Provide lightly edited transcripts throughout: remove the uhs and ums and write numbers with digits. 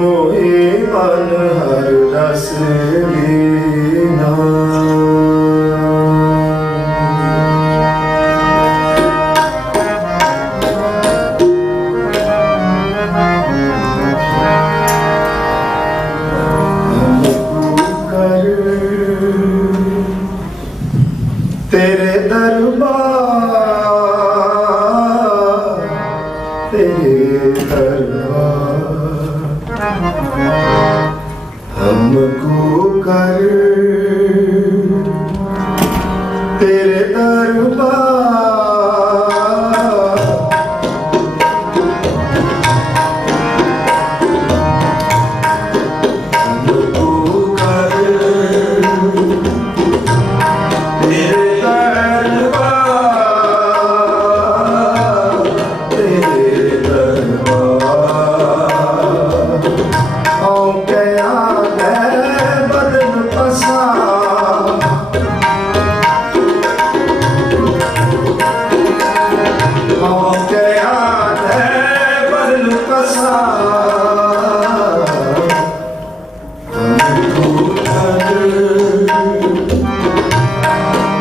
मोहे मन हर रस लीना। तेरे दरबार, तेरे दरबार हमको कर, तेरे दरबार हमको कर,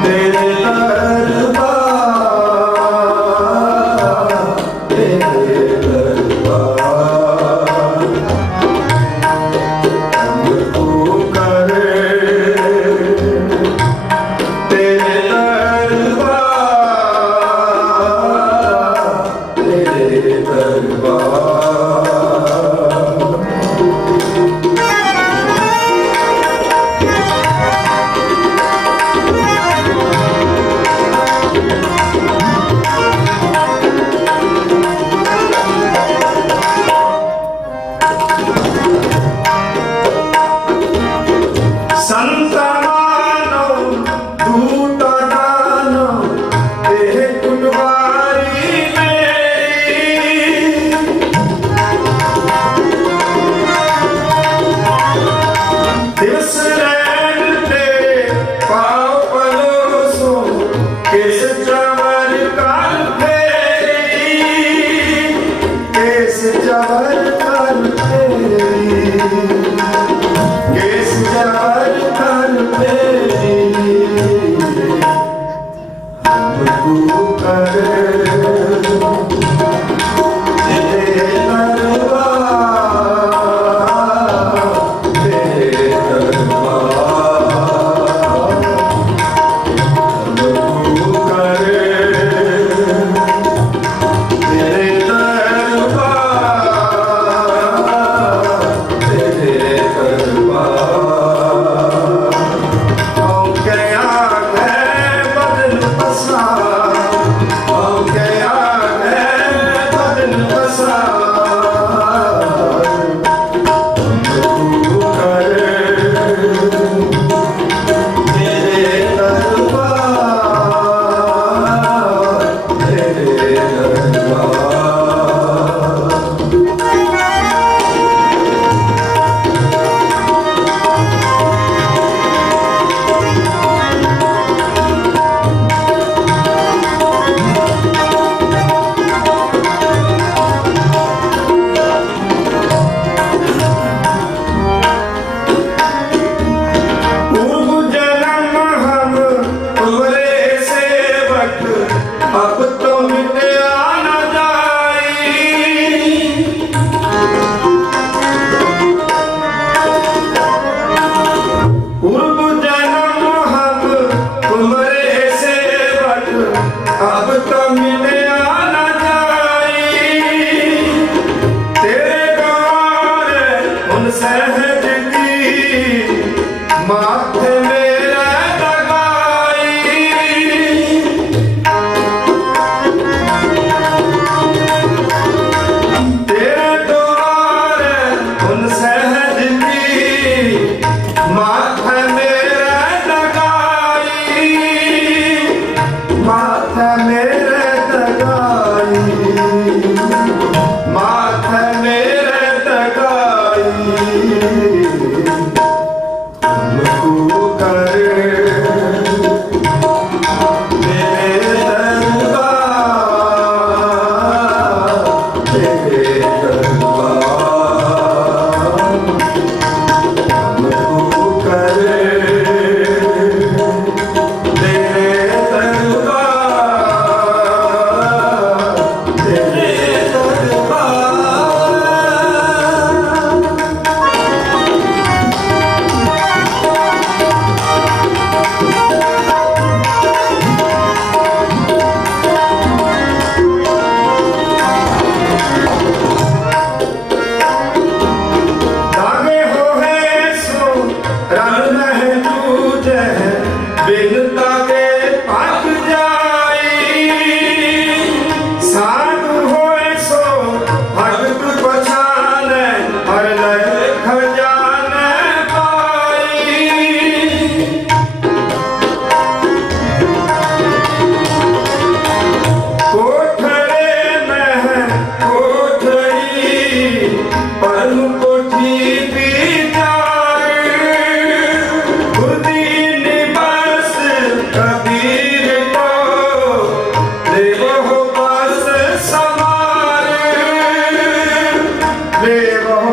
तेरे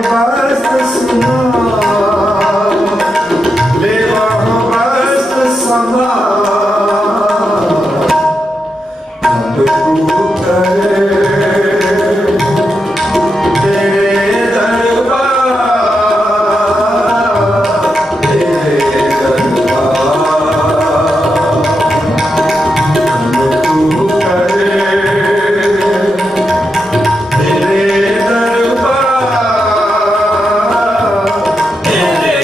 बस्त सुना, लेवा हो बस्त समा, हमको करे तेरे दरबार, तेरे दरबार, हमको करे तेरे दरबार, तेरे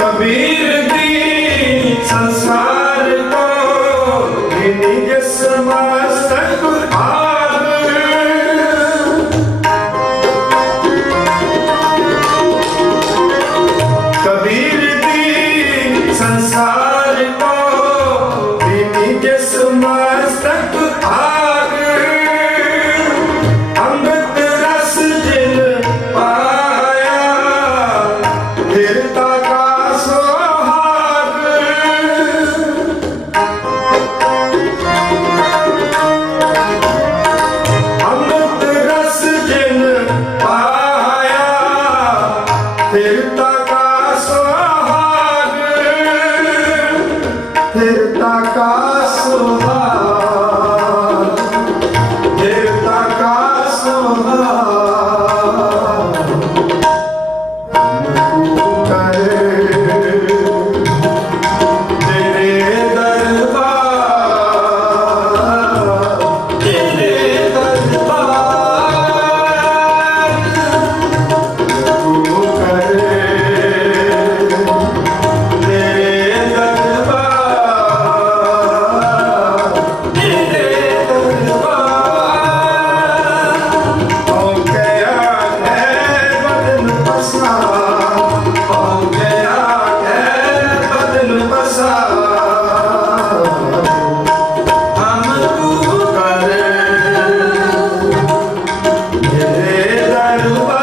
कबीर दीन संसार को निज समस्तक आग, कबीर दीन संसार को निज समस्तक आग, अमृत रस जिन पाया फिरता का सुहाग, अमृत रस जिन पाया फिरता का सुहाग, फिरता का सुहाग, फिरता का सुहाग, हमको करे तेरे दरबार, तेरे दरबार, हमको करे तेरे दरबार, तेरे दरबार, हो गया है बदन बसा, हो गया है बदन बसा, हमको करे तेरे दरबार,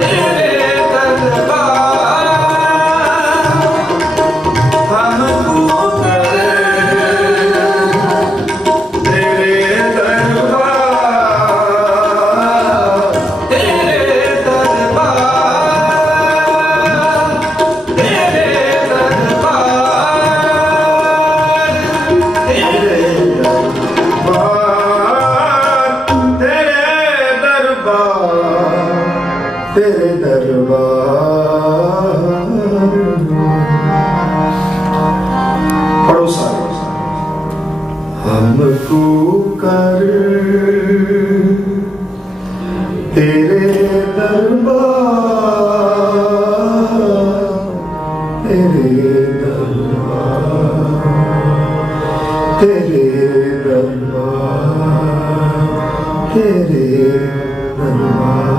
तेरे दरबार, हमको करे तेरे दरबार, तेरे दरबार, तेरे दरबार, तेरे दरबार, तेरे दरबार, पढ़ो सारे, हमको कर तेरे दरबार, तेरे दरबार, तेरे दरबार, तेरे दरबार।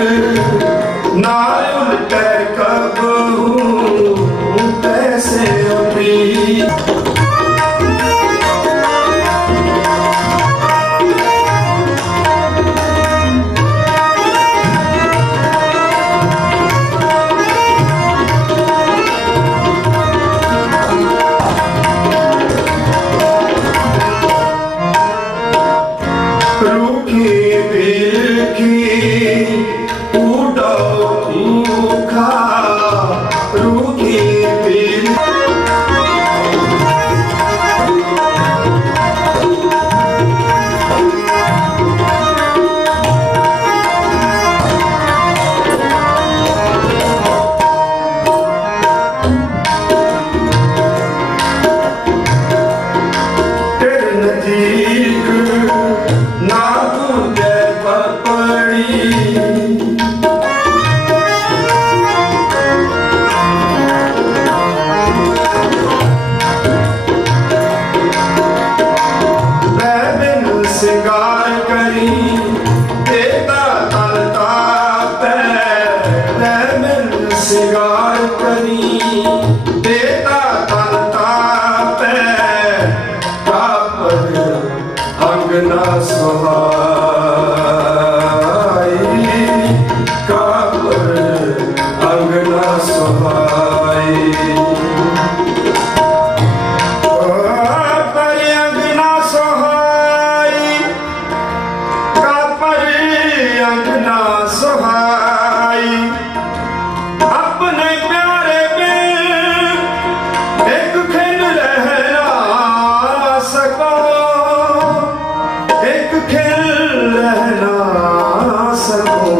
ना उल्टे कबहू कैसे उठी। सिंगार करी देता तन तापे कापर अंगना सुहाई कापर अंगना सुहाई कापर अंगना सुहाई कापर अंगना सुहाई अपने प्यारे में एक खिल रह ना सको एक खिल रह ना सको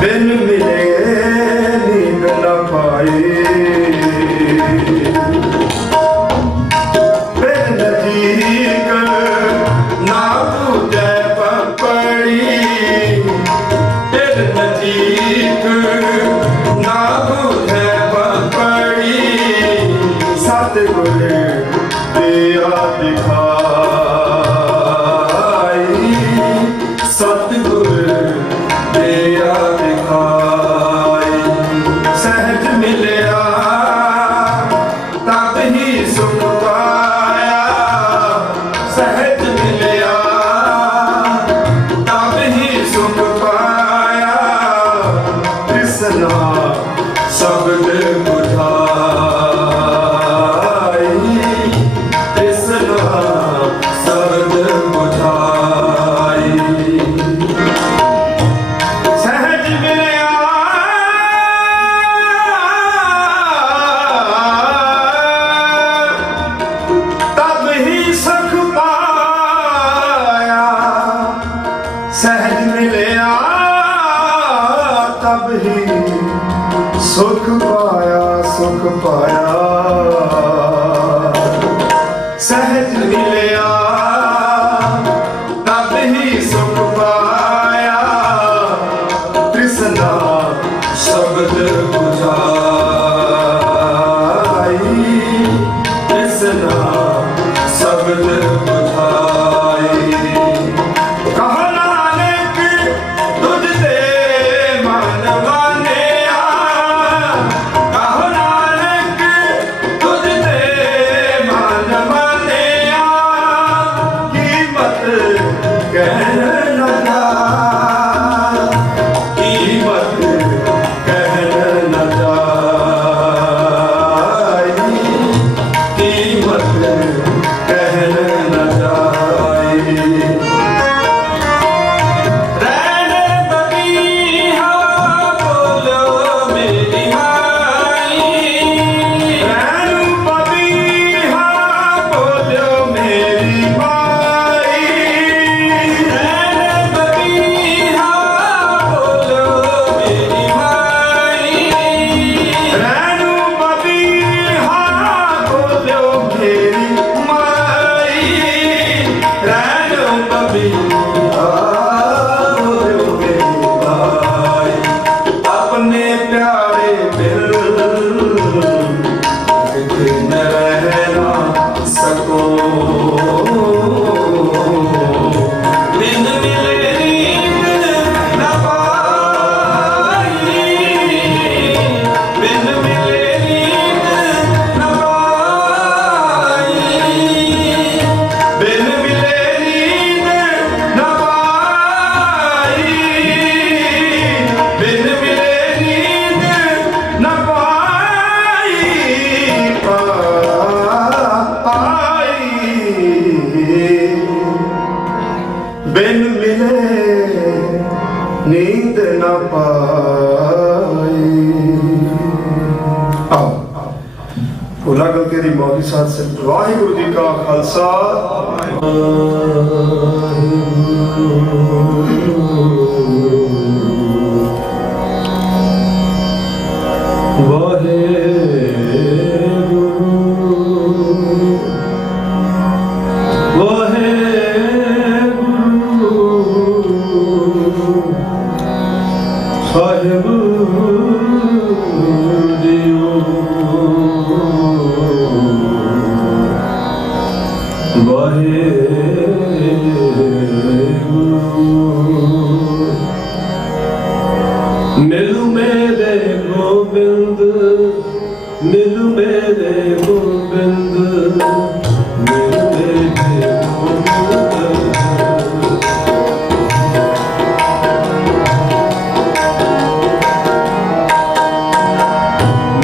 बिन मिले नींद न पाए बिन नजीक ना तुझे पकड़ी नजीक ना बुझे पकड़ी सतगुर दिया दिखाई सतगुर दिया दिखाई सहज मिलया तब ही सुख पाया सहज मिलया तब ही सुख पाया शब्द बुझाई कृष्णा शब्द बुझाई सहज मिलया तब ही सुख पाया सहज मिलया तब ही सुख पाया सहज मिलया तब ही सुख पाया कृष्णा शब्द बुझाई कृष्णा शब्द बुझाई कहो नानक तुझसे मन माने कहो नानक नींद न पाई। भुला गलती दी मौली साथ से वाहिगुरु जी का खालसा मिलु मेरे गोबिंद, मिलु मेरे गोबिंद, मिलु मेरे गोबिंद।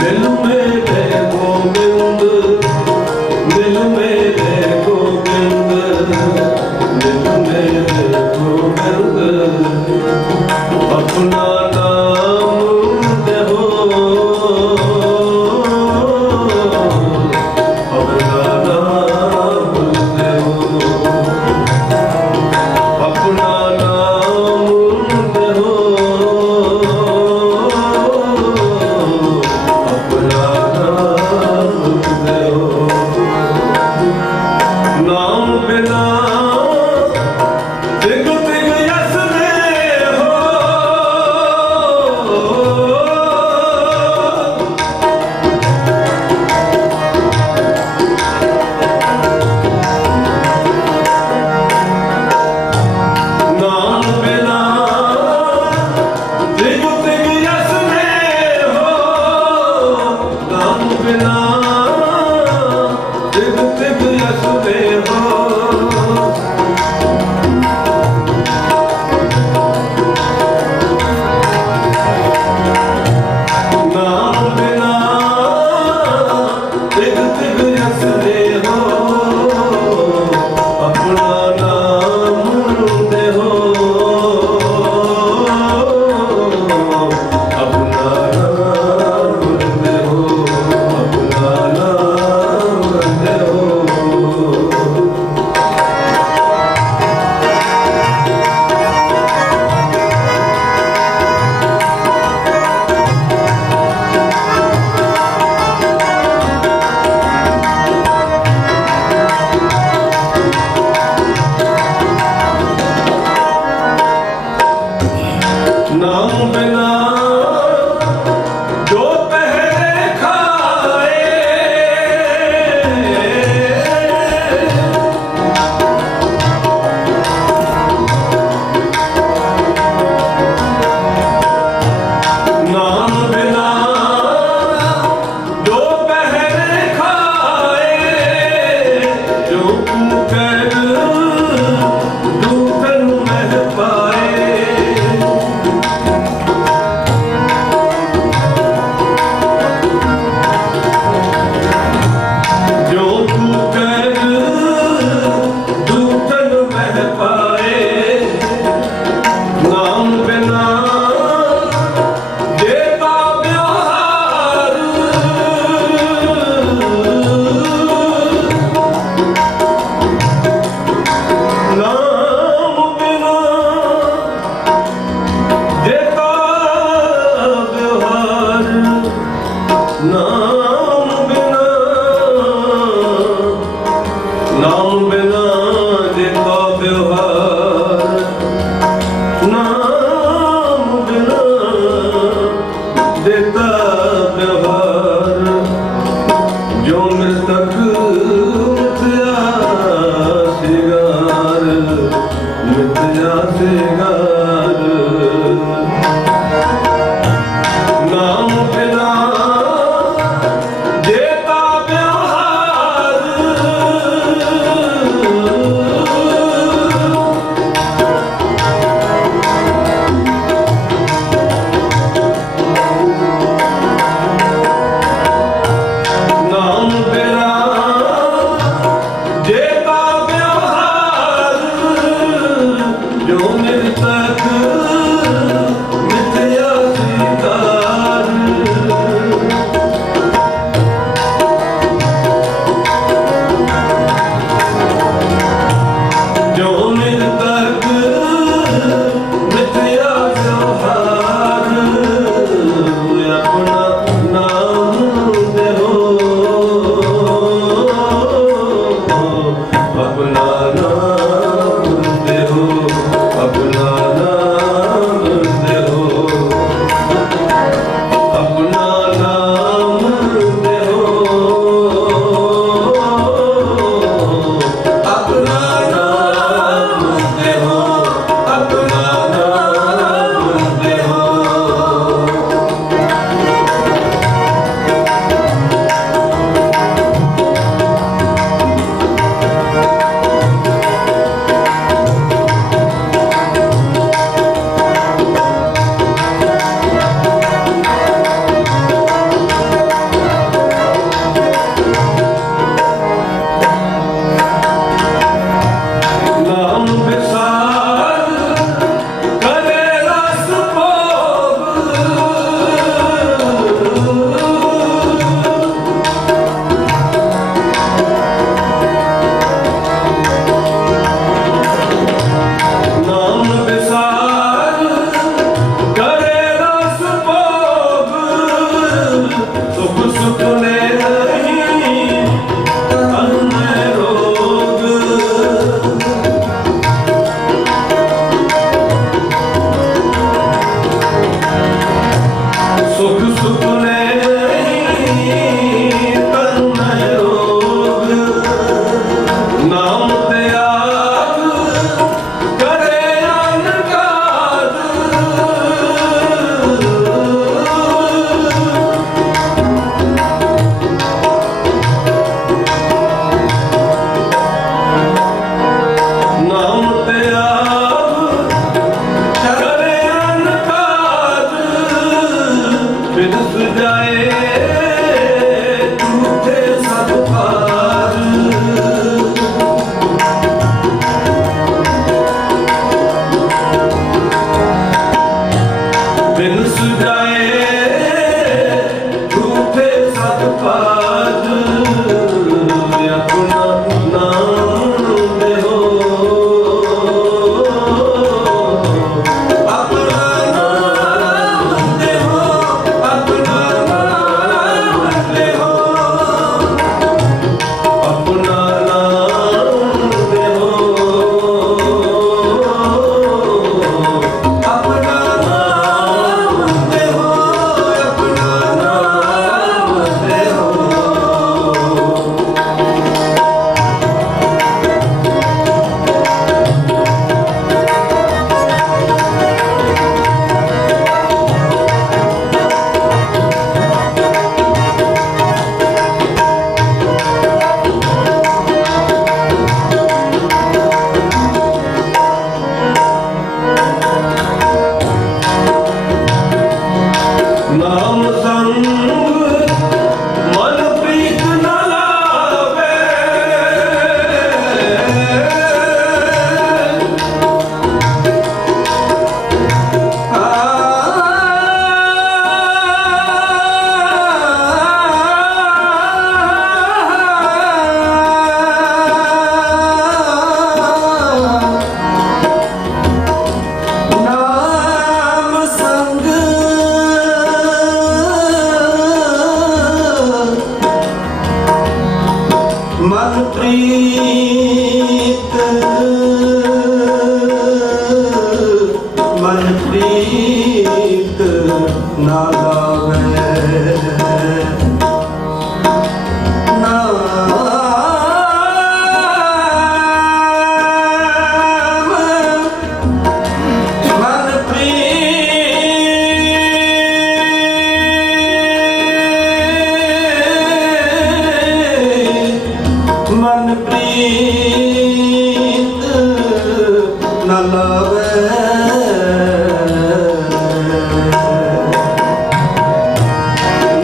मिलु मेरे गोबिंद, मिलु मेरे गोबिंद, मिलु मेरे गोबिंद। अपना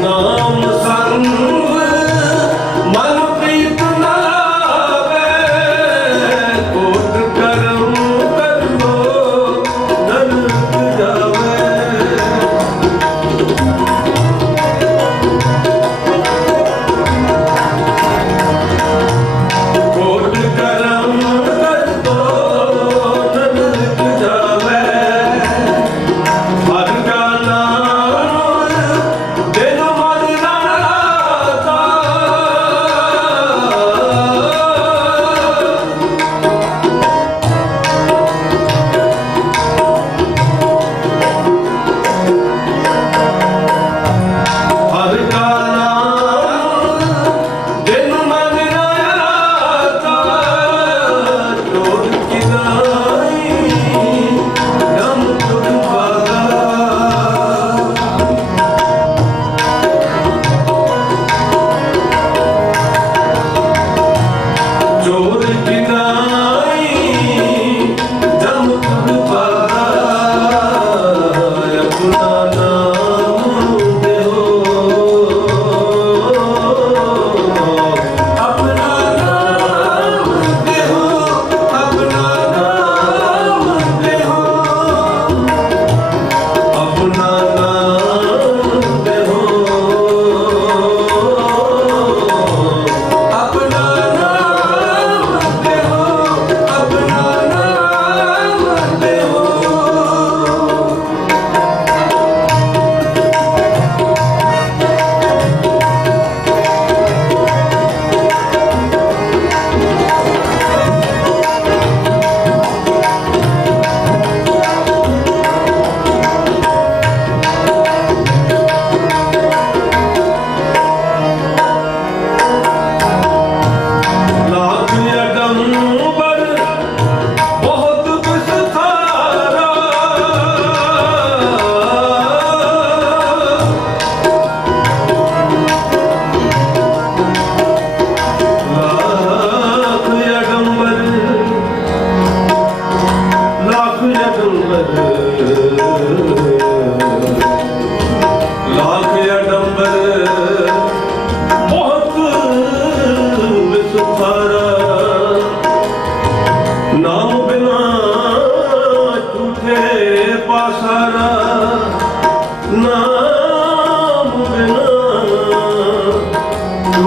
No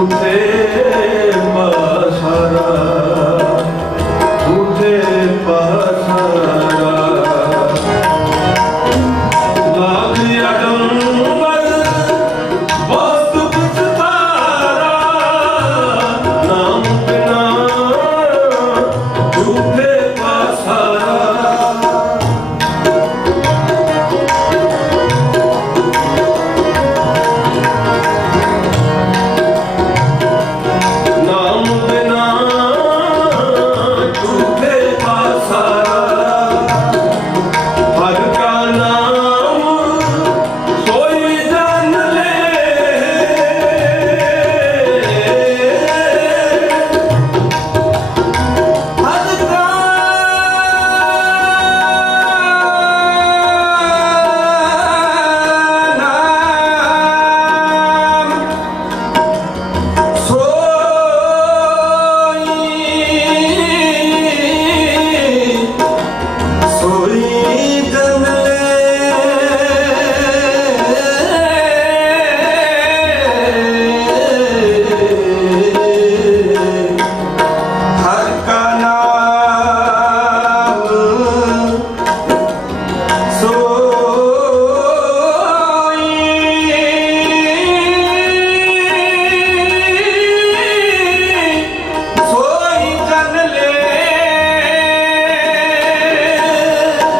झूठे पसारा झूठे पसारा लाग अडंबर वस्तु विस्तारा नाम बिना झूठे पसारा नाम बिना झूठे पसारा हर का नाम सोई जान ले हर का नाम सोई जन हर का नाम सोई जन ले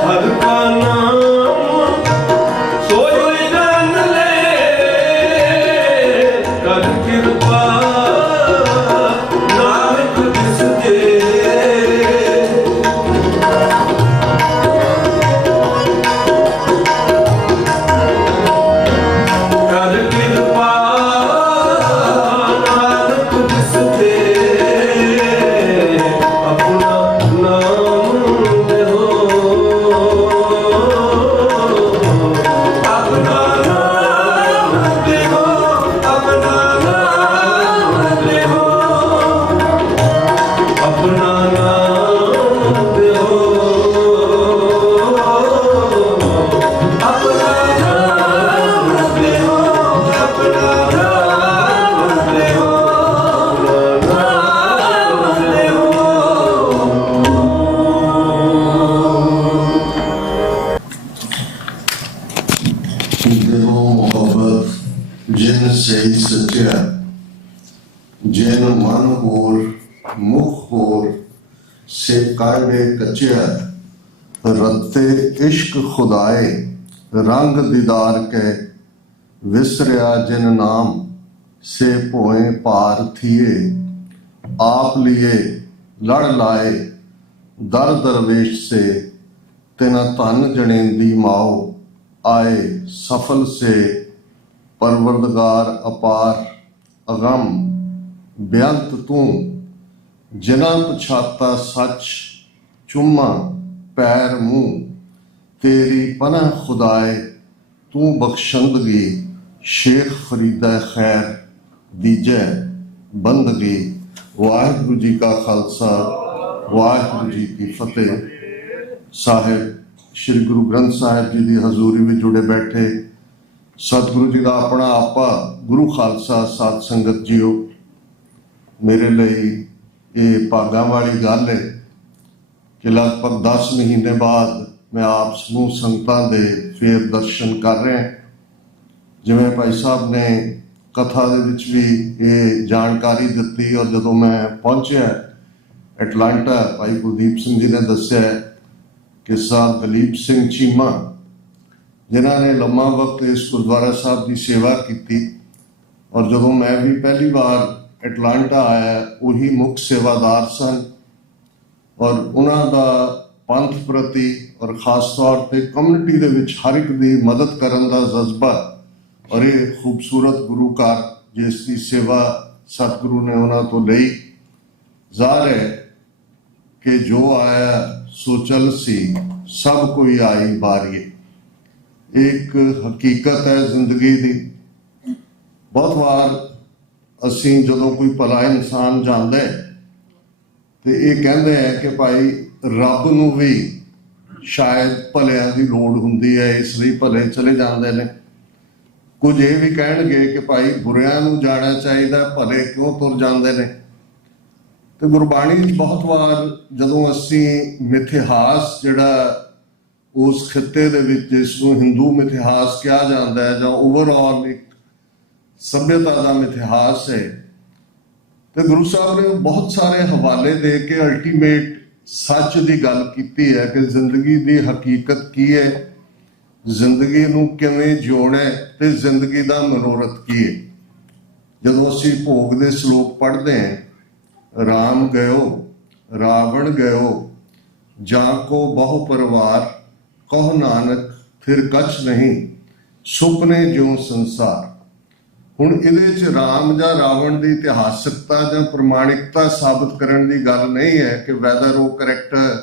हर का नाम सोई जन ले कर कृपा नानक दिस दे कर कृपा नानक दिस दे अपना नाम देहो अपना नाम देहो अपना नाम देहो अपना नाम देहो अपना नाम देहो अपना नाम देहो नाम देहो दिलो मोहब्बत जिन सही सच्चा जिन मन होर मुख होर से कायदे कच्चा रत्ते इश्क खुदाए रंग दीदार के विसरिया जिन नाम से पोए पार थिए आप लिए लड़ लाए दर दरवेश से तेना तन जनेंदी माओ आए सफल से परवरदगार अपार अगम बेअंत तू जिना पछाता सच चुम्मा पैर मुंह तेरी पनाह खुदाए तू बख्शंदगी शेख फरीदा खैर दीजै बंदगी वाहिगुरू जी का खालसा वाहिगुरू जी की फतेह। ਸਾਹਿਬ ਸ਼੍ਰੀ ਗੁਰੂ ਗ੍ਰੰਥ ਸਾਹਿਬ ਜੀ ਦੀ ਹਜ਼ੂਰੀ ਵਿੱਚ ਜੁੜੇ ਬੈਠੇ ਸਤਿਗੁਰੂ ਜੀ ਦਾ ਆਪਣਾ ਆਪਾ ਗੁਰੂ ਖਾਲਸਾ ਸਾਧ ਸੰਗਤ ਜੀਓ, ਮੇਰੇ ਲਈ ਇਹ ਭਾਗਾਂ ਵਾਲੀ ਗੱਲ ਹੈ ਕਿ ਲਗਭਗ 10 ਮਹੀਨੇ ਬਾਅਦ ਮੈਂ ਆਪ ਸਮੂਹ ਸੰਗਤਾਂ ਦੇ ਫੇਰ ਦਰਸ਼ਨ ਕਰ ਰਿਹਾ। ਜਿਵੇਂ ਭਾਈ ਸਾਹਿਬ ਨੇ ਕਥਾ ਦੇ ਵਿੱਚ ਵੀ ਇਹ ਜਾਣਕਾਰੀ ਦਿੱਤੀ ਔਰ ਜਦੋਂ ਮੈਂ ਪਹੁੰਚਿਆ ਐਟਲਾਂਟਾ ਭਾਈ ਕੁਲਦੀਪ ਸਿੰਘ ਜੀ ਨੇ ਦੱਸਿਆ ਕਿ ਸਾਹਿਬ ਦਲੀਪ ਸਿੰਘ ਚੀਮਾ ਜਿਨ੍ਹਾਂ ਨੇ ਲੰਮਾ ਵਕਤ ਇਸ ਗੁਰਦੁਆਰਾ ਸਾਹਿਬ ਦੀ ਸੇਵਾ ਕੀਤੀ ਔਰ ਜਦੋਂ ਮੈਂ ਵੀ ਪਹਿਲੀ ਵਾਰ ਐਟਲਾਂਟਾ ਆਇਆ ਉਹੀ ਮੁੱਖ ਸੇਵਾਦਾਰ ਸਨ ਔਰ ਉਹਨਾਂ ਦਾ ਪੰਥ ਪ੍ਰਤੀ ਔਰ ਖਾਸ ਤੌਰ ਤੇ ਕਮਿਊਨਿਟੀ ਦੇ ਵਿੱਚ ਹਰ ਇੱਕ ਦੀ ਮਦਦ ਕਰਨ ਦਾ ਜਜ਼ਬਾ ਔਰ ਇਹ ਖੂਬਸੂਰਤ ਗੁਰੂ ਘਰ ਜਿਸ ਦੀ ਸੇਵਾ ਸਤਿਗੁਰੂ ਨੇ ਉਹਨਾਂ ਤੋਂ ਲਈ ਜ਼ਾਹਰ ਹੈ कि जो आया सो चल सी सब कोई आई बारी। एक हकीकत है जिंदगी दी। बहुत बार असी जदों कोई भला इंसान जांदा है तो ये कहते हैं कि भाई रब नूं भी शायद भलियां दी लोड़ हुंदी है इसलिए भले चले जाते हैं। ਕੁਝ ਇਹ ਵੀ ਕਹਿਣਗੇ ਕਿ ਭਾਈ ਬੁਰਿਆਂ ਨੂੰ ਜਾਣਾ ਚਾਹੀਦਾ, ਭਲੇ ਕਿਉਂ ਤੁਰ ਜਾਂਦੇ ਨੇ। ਤੇ ਗੁਰਬਾਣੀ 'ਚ ਬਹੁਤ ਵਾਰ ਜਦੋਂ ਅਸੀਂ ਮਿਥਿਹਾਸ ਜਿਹੜਾ ਉਸ ਖਿੱਤੇ ਦੇ ਵਿੱਚ, ਜਿਸ ਨੂੰ ਹਿੰਦੂ ਮਿਥਿਹਾਸ ਕਿਹਾ ਜਾਂਦਾ ਹੈ ਜਾਂ ਓਵਰਆਲ ਇੱਕ ਸਭਿਅਤਾ ਦਾ ਮਿਥਿਹਾਸ ਹੈ, ਤੇ ਗੁਰੂ ਸਾਹਿਬ ਨੇ ਬਹੁਤ ਸਾਰੇ ਹਵਾਲੇ ਦੇ ਕੇ ਅਲਟੀਮੇਟ ਸੱਚ ਦੀ ਗੱਲ ਕੀਤੀ ਹੈ ਕਿ ਜ਼ਿੰਦਗੀ ਦੀ ਹਕੀਕਤ ਕੀ ਹੈ, ਜ਼ਿੰਦਗੀ ਨੂੰ ਕਿਵੇਂ ਜਿਉਣਾ ਹੈ ਤੇ ਜ਼ਿੰਦਗੀ ਦਾ ਮਨੋਰਥ ਕੀ ਹੈ। ਜਦੋਂ ਅਸੀਂ ਭੋਗ ਦੇ ਸ਼ਲੋਕ ਪੜ੍ਹਦੇ ਹਾਂ, ਰਾਮ ਗਇਓ ਰਾਵਣ ਗਇਓ ਜਾਂ ਕੋ ਬਹੁ ਪਰਿਵਾਰ, ਕਹੋ ਨਾਨਕ ਫਿਰ ਕਛ ਨਹੀਂ, ਸੁਪਨੇ ਜਿਉ ਸੰਸਾਰ। ਹੁਣ ਇਹਦੇ 'ਚ ਰਾਮ ਜਾਂ ਰਾਵਣ ਦੀ ਇਤਿਹਾਸਕਤਾ ਜਾਂ ਪ੍ਰਮਾਣਿਕਤਾ ਸਾਬਤ ਕਰਨ ਦੀ ਗੱਲ ਨਹੀਂ ਹੈ ਕਿ ਵੈਦਰ ਉਹ ਕਰੈਕਟਰ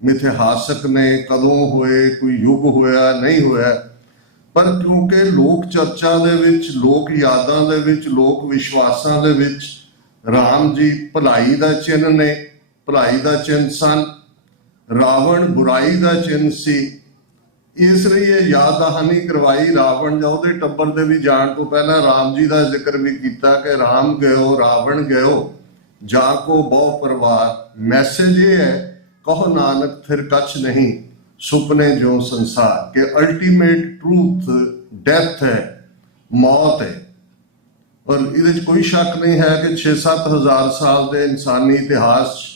ਮਿਥਿਹਾਸਕ ਨੇ, ਕਦੋਂ ਹੋਏ, ਕੋਈ ਯੁੱਗ ਹੋਇਆ ਨਹੀਂ ਹੋਇਆ, ਪਰ ਕਿਉਂਕਿ ਲੋਕ ਚਰਚਾ ਦੇ ਵਿੱਚ, ਲੋਕ ਯਾਦਾਂ ਦੇ ਵਿੱਚ, ਲੋਕ ਵਿਸ਼ਵਾਸਾਂ ਦੇ ਵਿੱਚ ਰਾਮ ਜੀ ਭਲਾਈ ਦਾ ਚਿੰਨ੍ਹ ਨੇ, ਭਲਾਈ ਦਾ ਚਿੰਨ੍ਹ ਸਨ, ਰਾਵਣ ਬੁਰਾਈ ਦਾ ਚਿੰਨ੍ਹ ਸੀ। ਇਸ ਲਈ ਇਹ ਯਾਦ ਦਹਾਨੀ ਕਰਵਾਈ ਰਾਵਣ ਜਾਂ ਉਹਦੇ ਟੱਬਰ ਦੇ ਵੀ ਜਾਣ ਤੋਂ ਪਹਿਲਾਂ ਰਾਮ ਜੀ ਦਾ ਜ਼ਿਕਰ ਵੀ ਕੀਤਾ ਕਿ ਰਾਮ ਗਇਓ ਰਾਵਣ ਗਇਓ ਜਾਂ ਕੋ ਬਹੁ ਪਰਿਵਾਰ। ਮੈਸੇਜ ਇਹ ਹੈ, ਕਹੋ ਨਾਨਕ ਫਿਰ ਕਛ ਨਹੀਂ, ਸੁਪਨੇ ਜੋ ਸੰਸਾਰ, ਕਿ ਅਲਟੀਮੇਟ ਟਰੂਥ ਡੈਥ ਹੈ, ਮੌਤ ਹੈ। ਔਰ ਇਹਦੇ 'ਚ ਕੋਈ ਸ਼ੱਕ ਨਹੀਂ ਹੈ ਕਿ 6-7 ਹਜ਼ਾਰ ਸਾਲ ਦੇ ਇਨਸਾਨੀ ਇਤਿਹਾਸ 'ਚ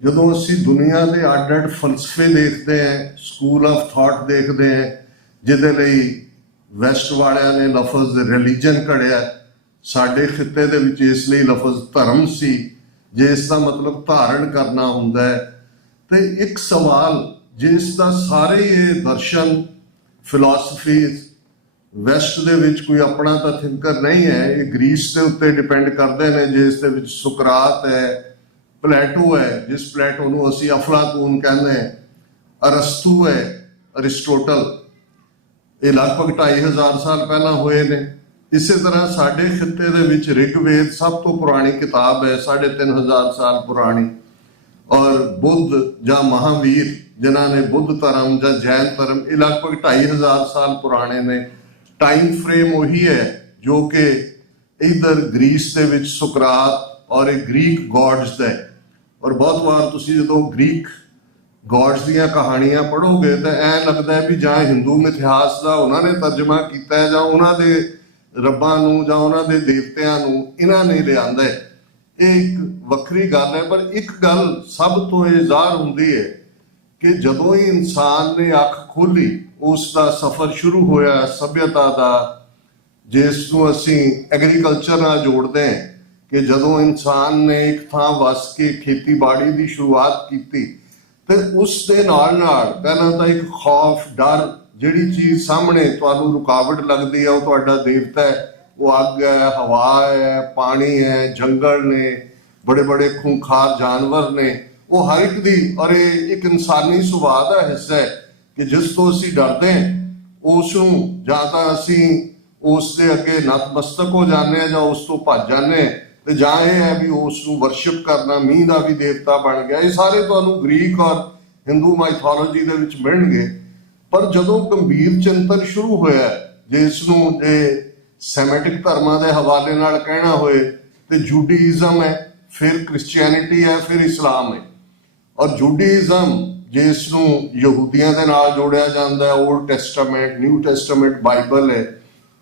ਜਦੋਂ ਅਸੀਂ ਦੁਨੀਆ ਦੇ ਅੱਡ-ਅੱਡ ਫਲਸਫੇ ਦੇਖਦੇ ਹਾਂ, ਸਕੂਲ ਆਫ ਥਾਟ ਦੇਖਦੇ ਹਾਂ, ਜਿਹਦੇ ਲਈ ਵੈਸਟ ਵਾਲਿਆਂ ਨੇ ਲਫ਼ਜ਼ ਰਿਲੀਜਨ ਘੜਿਆ, ਸਾਡੇ ਖਿੱਤੇ ਦੇ ਵਿੱਚ ਇਸ ਲਈ ਲਫ਼ਜ਼ ਧਰਮ ਸੀ, ਜਿਸ ਦਾ ਮਤਲਬ ਧਾਰਨ ਕਰਨਾ ਹੁੰਦਾ ਹੈ। ਤੇ ਇੱਕ ਸਵਾਲ ਜਿਸ ਦਾ ਸਾਰੇ ਇਹ ਦਰਸ਼ਨ ਫਿਲਾਸਫੀਜ਼ ਵੈਸਟ ਦੇ ਵਿੱਚ ਕੋਈ ਆਪਣਾ ਤਾਂ ਥਿੰਕਰ ਨਹੀਂ ਹੈ, ਇਹ ਗ੍ਰੀਸ ਦੇ ਉੱਤੇ ਡਿਪੈਂਡ ਕਰਦੇ ਨੇ, ਜਿਸ ਦੇ ਵਿੱਚ ਸੁਕਰਾਤ ਹੈ, ਪਲੈਟੋ ਹੈ, ਜਿਸ ਪਲੈਟੋ ਨੂੰ ਅਸੀਂ ਅਫਲਾਤੂਨ ਕਹਿੰਦੇ ਹਾਂ, ਅਰਸਤੂ ਹੈ, ਅਰਿਸਟੋਟਲ, ਇਹ ਲਗਭਗ 2500 ਸਾਲ ਪਹਿਲਾਂ ਹੋਏ ਨੇ। ਇਸੇ ਤਰ੍ਹਾਂ ਸਾਡੇ ਖਿੱਤੇ ਦੇ ਵਿੱਚ ਰਿਗਵੇਦ ਸਭ ਤੋਂ ਪੁਰਾਣੀ ਕਿਤਾਬ ਹੈ, 3500 ਸਾਲ ਪੁਰਾਣੀ। ਔਰ ਬੁੱਧ ਜਾਂ ਮਹਾਵੀਰ ਜਿਨ੍ਹਾਂ ਨੇ ਬੁੱਧ ਧਰਮ ਜਾਂ ਜੈਨ ਧਰਮ, ਇਹ ਲਗਭਗ 2500 ਸਾਲ ਪੁਰਾਣੇ ਨੇ। ਟਾਈਮ ਫਰੇਮ ਉਹੀ ਹੈ ਜੋ ਕਿ ਇਧਰ ਗ੍ਰੀਸ ਦੇ ਵਿੱਚ ਸੁਕਰਾਤ ਔਰ ਇਹ ਗ੍ਰੀਕ ਗॉड्स ਦਾ ਹੈ। ਔਰ ਬਹੁਤ ਵਾਰ ਤੁਸੀਂ ਜਦੋਂ ਗ੍ਰੀਕ ਗॉड्स ਦੀਆਂ ਕਹਾਣੀਆਂ ਪੜ੍ਹੋਗੇ ਤਾਂ ਐਂ ਲੱਗਦਾ ਹੈ ਵੀ ਜਾਂ ਹਿੰਦੂ ਮਿਥਿਹਾਸ ਦਾ ਉਹਨਾਂ ਨੇ ਤਰਜਮਾ ਕੀਤਾ ਹੈ ਜਾਂ ਉਹਨਾਂ ਦੇ ਰੱਬਾਂ ਨੂੰ ਜਾਂ ਉਹਨਾਂ ਦੇ ਦੇਵਤਿਆਂ ਨੂੰ ਇਹਨਾਂ ਨੇ ਲਿਆਂਦਾ ਹੈ। ਇਹ ਇੱਕ ਵੱਖਰੀ ਗੱਲ ਹੈ, ਪਰ ਇੱਕ ਗੱਲ ਸਭ ਤੋਂ ਇਹ ਜ਼ਾਹਰ ਹੁੰਦੀ ਹੈ ਕਿ ਜਦੋਂ ਹੀ ਇਨਸਾਨ ਨੇ ਅੱਖ ਖੋਲੀ, ਉਸ ਦਾ ਸਫ਼ਰ ਸ਼ੁਰੂ ਹੋਇਆ ਸਭਿਅਤਾ ਦਾ, ਜਿਸ ਨੂੰ ਅਸੀਂ ਐਗਰੀਕਲਚਰ ਨਾਲ ਜੋੜਦੇ ਹਾਂ, ਕਿ ਜਦੋਂ ਇਨਸਾਨ ਨੇ ਇੱਕ ਥਾਂ ਵਸ ਕੇ ਖੇਤੀਬਾੜੀ ਦੀ ਸ਼ੁਰੂਆਤ ਕੀਤੀ ਤੇ ਉਸ ਦੇ ਨਾਲ ਨਾਲ ਪਹਿਲਾਂ ਤਾਂ ਇੱਕ ਖੌਫ, ਡਰ, ਜਿਹੜੀ ਚੀਜ਼ ਸਾਹਮਣੇ ਤੁਹਾਨੂੰ ਰੁਕਾਵਟ ਲੱਗਦੀ ਹੈ ਉਹ ਤੁਹਾਡਾ ਦੇਵਤਾ ਹੈ, ਉਹ ਅੱਗ ਹੈ, ਹਵਾ ਹੈ, ਪਾਣੀ ਹੈ, ਜੰਗਲ ਨੇ, ਬੜੇ ਬੜੇ ਖੂੰਖਾਰ ਜਾਨਵਰ ਨੇ, ਉਹ ਹਰ ਇੱਕ ਦੀ, ਔਰ ਇਹ ਇੱਕ ਇਨਸਾਨੀ ਸੁਭਾਅ ਦਾ ਹਿੱਸਾ ਹੈ ਕਿ ਜਿਸ ਤੋਂ ਅਸੀਂ ਡਰਦੇ ਹਾਂ ਉਸ ਨੂੰ ਜਾਂ ਤਾਂ ਅਸੀਂ ਉਸ ਦੇ ਅੱਗੇ ਨਤਮਸਤਕ ਹੋ ਜਾਂਦੇ ਹਾਂ ਜਾਂ ਉਸ ਤੋਂ ਭੱਜ ਜਾਂਦੇ ਹਾਂ, ਤੇ ਜਾਂ ਇਹ ਹੈ ਵੀ ਉਸ ਨੂੰ ਵਰਸ਼ਿਪ ਕਰਨਾ, ਮੀਂਹ ਦਾ ਵੀ ਦੇਵਤਾ ਬਣ ਗਿਆ। ਇਹ ਸਾਰੇ ਤੁਹਾਨੂੰ ਗ੍ਰੀਕ ਔਰ ਹਿੰਦੂ ਮਾਈਥੋਲੋਜੀ ਦੇ ਵਿੱਚ ਮਿਲਣਗੇ। ਪਰ ਜਦੋਂ ਗੰਭੀਰ ਚਿੰਤਨ ਸ਼ੁਰੂ ਹੋਇਆ, ਜਿਸ ਨੂੰ ਇਹ ਸੈਮੈਟਿਕ ਧਰਮਾਂ ਦੇ ਹਵਾਲੇ ਨਾਲ ਕਹਿਣਾ ਹੋਏ, ਤੇ ਜੂਡਾਇਜ਼ਮ ਹੈ, ਫਿਰ ਕ੍ਰਿਸਚੀਅਨਿਟੀ ਹੈ, ਫਿਰ ਇਸਲਾਮ ਹੈ। ਔਰ ਜੂਡਾਇਜ਼ਮ ਜਿਸ ਨੂੰ ਯਹੂਦੀਆਂ ਦੇ ਨਾਲ ਜੋੜਿਆ ਜਾਂਦਾ ਹੈ, old testament, new testament, Bible ਹੈ,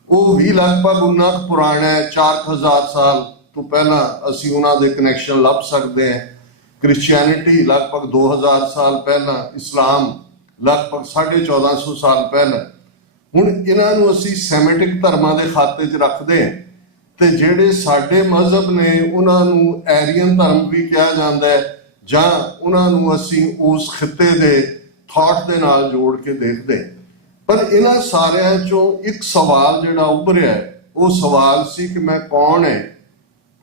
ਉਹ ਵੀ ਲਗਭਗ ਉਨਾ ਕੁ ਪੁਰਾਣਾ ਹੈ, 4000 ਸਾਲ ਤੋਂ ਪਹਿਲਾਂ ਅਸੀਂ ਉਹਨਾਂ ਦੇ ਕਨੈਕਸ਼ਨ ਲੱਭ ਸਕਦੇ ਹਾਂ। ਕ੍ਰਿਸਚੀਅਨਿਟੀ ਲਗਭਗ 2000 ਸਾਲ ਪਹਿਲਾਂ, ਇਸਲਾਮ ਲਗਭਗ 1450 ਸਾਲ ਪਹਿਲਾਂ। ਹੁਣ ਇਹਨਾਂ ਨੂੰ ਅਸੀਂ ਸੈਮੈਟਿਕ ਧਰਮਾਂ ਦੇ ਖਾਤੇ 'ਚ ਰੱਖਦੇ ਹਾਂ, ਤੇ ਜਿਹੜੇ ਸਾਡੇ ਮਜ਼ਹਬ ਨੇ ਉਹਨਾਂ ਨੂੰ ਐਰੀਅਨ ਧਰਮ ਵੀ ਕਿਹਾ ਜਾਂਦਾ ਹੈ, ਜਾਂ ਉਹਨਾਂ ਨੂੰ ਅਸੀਂ ਉਸ ਖਿੱਤੇ ਦੇ ਥਾਟ ਦੇ ਨਾਲ ਜੋੜ ਕੇ ਦੇਖਦੇ। ਪਰ ਇਹਨਾਂ ਸਾਰਿਆਂ ਚੋਂ ਇੱਕ ਸਵਾਲ ਜਿਹੜਾ ਉੱਭਰਿਆ, ਉਹ ਸਵਾਲ ਸੀ ਕਿ ਮੈਂ ਕੌਣ ਹੈ,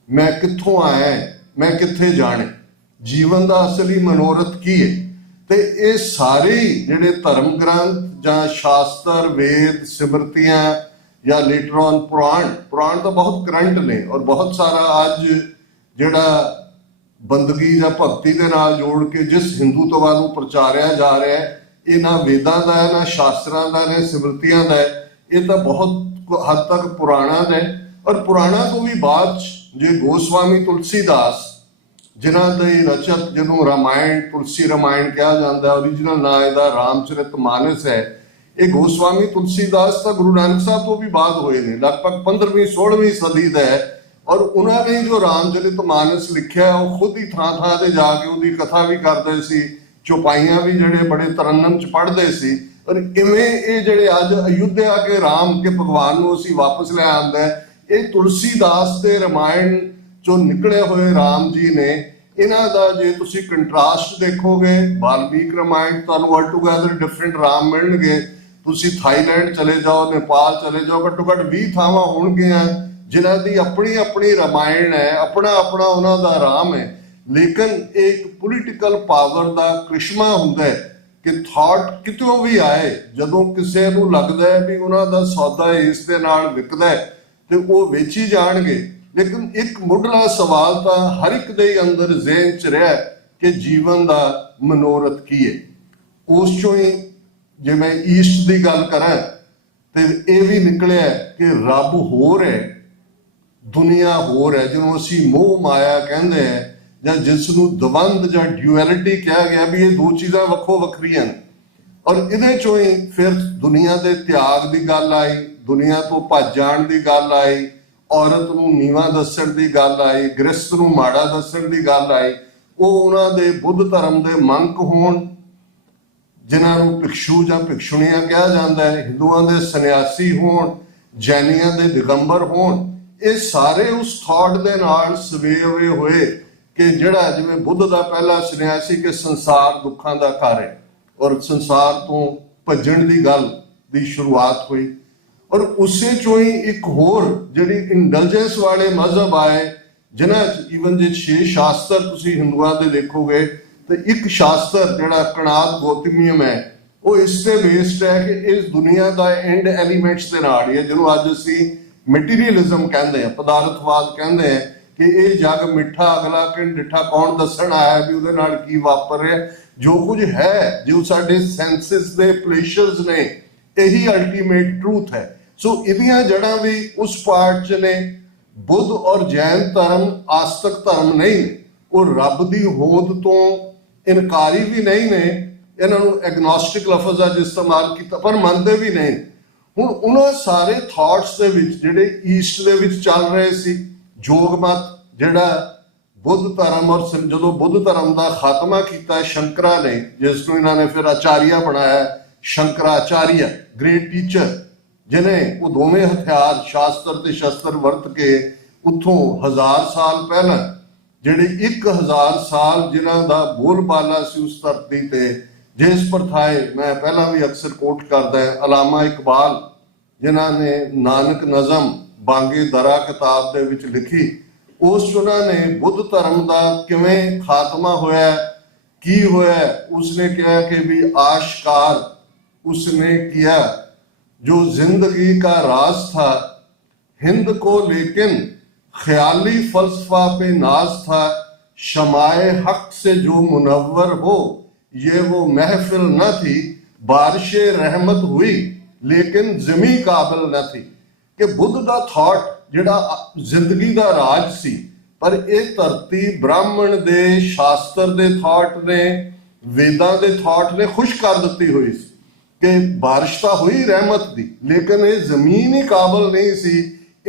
ਮੈਂ ਕਿੱਥੋਂ ਆਇਆ, ਮੈਂ ਕਿੱਥੇ ਜਾਣਾ, ਜੀਵਨ ਦਾ ਅਸਲੀ ਮਨੋਰਥ ਕੀ ਹੈ। ਤੇ ਇਹ ਸਾਰੇ ਜਿਹੜੇ ਧਰਮ ਗ੍ਰੰਥ ਜਾਂ ਸ਼ਾਸਤਰ, ਵੇਦ, ਸਿਮਰਤੀਆਂ ਜਾਂ ਲੇਟਰ ਔਨ ਪੁਰਾਣ ਤਾਂ ਬਹੁਤ ਕਰੰਟ ਨੇ, ਔਰ ਬਹੁਤ ਸਾਰਾ ਅੱਜ ਜਿਹੜਾ ਬੰਦਗੀ ਜਾਂ ਭਗਤੀ ਦੇ ਨਾਲ ਜੋੜ ਕੇ ਜਿਸ ਹਿੰਦੂਤਵਾ ਨੂੰ ਪ੍ਰਚਾਰਿਆ ਜਾ ਰਿਹਾ ਹੈ, ਇਹ ਨਾ ਵੇਦਾਂ ਦਾ ਹੈ, ਨਾ ਸ਼ਾਸਤਰਾਂ ਦਾ, ਨਾ ਸਿਮਰਤੀਆਂ ਦਾ ਹੈ। ਇਹ ਤਾਂ ਬਹੁਤ हद तक पुराणा है और पुराणा तो भी बाद जे गोस्वामी तुलसीदास जिन्हां दे रचक जिन्हों रामायण तुलसी रामायण कहा जाता है, ओरिजिनल ना इहदा रामचरित मानस है। ये गोस्वामी तुलसीदास तो गुरु नानक साहब तो भी बाद होए ने, लगभग 15वीं 16वीं सदी का है। और उन्होंने जो रामचरित मानस लिखा है वो खुद ही थां थां ते जाके उसकी कथा भी करते सी, चौपाइयां भी जड़े बड़े तरन्नम च पढ़ते सी। और इवें ये जड़े अज अयोध्या के राम के भगवान को असीं वापस लै आंदा है, ये तुलसीदास के रामायण चो निकले हुए राम जी ने। इन्हां दा जे तुसीं कंट्रास्ट देखोगे वाल्मीकि रामायण तुहानूं ऑल टूगैदर डिफरेंट राम मिलणगे। तुसीं थाईलैंड चले जाओ, नेपाल चले जाओ, घट्टो घट्ट 20 थावां होणगीਆਂ जिन्हां दी अपनी अपनी रामायण है, अपना अपना उन्हां दा राम है। लेकिन एक पोलिटिकल पावर का करिश्मा हुंदा है कि थॉट कितों भी आए, जदों किसी नूं लगदा है भी उन्हां दा सौदा इस दे नाल विकदा है ते वो वेची जाणगे। लेकिन एक मुढ़ला सवाल तो हर एक दे अंदर ज़हन च रहा कि जीवन का मनोरथ की है। उस चों ही जे मैं ईस्ट की गल करां ते ये भी निकलिया कि रब होर है, दुनिया होर है, जिन्हों असीं मोह माया कहते हैं, जां जिसनूं दवंद जां ड्यूअलिटी कहा गया भी ये दो चीज़ां वक्खो वक्खरियां ने। और इहदे चों ही फिर दुनिया के त्याग की गल आई, दुनिया तो भज जाण की गल आई, औरत नूं नीवा दस्सण की गल आई, गृहस्थ नूं माड़ा दस्सण की गल आई। वो उन्हां दे बुद्ध धर्म के मंक होण, जिन्हां नूं भिक्षु जां भिक्षुणियां कहा जाता है, हिंदुआं दे सन्यासी होण, जैनियां दे दिगंबर होण, ये सारे उस थॉट दे नाल सवेवे होए कि जिहड़ा जिवें बुद्ध दा पहला सन्यासी कि संसार दुखां दा घर है और संसार तो भजण की गल की शुरुआत हुई। और उसे चों ही एक होर जिहड़ी इंडलजेंस वाले मजहब आए, जिन्हां ईवन जे 6 शास्त्र तुसीं हिंदुआं दे देखोगे तो एक शास्त्र जिहड़ा कणाद गौतमियम है वो इस ते बेस्ड है कि इस दुनिया का एंड एलीमेंट्स दे नाल ही है, जिन्हों अज असीं मटीरियलिज्म कहते हैं, पदार्थवाद कहते हैं कि ये जग मिठा अगला कि डिठा कौन दसन आया भी उहदे नाल की वापर रहा। जो कुछ है जो साडे सेंसिस दे प्लेशर्स ने यही अल्टीमेट ट्रूथ है। सो इहदियां जड़ां भी उस पार्ट च ने। बुद्ध और जैन धर्म आस्तिक धर्म नहीं ने, वो रब दी होद तो इनकारी भी नहीं ने। इन्हां नूं एग्नोस्टिक लफज अज इस्तेमाल किया पर मनते भी नहीं। हुण उन्हां सारे थॉट्स दे विच जिहड़े ईस्ट दे विच चल रहे सी, जोग मत जिहड़ा बुद्ध धर्म और जदों बुद्ध धर्म का खात्मा किया शंकरा ने, जिसनूं इन्हां ने फिर आचार्य बनाया, शंकराचार्य ग्रेट टीचर, जिन्हें वो दोवें हथियार शास्त्र ते शस्त्र वरत के उत्थों 1000 साल पहला जिहड़े 1000 साल जिन्हां दा बोलबाला सी उस धरती ते, जिस प्रथाए मैं पहला भी अक्सर कोट करदा है अलामा इकबाल जिन्हां ने नानक नज़म बांगे दरा किताब दे विच लिखी, उस उन्होंने बुद्ध धर्म का किवें खात्मा होया, की होया, उसने कहा कि भी आश्कार उसने किया जो जिंदगी का राज था हिंद को, लेकिन ख्याली फलसफा पे नाज था, शमाए हक से जो मुनव्वर हो ये वो महफिल न थी, बारिशे रहमत हुई लेकिन जमी काबिल न थी। कि बुद्ध का थॉट जिहड़ा जिंदगी का राज सी, पर यह धरती ब्राह्मण दे शास्त्र दे थॉट ने, वेदां दे थॉट ने खुश कर दी हुई सी कि बारिश तो हुई रहमत दी, लेकिन ये जमीन ही काबिल नहीं सी।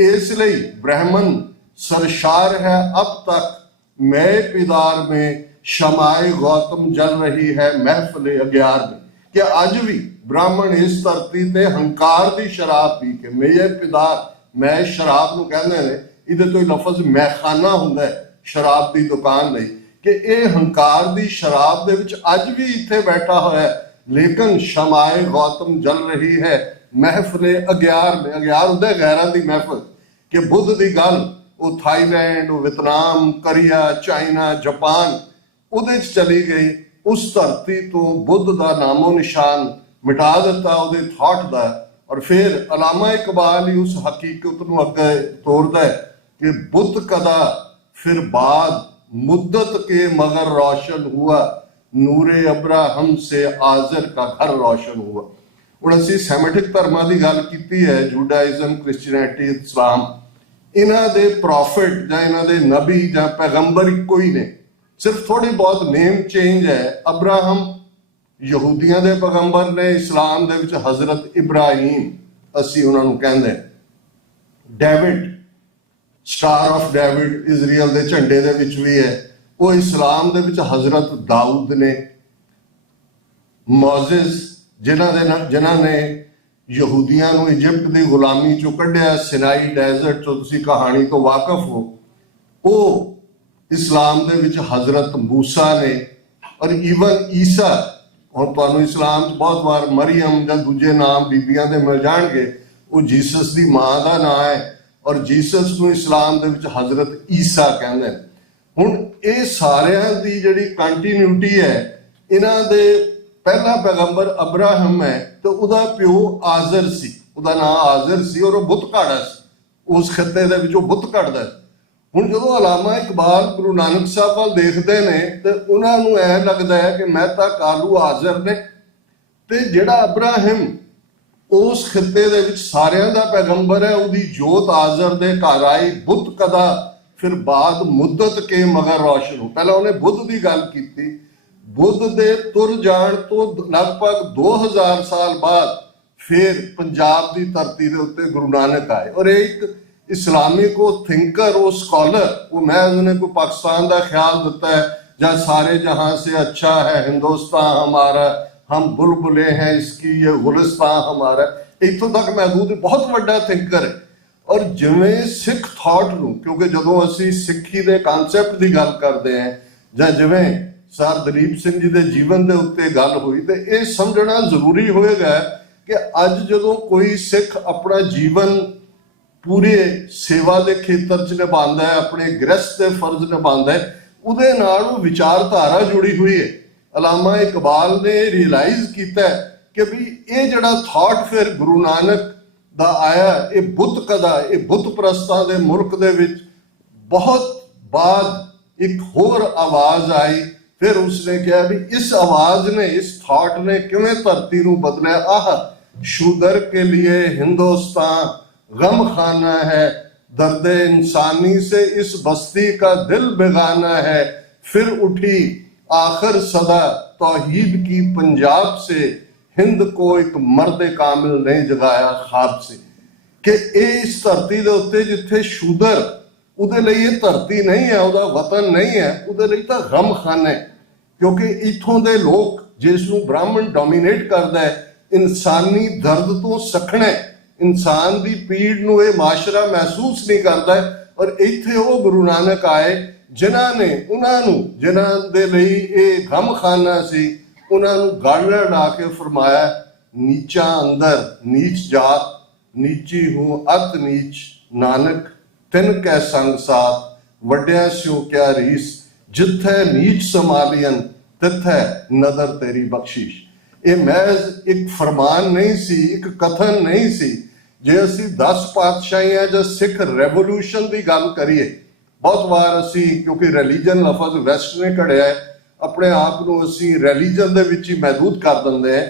इसलिए ब्राह्मण सरशार है अब तक मैं पिदार में, शमाए गौतम जल रही है महफिल अग्यार में। कि अज भी ब्राह्मण इस धरती ते हंकार की शराब पी के, मेरे पिदार मैं शराब नूं कहंदे ने, इहदे तो लफज मैखाना हुंदा है शराब की दुकान नहीं, कि यह हंकार की शराब दे विच अज भी इत्थे बैठा होया है, लेकिन शमाए गौतम जल रही है महफिल अग्यार में। अग्यार हुंदा गैरां दी महफिल। कि बुद्ध की गल वो Thailand, Vietnam, Korea, China, Japan उहदे च चली गई, उस धरती तो बुद्ध का नामो निशान मिटा दिता उहदे थॉट का। और फिर अलामा इकबाल ही उस हकीकत नूं अगे तोरदा है कि बुद्ध कदा फिर बाद मुद्दत के मगर रोशन हुआ, नूरे अब्राहम से आजर का घर रोशन हुआ। ਹੁਣ ਅਸੀਂ ਸੈਮੈਟਿਕ ਧਰਮਾਂ ਦੀ ਗੱਲ ਕੀਤੀ ਹੈ, ਜੂਡਾਇਜ਼ਮ, ਕ੍ਰਿਸਚੀਅਨਿਟੀ, ਇਸਲਾਮ, ਇਹਨਾਂ ਦੇ ਪ੍ਰੋਫਿਟ ਜਾਂ ਇਹਨਾਂ ਦੇ ਨਬੀ ਜਾਂ ਪੈਗੰਬਰ ਇੱਕੋ ਹੀ ਨੇ, ਸਿਰਫ ਥੋੜੀ ਬਹੁਤ ਨੇਮ ਚੇਂਜ ਹੈ। ਅਬਰਾਹਮ ਯਹੂਦੀਆਂ ਦੇ ਪੈਗੰਬਰ ਨੇ, ਇਸਲਾਮ ਦੇ ਵਿੱਚ ਹਜ਼ਰਤ ਇਬਰਾਹੀਮ ਅਸੀਂ ਉਹਨਾਂ ਨੂੰ ਕਹਿੰਦੇ। David, star of David Israel ਦੇ ਝੰਡੇ ਦੇ ਵਿੱਚ ਵੀ ਹੈ, ਉਹ ਇਸਲਾਮ ਦੇ ਵਿੱਚ ਹਜ਼ਰਤ ਦਾਊਦ ਨੇ। ਮੋਜ਼ਿਸ ਜਿਨ੍ਹਾਂ ਨੇ ਯਹੂਦੀਆਂ ਨੂੰ ਇਜਿਪਟ ਦੀ ਗੁਲਾਮੀ ਚੋਂ ਕੱਢਿਆ, ਸਿਨਾਈ ਡੈਜ਼ਰਟ ਤੋਂ, ਤੁਸੀਂ ਕਹਾਣੀ ਤੋਂ ਵਾਕਫ ਹੋ, ਉਹ ਇਸਲਾਮ ਦੇ ਵਿੱਚ ਹਜ਼ਰਤ ਮੂਸਾ ਨੇ। ਔਰ ਈਵਨ ਈਸਾ, ਹੁਣ ਤੁਹਾਨੂੰ ਇਸਲਾਮ 'ਚ ਬਹੁਤ ਵਾਰ ਮਰੀਅਮ ਜਾਂ ਦੂਜੇ ਨਾਮ ਬੀਬੀਆਂ ਦੇ ਮਿਲ ਜਾਣਗੇ, ਉਹ ਜੀਸਸ ਦੀ ਮਾਂ ਦਾ ਨਾਂ ਹੈ, ਔਰ ਜੀਸਸ ਨੂੰ ਇਸਲਾਮ ਦੇ ਵਿੱਚ ਹਜ਼ਰਤ ਈਸਾ ਕਹਿੰਦੇ ਨੇ। ਹੁਣ ਇਹ ਸਾਰਿਆਂ ਦੀ ਜਿਹੜੀ ਕੰਟੀਨਿਊਟੀ ਹੈ, ਇਹਨਾਂ ਦੇ ਪਹਿਲਾ ਪੈਗੰਬਰ ਅਬਰਾਹਮ ਹੈ ਤੇ ਉਹਦਾ ਪਿਓ ਆਜ਼ਰ ਸੀ, ਉਹਦਾ ਨਾਂ ਆਜ਼ਰ ਸੀ, ਔਰ ਉਹ ਬੁੱਤ ਘਾੜਾ ਸੀ, ਉਸ ਖਿੱਤੇ ਦੇ ਵਿੱਚ ਉਹ ਬੁੱਤ ਘੜਦਾ ਸੀ। ਹੁਣ ਜਦੋਂ ਅਲਾਮਾ ਇਕਬਾਲ ਗੁਰੂ ਨਾਨਕ ਸਾਹਿਬ ਵੱਲ ਦੇਖਦੇ ਨੇ ਤੇ ਉਹਨਾਂ ਨੂੰ ਐ ਲੱਗਦਾ ਹੈ ਕਿ ਮਹਿਤਾ ਕਾਲੂ ਆਜ਼ਰ ਨੇ, ਤੇ ਜਿਹੜਾ ਅਬਰਾਹਮ ਉਸ ਖਿੱਤੇ ਦੇ ਵਿੱਚ ਸਾਰਿਆਂ ਦਾ ਪੈਗੰਬਰ ਹੈ, ਉਹਦੀ ਜੋਤ ਆਜ਼ਰ ਦੇ ਘਰ ਆਈ। ਬੁੱਤ ਕਦਾ ਫਿਰ ਬਾਅਦ ਮੁੱਦਤ ਕੇ ਮਗਰ ਰੋਸ਼ਨ ਹੋ। ਪਹਿਲਾਂ ਉਹਨੇ ਬੁੱਧ ਦੀ ਗੱਲ ਕੀਤੀ, ਬੁੱਧ ਦੇ ਤੁਰ ਜਾਣ ਤੋਂ ਲਗਭਗ 2000 ਸਾਲ ਬਾਅਦ ਫਿਰ ਪੰਜਾਬ ਦੀ ਧਰਤੀ ਦੇ ਉੱਤੇ ਗੁਰੂ ਨਾਨਕ ਆਏ। ਔਰ ਇਹ ਇੱਕ ਇਸਲਾਮਿਕ ਉਹ ਥਿੰਕਰ, ਉਹ ਸਕਾਲਰ, ਉਹ ਮੈਂ ਉਹਨੇ ਕੋਈ ਪਾਕਿਸਤਾਨ ਦਾ ਖਿਆਲ ਦਿੱਤਾ ਹੈ ਜਾਂ ਸਾਰੇ ਜਹਾਂ ਸੇ ਅੱਛਾ ਹੈ ਹਿੰਦੁਸਤਾਨ ਹਮਾਰਾ, ਹਮ ਬੁਲਬੁਲੇ ਹੈ ਇਸकी ਇਹ ਗੁਲਿਸਤਾਨ ਹਮਾਰਾ, ਇੱਥੋਂ ਤੱਕ ਮਹਿਦੂਦ ਬਹੁਤ ਵੱਡਾ ਥਿੰਕਰ ਹੈ। ਔਰ ਜਿਵੇਂ ਸਿੱਖ ਥਾਟ ਨੂੰ, ਕਿਉਂਕਿ ਜਦੋਂ ਅਸੀਂ ਸਿੱਖੀ ਦੇ ਕਨਸੈਪਟ ਦੀ ਗੱਲ ਕਰਦੇ ਹਾਂ ਜਾਂ ਜਿਵੇਂ ਸਰ ਦਲੀਪ ਸਿੰਘ ਜੀ ਦੇ ਜੀਵਨ ਦੇ ਉੱਤੇ ਗੱਲ ਹੋਈ, ਤੇ ਇਹ ਸਮਝਣਾ ਜ਼ਰੂਰੀ ਹੋਏਗਾ ਕਿ ਅੱਜ ਜਦੋਂ ਕੋਈ ਸਿੱਖ ਆਪਣਾ ਜੀਵਨ ਪੂਰੇ ਸੇਵਾ ਦੇ ਖੇਤਰ 'ਚ ਨਿਭਾਉਂਦਾ ਹੈ, ਆਪਣੇ ਗ੍ਰਸਤ ਦੇ ਫਰਜ਼ ਨਿਭਾਉਂਦਾ ਹੈ, ਉਹਦੇ ਨਾਲ ਉਹ ਵਿਚਾਰਧਾਰਾ ਜੁੜੀ ਹੋਈ ਹੈ। ਅਲਾਮਾ ਇਕਬਾਲ ਨੇ ਰਿਅਲਾਈਜ਼ ਕੀਤਾ ਕਿ ਵੀ ਇਹ ਜਿਹੜਾ ਥਾਟ ਫਿਰ ਗੁਰੂ ਨਾਨਕ ਦਾ ਆਇਆ, ਇਹ ਬੁੱਤ ਕਦਾ, ਇਹ ਬੁੱਤ ਪ੍ਰਸਤਾਂ ਦੇ ਮੁਲਕ ਦੇ ਵਿੱਚ ਬਹੁਤ ਬਾਅਦ ਇੱਕ ਹੋਰ ਆਵਾਜ਼ ਆਈ। ਫਿਰ ਉਸਨੇ ਕਿਹਾ ਵੀ ਇਸ ਆਵਾਜ਼ ਨੇ, ਇਸ ਥਾਟ ਨੇ ਕਿਵੇਂ ਧਰਤੀ ਨੂੰ ਬਦਲਿਆ। ਆਹ ਸ਼ੂਦਰ ਕੇ लिए हिंदुस्तान गम खाना है, दर्द इंसानी से इस बस्ती का दिल बेगाना है, फिर उठी आखिर सदा तौहीद की पंजाब से, हिंद को एक मर्द कामिल ने जगाया ख्वाब से। कि इस धरती ਦੇ ਉੱਤੇ ਜਿੱਥੇ ਸ਼ੂਦਰ, ਉਹਦੇ ਲਈ ਇਹ ਧਰਤੀ ਨਹੀਂ ਹੈ, ਉਹਦਾ ਵਤਨ ਨਹੀਂ ਹੈ, ਉਹਦੇ ਲਈ ਤਾਂ ਗਮਖਾਨਾ ਹੈ। ਕਿਉਂਕਿ ਇੱਥੋਂ ਦੇ ਲੋਕ ਜਿਸ ਨੂੰ ਬ੍ਰਾਹਮਣ ਡੋਮੀਨੇਟ ਕਰਦਾ ਹੈ, ਇਨਸਾਨੀ ਦਰਦ ਤੋਂ ਸਖਣਾ, ਇਨਸਾਨ ਦੀ ਪੀੜ ਨੂੰ ਇਹ ਮਾਸ਼ਰਾ ਮਹਿਸੂਸ ਨਹੀਂ ਕਰਦਾ। ਔਰ ਇੱਥੇ ਉਹ ਗੁਰੂ ਨਾਨਕ ਆਏ ਜਿਨ੍ਹਾਂ ਨੇ ਉਹਨਾਂ ਨੂੰ, ਜਿਨ੍ਹਾਂ ਦੇ ਲਈ ਇਹ ਗਮਖਾਨਾ ਸੀ, ਉਹਨਾਂ ਨੂੰ ਗਾਲ੍ਹ ਲਾ ਕੇ ਫਰਮਾਇਆ, ਨੀਚਾ ਅੰਦਰ ਨੀਚ ਜਾਤ, ਨੀਚੀ ਹੂੰ ਅਤ ਨੀਚ ਨਾਨਕ, ਤਿੰਨ ਕੈ ਸੰਗ ਸਾਥ, ਵੱਡਿਆਂ ਸਿਓ ਕਿਆ ਰੀਸ, ਜਿੱਥੇ ਨੀਚ ਸੰਭਾਲੀਅਨ ਤਿੱਥੇ ਨਜ਼ਰ ਤੇਰੀ ਬਖਸ਼ਿਸ਼। ਇਹ ਮਹਿਜ਼ ਇੱਕ ਫਰਮਾਨ ਨਹੀਂ ਸੀ, ਇੱਕ ਕਥਨ ਨਹੀਂ ਸੀ। ਜੇ ਅਸੀਂ 10 ਪਾਤਸ਼ਾਹੀਆਂ ਜਾਂ ਸਿੱਖ ਰੈਵੋਲੂਸ਼ਨ ਦੀ ਗੱਲ ਕਰੀਏ, ਬਹੁਤ ਵਾਰ ਅਸੀਂ, ਕਿਉਂਕਿ ਰਿਲੀਜਨ ਲਫ਼ਜ਼ ਵੈਸਟ ਨੇ ਘੜਿਆ ਹੈ, ਆਪਣੇ ਆਪ ਨੂੰ ਅਸੀਂ ਰਿਲੀਜਨ ਦੇ ਵਿੱਚ ਹੀ ਮਹਿਦੂਦ ਕਰ ਦਿੰਦੇ ਹਾਂ।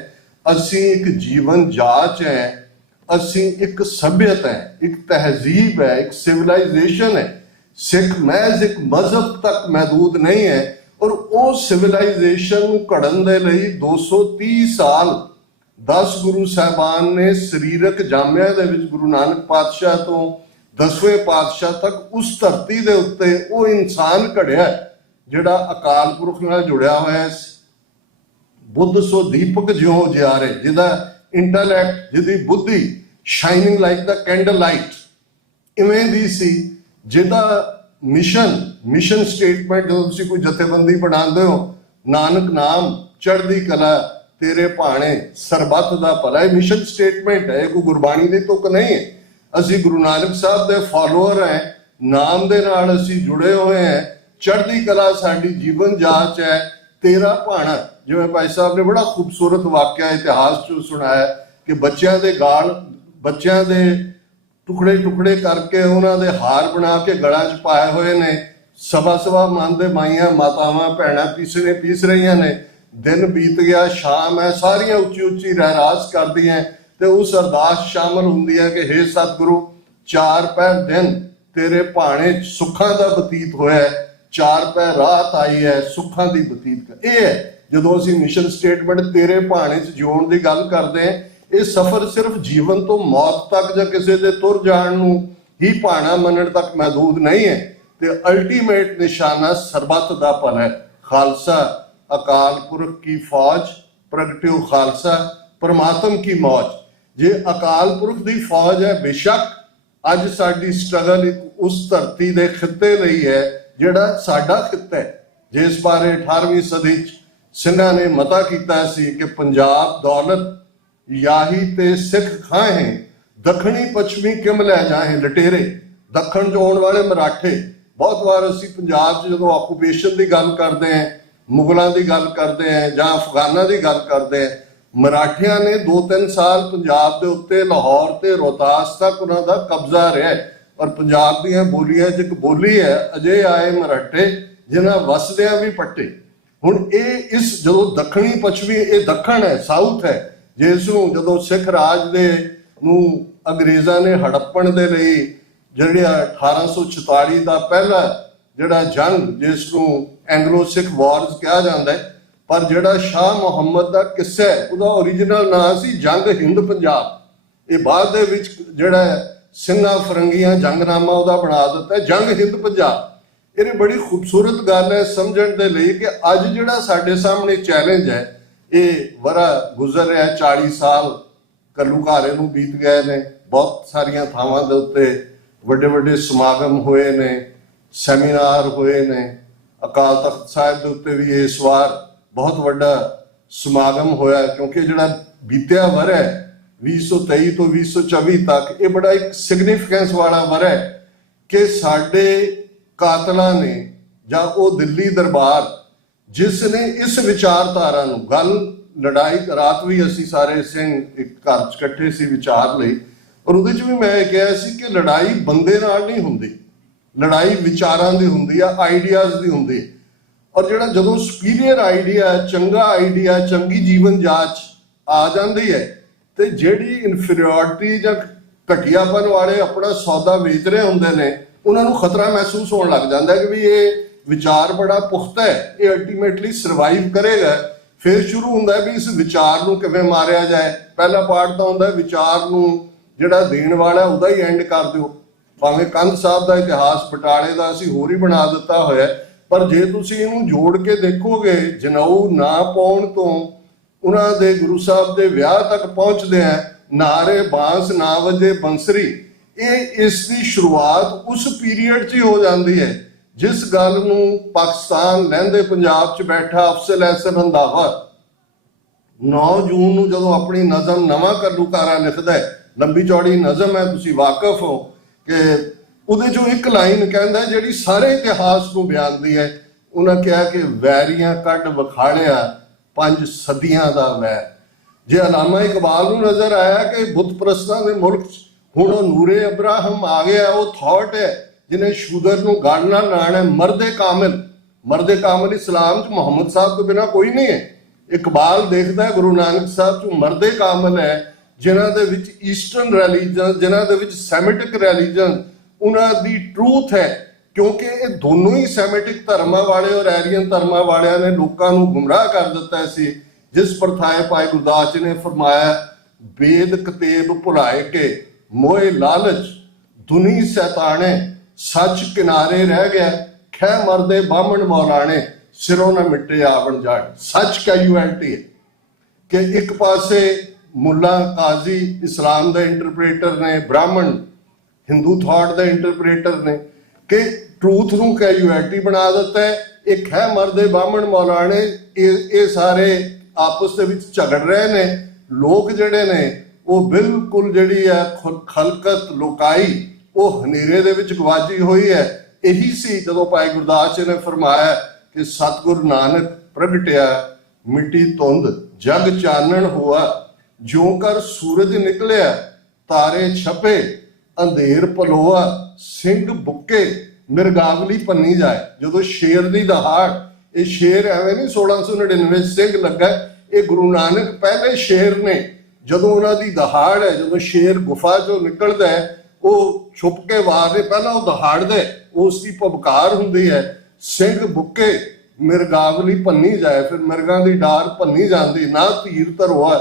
ਅਸੀਂ ਇੱਕ ਜੀਵਨ ਜਾਚ ਹੈ, ਅਸੀਂ ਇੱਕ ਸਭਿਅਤ ਹੈ, ਇੱਕ ਤਹਿਜ਼ੀਬ ਹੈ, ਇੱਕ ਸਿਵਲਾਈਜੇਸ਼ਨ ਹੈ। ਸਿੱਖ ਮਹਿਜ਼ ਇੱਕ ਮਜ਼ਹਬ ਤੱਕ ਮਹਿਦੂਦ ਨਹੀਂ ਹੈ। ਔਰ ਉਹ ਸਿਵਲਾਈਜੇਸ਼ਨ ਨੂੰ ਘੜਨ ਦੇ ਲਈ 230 ਸਾਲ 10 ਗੁਰੂ ਸਾਹਿਬਾਨ ਨੇ ਸਰੀਰਕ ਜਾਮਿਆਂ ਦੇ ਵਿੱਚ ਗੁਰੂ ਨਾਨਕ ਪਾਤਸ਼ਾਹ ਤੋਂ 10ਵੇਂ ਪਾਤਸ਼ਾਹ ਤੱਕ ਉਸ ਧਰਤੀ ਦੇ ਉੱਤੇ ਉਹ ਇਨਸਾਨ ਘੜਿਆ ਜਿਹੜਾ ਅਕਾਲ ਪੁਰਖ ਨਾਲ ਜੁੜਿਆ ਹੋਇਆ ਸੀ। ਬੁੱਧ ਸੋ ਦੀਪਕ ਜਿਉਂ ਜਿਆਰੇ, ਜਿਹਦਾ ਇੰਟੈਲੈਕਟ, ਜਿਹਦੀ ਬੁੱਧੀ ਸ਼ਾਈਨਿੰਗ ਲਾਈਕ ਦਾ ਕੈਂਡਲ ਲਾਈਟ ਇਵੇਂ ਦੀ ਸੀ, ਜਿਹਦਾ ਮਿਸ਼ਨ ਸਟੇਟਮੈਂਟ, ਜਦੋਂ ਤੁਸੀਂ ਕੋਈ ਜਥੇਬੰਦੀ ਬਣਾਉਂਦੇ ਹੋ, ਨਾਨਕ ਨਾਮ ਚੜ੍ਹਦੀ ਕਲਾ ਤੇਰੇ ਭਾਣੇ ਸਰਬੱਤ ਦਾ ਭਲਾ, ਇਹ ਮਿਸ਼ਨ ਸਟੇਟਮੈਂਟ ਹੈ, ਕੋਈ ਗੁਰਬਾਣੀ ਦੀ ਤੁਕ ਨਹੀਂ ਹੈ। ਅਸੀਂ ਗੁਰੂ ਨਾਨਕ ਸਾਹਿਬ ਦੇ ਫਾਲੋਅਰ ਹੈ, ਨਾਮ ਦੇ ਨਾਲ ਅਸੀਂ ਜੁੜੇ ਹੋਏ ਹਾਂ, ਚੜ੍ਹਦੀ ਕਲਾ ਸਾਡੀ ਜੀਵਨ ਜਾਚ ਹੈ, ਤੇਰਾ ਭਾਣਾ। ਜਿਵੇਂ ਭਾਈ ਸਾਹਿਬ ਨੇ ਬੜਾ ਖੂਬਸੂਰਤ ਵਾਕਿਆ ਇਤਿਹਾਸ 'ਚ ਸੁਣਾਇਆ ਕਿ ਬੱਚਿਆਂ ਦੇ ਗਾਲ, ਬੱਚਿਆਂ ਦੇ ਟੁਕੜੇ ਟੁਕੜੇ ਕਰਕੇ ਉਹਨਾਂ ਦੇ ਹਾਰ ਬਣਾ ਕੇ ਗਲਾਂ 'ਚ ਪਾਏ ਹੋਏ ਨੇ। ਸਵਾ ਮਨ ਦੇ ਮਾਈਆਂ, ਮਾਤਾਵਾਂ, ਭੈਣਾਂ ਪੀਸ ਰਹੀਆਂ ਨੇ। दिन बीत गया, शाम है, सारियां उच्ची उच्ची रहरास करदी हैं ते उस अरदास शामिल हुंदी है कि हे सतगुरु 4 पहर दिन तेरे भाणे सुखां दा बतीत होया है, 4 पहर रात आई है सुखां दी बतीत कर। ये है ਜਦੋਂ ਅਸੀਂ ਮਿਸ਼ਨ ਸਟੇਟਮੈਂਟ ਤੇਰੇ ਭਾਣੇ 'ਚ ਜਿਉਣ ਦੀ ਗੱਲ ਕਰਦੇ ਹਾਂ, ਇਹ ਸਫ਼ਰ ਸਿਰਫ ਜੀਵਨ ਤੋਂ ਮੌਤ ਤੱਕ ਜਾਂ ਕਿਸੇ ਦੇ ਤੁਰ ਜਾਣ ਨੂੰ ਹੀ ਭਾਣਾ ਮੰਨਣ ਤੱਕ ਮਹਦੂਦ ਨਹੀਂ ਹੈ ਤੇ ਅਲਟੀਮੇਟ ਨਿਸ਼ਾਨਾ ਸਰਬੱਤ ਦਾ ਭਲਾ ਹੈ। ਖਾਲਸਾ ਅਕਾਲ ਪੁਰਖ ਕੀ ਫੌਜ, ਪ੍ਰਗਟਿਓ ਖਾਲਸਾ ਪਰਮਾਤਮ ਕੀ ਮੌਜ। ਜੇ ਅਕਾਲ ਪੁਰਖ ਦੀ ਫੌਜ ਹੈ, ਬੇਸ਼ੱਕ ਅੱਜ ਸਾਡੀ ਸਟਰਗਲ ਉਸ ਧਰਤੀ ਦੇ ਖਿੱਤੇ ਲਈ ਹੈ ਜਿਹੜਾ ਸਾਡਾ ਖਿੱਤਾ ਹੈ, ਜਿਸ ਬਾਰੇ 18ਵੀਂ ਸਦੀ 'ਚ ਸਿੰਘਾਂ ਨੇ ਮਤਾ ਕੀਤਾ ਸੀ ਕਿ ਪੰਜਾਬ ਦੌਲਤ ਯਾਹੀ ਤੇ ਸਿੱਖ ਖਾਹੇ, ਦੱਖਣੀ ਪੱਛਮੀ ਕਿਮ ਲੈ ਜਾਹੇ ਲਟੇਰੇ। ਦੱਖਣ 'ਚ ਆਉਣ ਵਾਲੇ ਮਰਾਠੇ, ਬਹੁਤ ਵਾਰ ਅਸੀਂ ਪੰਜਾਬ 'ਚ ਜਦੋਂ ਆਕੂਪੇਸ਼ਨ ਦੀ ਗੱਲ ਕਰਦੇ ਹਾਂ, ਮੁਗਲਾਂ ਦੀ ਗੱਲ ਕਰਦੇ ਹਾਂ ਜਾਂ ਅਫਗਾਨਾਂ ਦੀ ਗੱਲ ਕਰਦੇ ਹਾਂ, ਮਰਾਠਿਆਂ ਨੇ 2-3 ਸਾਲ ਪੰਜਾਬ ਦੇ ਉੱਤੇ ਲਾਹੌਰ ਤੇ ਰੋਹਤਾਸ ਤੱਕ ਉਹਨਾਂ ਦਾ ਕਬਜ਼ਾ ਰਿਹਾ ਔਰ ਪੰਜਾਬ ਦੀਆਂ ਬੋਲੀਆਂ 'ਚ ਇੱਕ ਬੋਲੀ ਹੈ, ਅਜੇ ਆਏ ਮਰਾਠੇ ਜਿਨ੍ਹਾਂ ਵਸਦਿਆਂ ਵੀ ਪੱਟੇ। ਹੁਣ ਇਹ ਇਸ ਜਦੋਂ ਦੱਖਣੀ ਪੱਛਮੀ, ਇਹ ਦੱਖਣ ਹੈ, ਸਾਊਥ ਹੈ, ਜਿਸ ਨੂੰ ਜਦੋਂ ਸਿੱਖ ਰਾਜ ਦੇ ਨੂੰ ਅੰਗਰੇਜ਼ਾਂ ਨੇ ਹੜੱਪਣ ਦੇ ਲਈ ਜਿਹੜਾ 1846 ਦਾ ਪਹਿਲਾ ਜਿਹੜਾ ਜੰਗ, ਜਿਸ ਨੂੰ ਐਂਗਲੋ ਸਿੱਖ ਵਾਰਸ ਕਿਹਾ ਜਾਂਦਾ ਹੈ, ਪਰ ਜਿਹੜਾ ਸ਼ਾਹ ਮੁਹੰਮਦ ਦਾ ਕਿੱਸਾ ਹੈ ਉਹਦਾ ਓਰੀਜਨਲ ਨਾਂ ਸੀ ਜੰਗ ਹਿੰਦ ਪੰਜਾਬ। ਇਹ ਬਾਅਦ ਦੇ ਵਿੱਚ ਜਿਹੜਾ ਸਿੰਘਾਂ ਫਰੰਗੀਆਂ ਜੰਗਨਾਮਾ ਉਹਦਾ ਬਣਾ ਦਿੱਤਾ ਜੰਗ ਹਿੰਦ ਪੰਜਾਬ। ਇਹ ਬੜੀ ਖੂਬਸੂਰਤ ਗੱਲ ਹੈ ਸਮਝਣ ਦੇ ਲਈ ਕਿ ਅੱਜ ਜਿਹੜਾ ਸਾਡੇ ਸਾਹਮਣੇ ਚੈਲੰਜ ਹੈ, ਇਹ ਵਰਾ ਗੁਜ਼ਰ ਰਿਹਾ, 40 ਸਾਲ ਘੱਲੂਘਾਰੇ ਨੂੰ ਬੀਤ ਗਏ ਨੇ, ਬਹੁਤ ਸਾਰੀਆਂ ਥਾਵਾਂ ਦੇ ਉੱਤੇ ਵੱਡੇ ਵੱਡੇ ਸਮਾਗਮ ਹੋਏ ਨੇ, ਸੈਮੀਨਾਰ ਹੋਏ ਨੇ। ਅਕਾਲ ਤਖਤ ਸਾਹਿਬ ਦੇ ਉੱਤੇ ਵੀ ਇਸ ਵਾਰ ਬਹੁਤ ਵੱਡਾ ਸਮਾਗਮ ਹੋਇਆ, ਕਿਉਂਕਿ ਜਿਹੜਾ ਬੀਤਿਆ ਵਰ੍ਹਾ ਹੈ 2023 ਤੋਂ 2024 ਤੱਕ, ਇਹ ਬੜਾ ਇੱਕ ਸਿਗਨੀਫੀਕੈਂਸ ਵਾਲਾ ਵਰ੍ਹਾ ਹੈ ਕਿ ਸਾਡੇ ਕਾਤਲਾਂ ਨੇ ਜਾਂ ਉਹ ਦਿੱਲੀ ਦਰਬਾਰ ਜਿਸ ਨੇ ਇਸ ਵਿਚਾਰਧਾਰਾ ਨੂੰ ਗੱਲ ਲੜਾਈ, ਰਾਤ ਵੀ ਅਸੀਂ ਸਾਰੇ ਸਿੰਘ ਇੱਕ ਘਰ 'ਚ ਇਕੱਠੇ ਸੀ ਵਿਚਾਰ ਲਈ, ਔਰ ਉਹਦੇ 'ਚ ਵੀ ਮੈਂ ਇਹ ਕਿਹਾ ਸੀ ਕਿ ਲੜਾਈ ਬੰਦੇ ਨਾਲ ਨਹੀਂ ਹੁੰਦੀ, ਲੜਾਈ ਵਿਚਾਰਾਂ ਦੀ ਹੁੰਦੀ ਆ, ਆਈਡੀਆਜ਼ ਦੀ ਹੁੰਦੀ। ਔਰ ਜਿਹੜਾ ਜਦੋਂ ਸੁਪੀਰੀਅਰ ਆਈਡੀਆ, ਚੰਗਾ ਆਈਡੀਆ, ਚੰਗੀ ਜੀਵਨ ਜਾਂਚ ਆ ਜਾਂਦੀ ਹੈ ਤੇ ਜਿਹੜੀ ਇਨਫੀਰੀਅਰਿਟੀ ਜਾਂ ਘਟੀਆਪਨ ਵਾਲੇ ਆਪਣਾ ਸੌਦਾ ਵੇਚ ਰਹੇ ਹੁੰਦੇ ਨੇ, ਉਹਨਾਂ ਨੂੰ ਖਤਰਾ ਮਹਿਸੂਸ ਹੋਣ ਲੱਗ ਜਾਂਦਾ ਕਿ ਵੀ ਇਹ ਵਿਚਾਰ ਬੜਾ ਪੁਖਤਾ ਹੈ, ਇਹ ਅਲਟੀਮੇਟਲੀ ਸਰਵਾਈਵ ਕਰੇਗਾ। ਫਿਰ ਸ਼ੁਰੂ ਹੁੰਦਾ ਵੀ ਇਸ ਵਿਚਾਰ ਨੂੰ ਕਿਵੇਂ ਮਾਰਿਆ ਜਾਏ। ਪਹਿਲਾ ਪਾਰਟ ਤਾਂ ਹੁੰਦਾ ਵਿਚਾਰ ਨੂੰ ਜਿਹੜਾ ਦੇਣ ਵਾਲਾ ਉਹਦਾ ਹੀ ਐਂਡ ਕਰ ਦਿਓ। ਭਾਵੇਂ ਕੰਧ ਸਾਹਿਬ ਦਾ ਇਤਿਹਾਸ ਬਟਾਲੇ ਦਾ ਅਸੀਂ ਹੋਰ ਹੀ ਬਣਾ ਦਿੱਤਾ ਹੋਇਆ, ਪਰ ਜੇ ਤੁਸੀਂ ਇਹਨੂੰ ਜੋੜ ਕੇ ਦੇਖੋਗੇ, ਜਨੇਊ ਨਾ ਪਾਉਣ ਤੋਂ ਉਹਨਾਂ ਦੇ ਗੁਰੂ ਸਾਹਿਬ ਦੇ ਵਿਆਹ ਤੱਕ ਪਹੁੰਚਦੇ ਆ, ਨਾਰੇ ਬਾਂਸ ਨਾ ਵਜੇ ਬੰਸਰੀ, ਇਹ ਇਸ ਦੀ ਸ਼ੁਰੂਆਤ ਉਸ ਪੀਰੀਅਡ 'ਚ ਹੀ ਹੋ ਜਾਂਦੀ ਹੈ ਜਿਸ ਗੱਲ ਨੂੰ ਪਾਕਿਸਤਾਨ ਲਹਿੰਦੇ ਪੰਜਾਬ 'ਚ ਬੈਠਾ ਅਫਜ਼ਲ ਅਹਿਸਨ ਰੰਧਾਵਾ 9 ਜੂਨ ਨੂੰ ਜਦੋਂ ਆਪਣੀ ਨਜ਼ਮ ਨਵਾਂ ਘੱਲੂਘਾਰਾ ਲਿਖਦਾ ਹੈ, ਲੰਬੀ ਚੌੜੀ ਨਜ਼ਮ ਹੈ, ਤੁਸੀਂ ਵਾਕਿਫ ਹੋ ਕਿ ਉਹਦੇ 'ਚੋਂ ਇੱਕ ਲਾਈਨ ਕਹਿੰਦਾ ਜਿਹੜੀ ਸਾਰੇ ਇਤਿਹਾਸ ਨੂੰ ਬਿਆਨਦੀ ਹੈ। ਉਹਨਾਂ ਕਿਹਾ ਕਿ ਵੈਰੀਆਂ ਕੱਢ ਵਿਖਾੜਿਆ 5 ਸਦੀਆਂ ਦਾ ਵੈਰ। ਜੇ ਅਲਾਮਾ ਇਕਬਾਲ ਨੂੰ ਨਜ਼ਰ ਆਇਆ ਕਿ ਬੁੱਤ ਪ੍ਰਸਤਾਂ ਦੇ ਮੁਲਕ 'ਚ ਹੁਣ ਉਹ ਨੂਰੇ ਅਬਰਾਹਮ ਆ ਗਿਆ, ਉਹ ਥਾਟ ਹੈ ਜਿਹਨੇ ਸ਼ੂਦਰ ਨੂੰ ਗੱਲ ਨਾਲ ਲਾਣਾ। ਮਰਦੇ ਕਾਮਿਲ ਇਸਲਾਮ 'ਚ ਮੁਹੰਮਦ ਸਾਹਿਬ ਤੋਂ ਬਿਨਾਂ ਕੋਈ ਨਹੀਂ ਹੈ। ਇਕਬਾਲ ਦੇਖਦਾ ਗੁਰੂ ਨਾਨਕ ਸਾਹਿਬ 'ਚ ਮਰਦੇ ਕਾਮਿਲ ਹੈ ਜਿਨ੍ਹਾਂ ਦੇ ਵਿੱਚ ਈਸਟਰਨ ਰਿਲੀਜਨ, ਜਿਨ੍ਹਾਂ ਦੇ ਵਿੱਚ ਸੈਮਿਟਿਕ ਰਿਲੀਜਨ ਉਹਨਾਂ ਦੀ ਟਰੂਥ ਹੈ, ਕਿਉਂਕਿ ਇਹ ਦੋਨੋਂ ਹੀ ਸੈਮਿਟਿਕ ਧਰਮਾਂ ਵਾਲੇ ਔਰ ਐਰੀਅਨ ਧਰਮਾਂ ਵਾਲਿਆਂ ਨੇ ਲੋਕਾਂ ਨੂੰ ਗੁੰਮਰਾਹ ਕਰ ਦਿੱਤਾ ਸੀ। ਜਿਸ ਪ੍ਰਥਾਏ ਭਾਈ ਗੁਰਦਾਸ ਜੀ ਨੇ ਫਰਮਾਇਆ, ਵੇਦ ਕਤੇਬ ਭੁਲਾਏ ਕੇ ਮੋਏ ਲਾਲਚ ਦੁਨੀ ਸੈਤਾਣੇ, ਸੱਚ ਕਿਨਾਰੇ ਰਹਿ ਗਿਆ ਖੈ ਮਰਦੇ ਬਾਹਮਣ ਮੌਲਾਣੇ, ਸਿਰੋਂ ਨਾ ਮਿਟੇ ਆਵਣ ਜਾਣ। ਸੱਚ ਕੈਜੂਐਲਿਟੀ ਹੈ ਕਿ ਇੱਕ ਪਾਸੇ ਮੁੱਲਾ ਕਾਜ਼ੀ ਇਸਲਾਮ ਦਾ ਇੰਟਰਪ੍ਰੇਟਰ ਨੇ, ਬ੍ਰਾਹਮਣ ਹਿੰਦੂ ਥਾਟ ਦਾ ਇੰਟਰਪ੍ਰੇਟਰ ਨੇ, ਕਿ ਟਰੂਥ ਨੂੰ ਕੈਜੂਐਲਿਟੀ ਬਣਾ ਦਿੱਤਾ ਹੈ। ਇੱਕ ਹੈ ਮਰਦੇ ਬਾਹਮਣ ਮੌਲਾਣੇ, ਇਹ ਸਾਰੇ ਆਪਸ ਦੇ ਵਿੱਚ ਝਗੜ ਰਹੇ ਨੇ। ਲੋਕ ਜਿਹੜੇ ਨੇ ਉਹ ਬਿਲਕੁਲ ਜਿਹੜੀ ਹੈ ਖਲਕਤ ਲੋਕਾਈ ਉਹ ਹਨੇਰੇ ਦੇ ਵਿੱਚ ਗਵਾਜੀ ਹੋਈ ਹੈ। ਇਹੀ ਸੀ ਜਦੋਂ ਭਾਈ ਗੁਰਦਾਸ ਜੀ ਨੇ ਫਰਮਾਇਆ ਕਿ ਸਤਿਗੁਰ ਨਾਨਕ ਪ੍ਰਗਟਿਆ ਮਿੱਟੀ ਧੁੰਦ ਜਗ ਚਾਨਣ ਹੋਆ, ਜਿਉਂ ਕਰ ਸੂਰਜ ਨਿਕਲਿਆ ਤਾਰੇ ਛਪੇ ਅੰਧੇਰ ਪਲੋਆ, ਸਿੰਘ ਬੁੱਕੇ ਮਿਰਗਾਵਲੀ ਪੰਨੀ ਜਾਏ। ਜਦੋਂ ਸ਼ੇਰ ਦੀ ਦਹਾੜ ਇਹ ਸ਼ੇਰ ਐਵੇਂ ਨਹੀਂ 1699 ਸਿੰਘ ਲੱਗਾ, ਇਹ ਗੁਰੂ ਨਾਨਕ ਪਹਿਲੇ ਸ਼ੇਰ ਨੇ। ਜਦੋਂ ਉਹਨਾਂ ਦੀ ਦਹਾੜ ਹੈ, ਜਦੋਂ ਸ਼ੇਰ ਗੁਫਾ ਚੋਂ ਨਿਕਲਦਾ ਹੈ, ਉਹ ਛੁਪ ਕੇ ਵਾਰ ਨੇ, ਪਹਿਲਾਂ ਉਹ ਦਹਾੜਦਾ, ਉਸ ਦੀ ਭਬਕਾਰ ਹੁੰਦੀ ਹੈ, ਸਿੰਘ ਬੁੱਕੇ ਮਿਰਗਾਵਲੀ ਭੰਨੀ ਜਾਏ, ਫਿਰ ਮਿਰਗਾਂ ਦੀ ਡਾਰ ਭੰਨੀ ਜਾਂਦੀ, ਨਾ ਧੀਰ ਧਰੋਆ।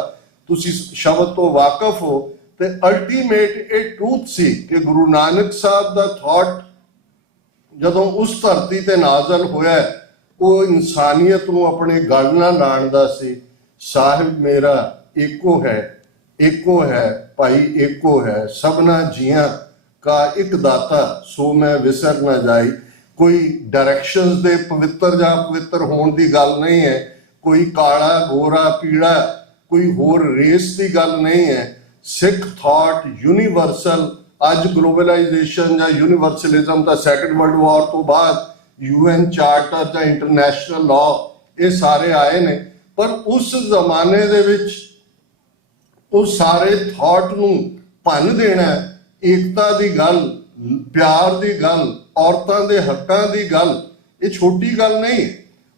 ਤੁਸੀਂ ਸ਼ਬਦ ਤੋਂ ਵਾਕਫ ਹੋ। ਤੇ ਅਲਟੀਮੇਟ ਇਹ ਟਰੂਥ ਸੀ ਕਿ ਗੁਰੂ ਨਾਨਕ ਸਾਹਿਬ ਦਾ ਥਾਟ ਜਦੋਂ ਉਸ ਧਰਤੀ ਤੇ ਨਾਜ਼ਲ ਹੋਇਆ, ਉਹ ਇਨਸਾਨੀਅਤ ਨੂੰ ਆਪਣੇ ਗਲ ਨਾਲ ਲਾਣਦਾ ਸੀ। ਸਾਹਿਬ ਮੇਰਾ ਏਕੋ ਹੈ, ਏਕੋ ਹੈ ਭਾਈ, ਏਕੋ ਹੈ ਸਭਨਾ ਜੀਆਂ ਕਾ ਇੱਕ ਦਾਤਾ, ਸੋ ਮੈਂ ਵਿਸਰ ਨਾ ਜਾਈ। ਕੋਈ ਡਾਇਰੈਕਸ਼ਨਸ ਦੇ ਪਵਿੱਤਰ ਜਾਂ ਪਵਿੱਤਰ ਹੋਣ ਦੀ ਗੱਲ ਨਹੀਂ ਹੈ, ਕੋਈ ਕਾਲਾ ਗੋਰਾ ਪੀਲਾ ਕੋਈ ਹੋਰ ਰੇਸ ਦੀ ਗੱਲ ਨਹੀਂ ਹੈ। ਸਿੱਖ ਥਾਟ ਯੂਨੀਵਰਸਲ। ਅੱਜ ਗਲੋਬਲਾਈਜੇਸ਼ਨ ਜਾਂ ਯੂਨੀਵਰਸਲਿਜ਼ਮ ਤਾਂ ਸੈਕੰਡ ਵਰਲਡ ਵਾਰ ਤੋਂ ਬਾਅਦ UN ਚਾਰਟਰ ਜਾਂ ਇੰਟਰਨੈਸ਼ਨਲ ਲਾਅ ਇਹ ਸਾਰੇ ਆਏ ਨੇ, ਪਰ ਉਸ ਜ਼ਮਾਨੇ ਦੇ ਵਿੱਚ ਉਹ ਸਾਰੇ ਥਾਟ ਨੂੰ ਭੰਨ ਦੇਣਾ, ਏਕਤਾ ਦੀ ਗੱਲ, ਪਿਆਰ ਦੀ ਗੱਲ, ਔਰਤਾਂ ਦੇ ਹੱਕਾਂ ਦੀ ਗੱਲ, ਇਹ ਛੋਟੀ ਗੱਲ ਨਹੀਂ।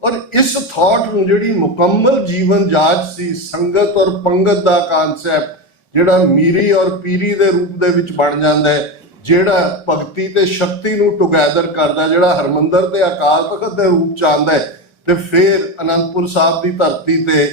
ਔਰ ਇਸ ਥਾਟ ਨੂੰ ਜਿਹੜੀ ਮੁਕੰਮਲ ਜੀਵਨ ਜਾਚ ਸੀ, ਸੰਗਤ ਔਰ ਪੰਗਤ ਦਾ ਕਨਸੈਪਟ ਜਿਹੜਾ ਮੀਰੀ ਔਰ ਪੀਰੀ ਦੇ ਰੂਪ ਦੇ ਵਿੱਚ ਬਣ ਜਾਂਦਾ ਹੈ, ਜਿਹੜਾ ਭਗਤੀ ਤੇ ਸ਼ਕਤੀ ਨੂੰ ਟੁਗੈਦਰ ਕਰਦਾ, ਜਿਹੜਾ ਹਰਮੰਦਰ ਤੇ ਅਕਾਲ ਤਖਤ ਦੇ ਰੂਪ ਚ ਆਉਂਦਾ ਹੈ, ਤੇ ਫਿਰ ਅਨੰਦਪੁਰ ਸਾਹਿਬ ਦੀ ਧਰਤੀ ਤੇ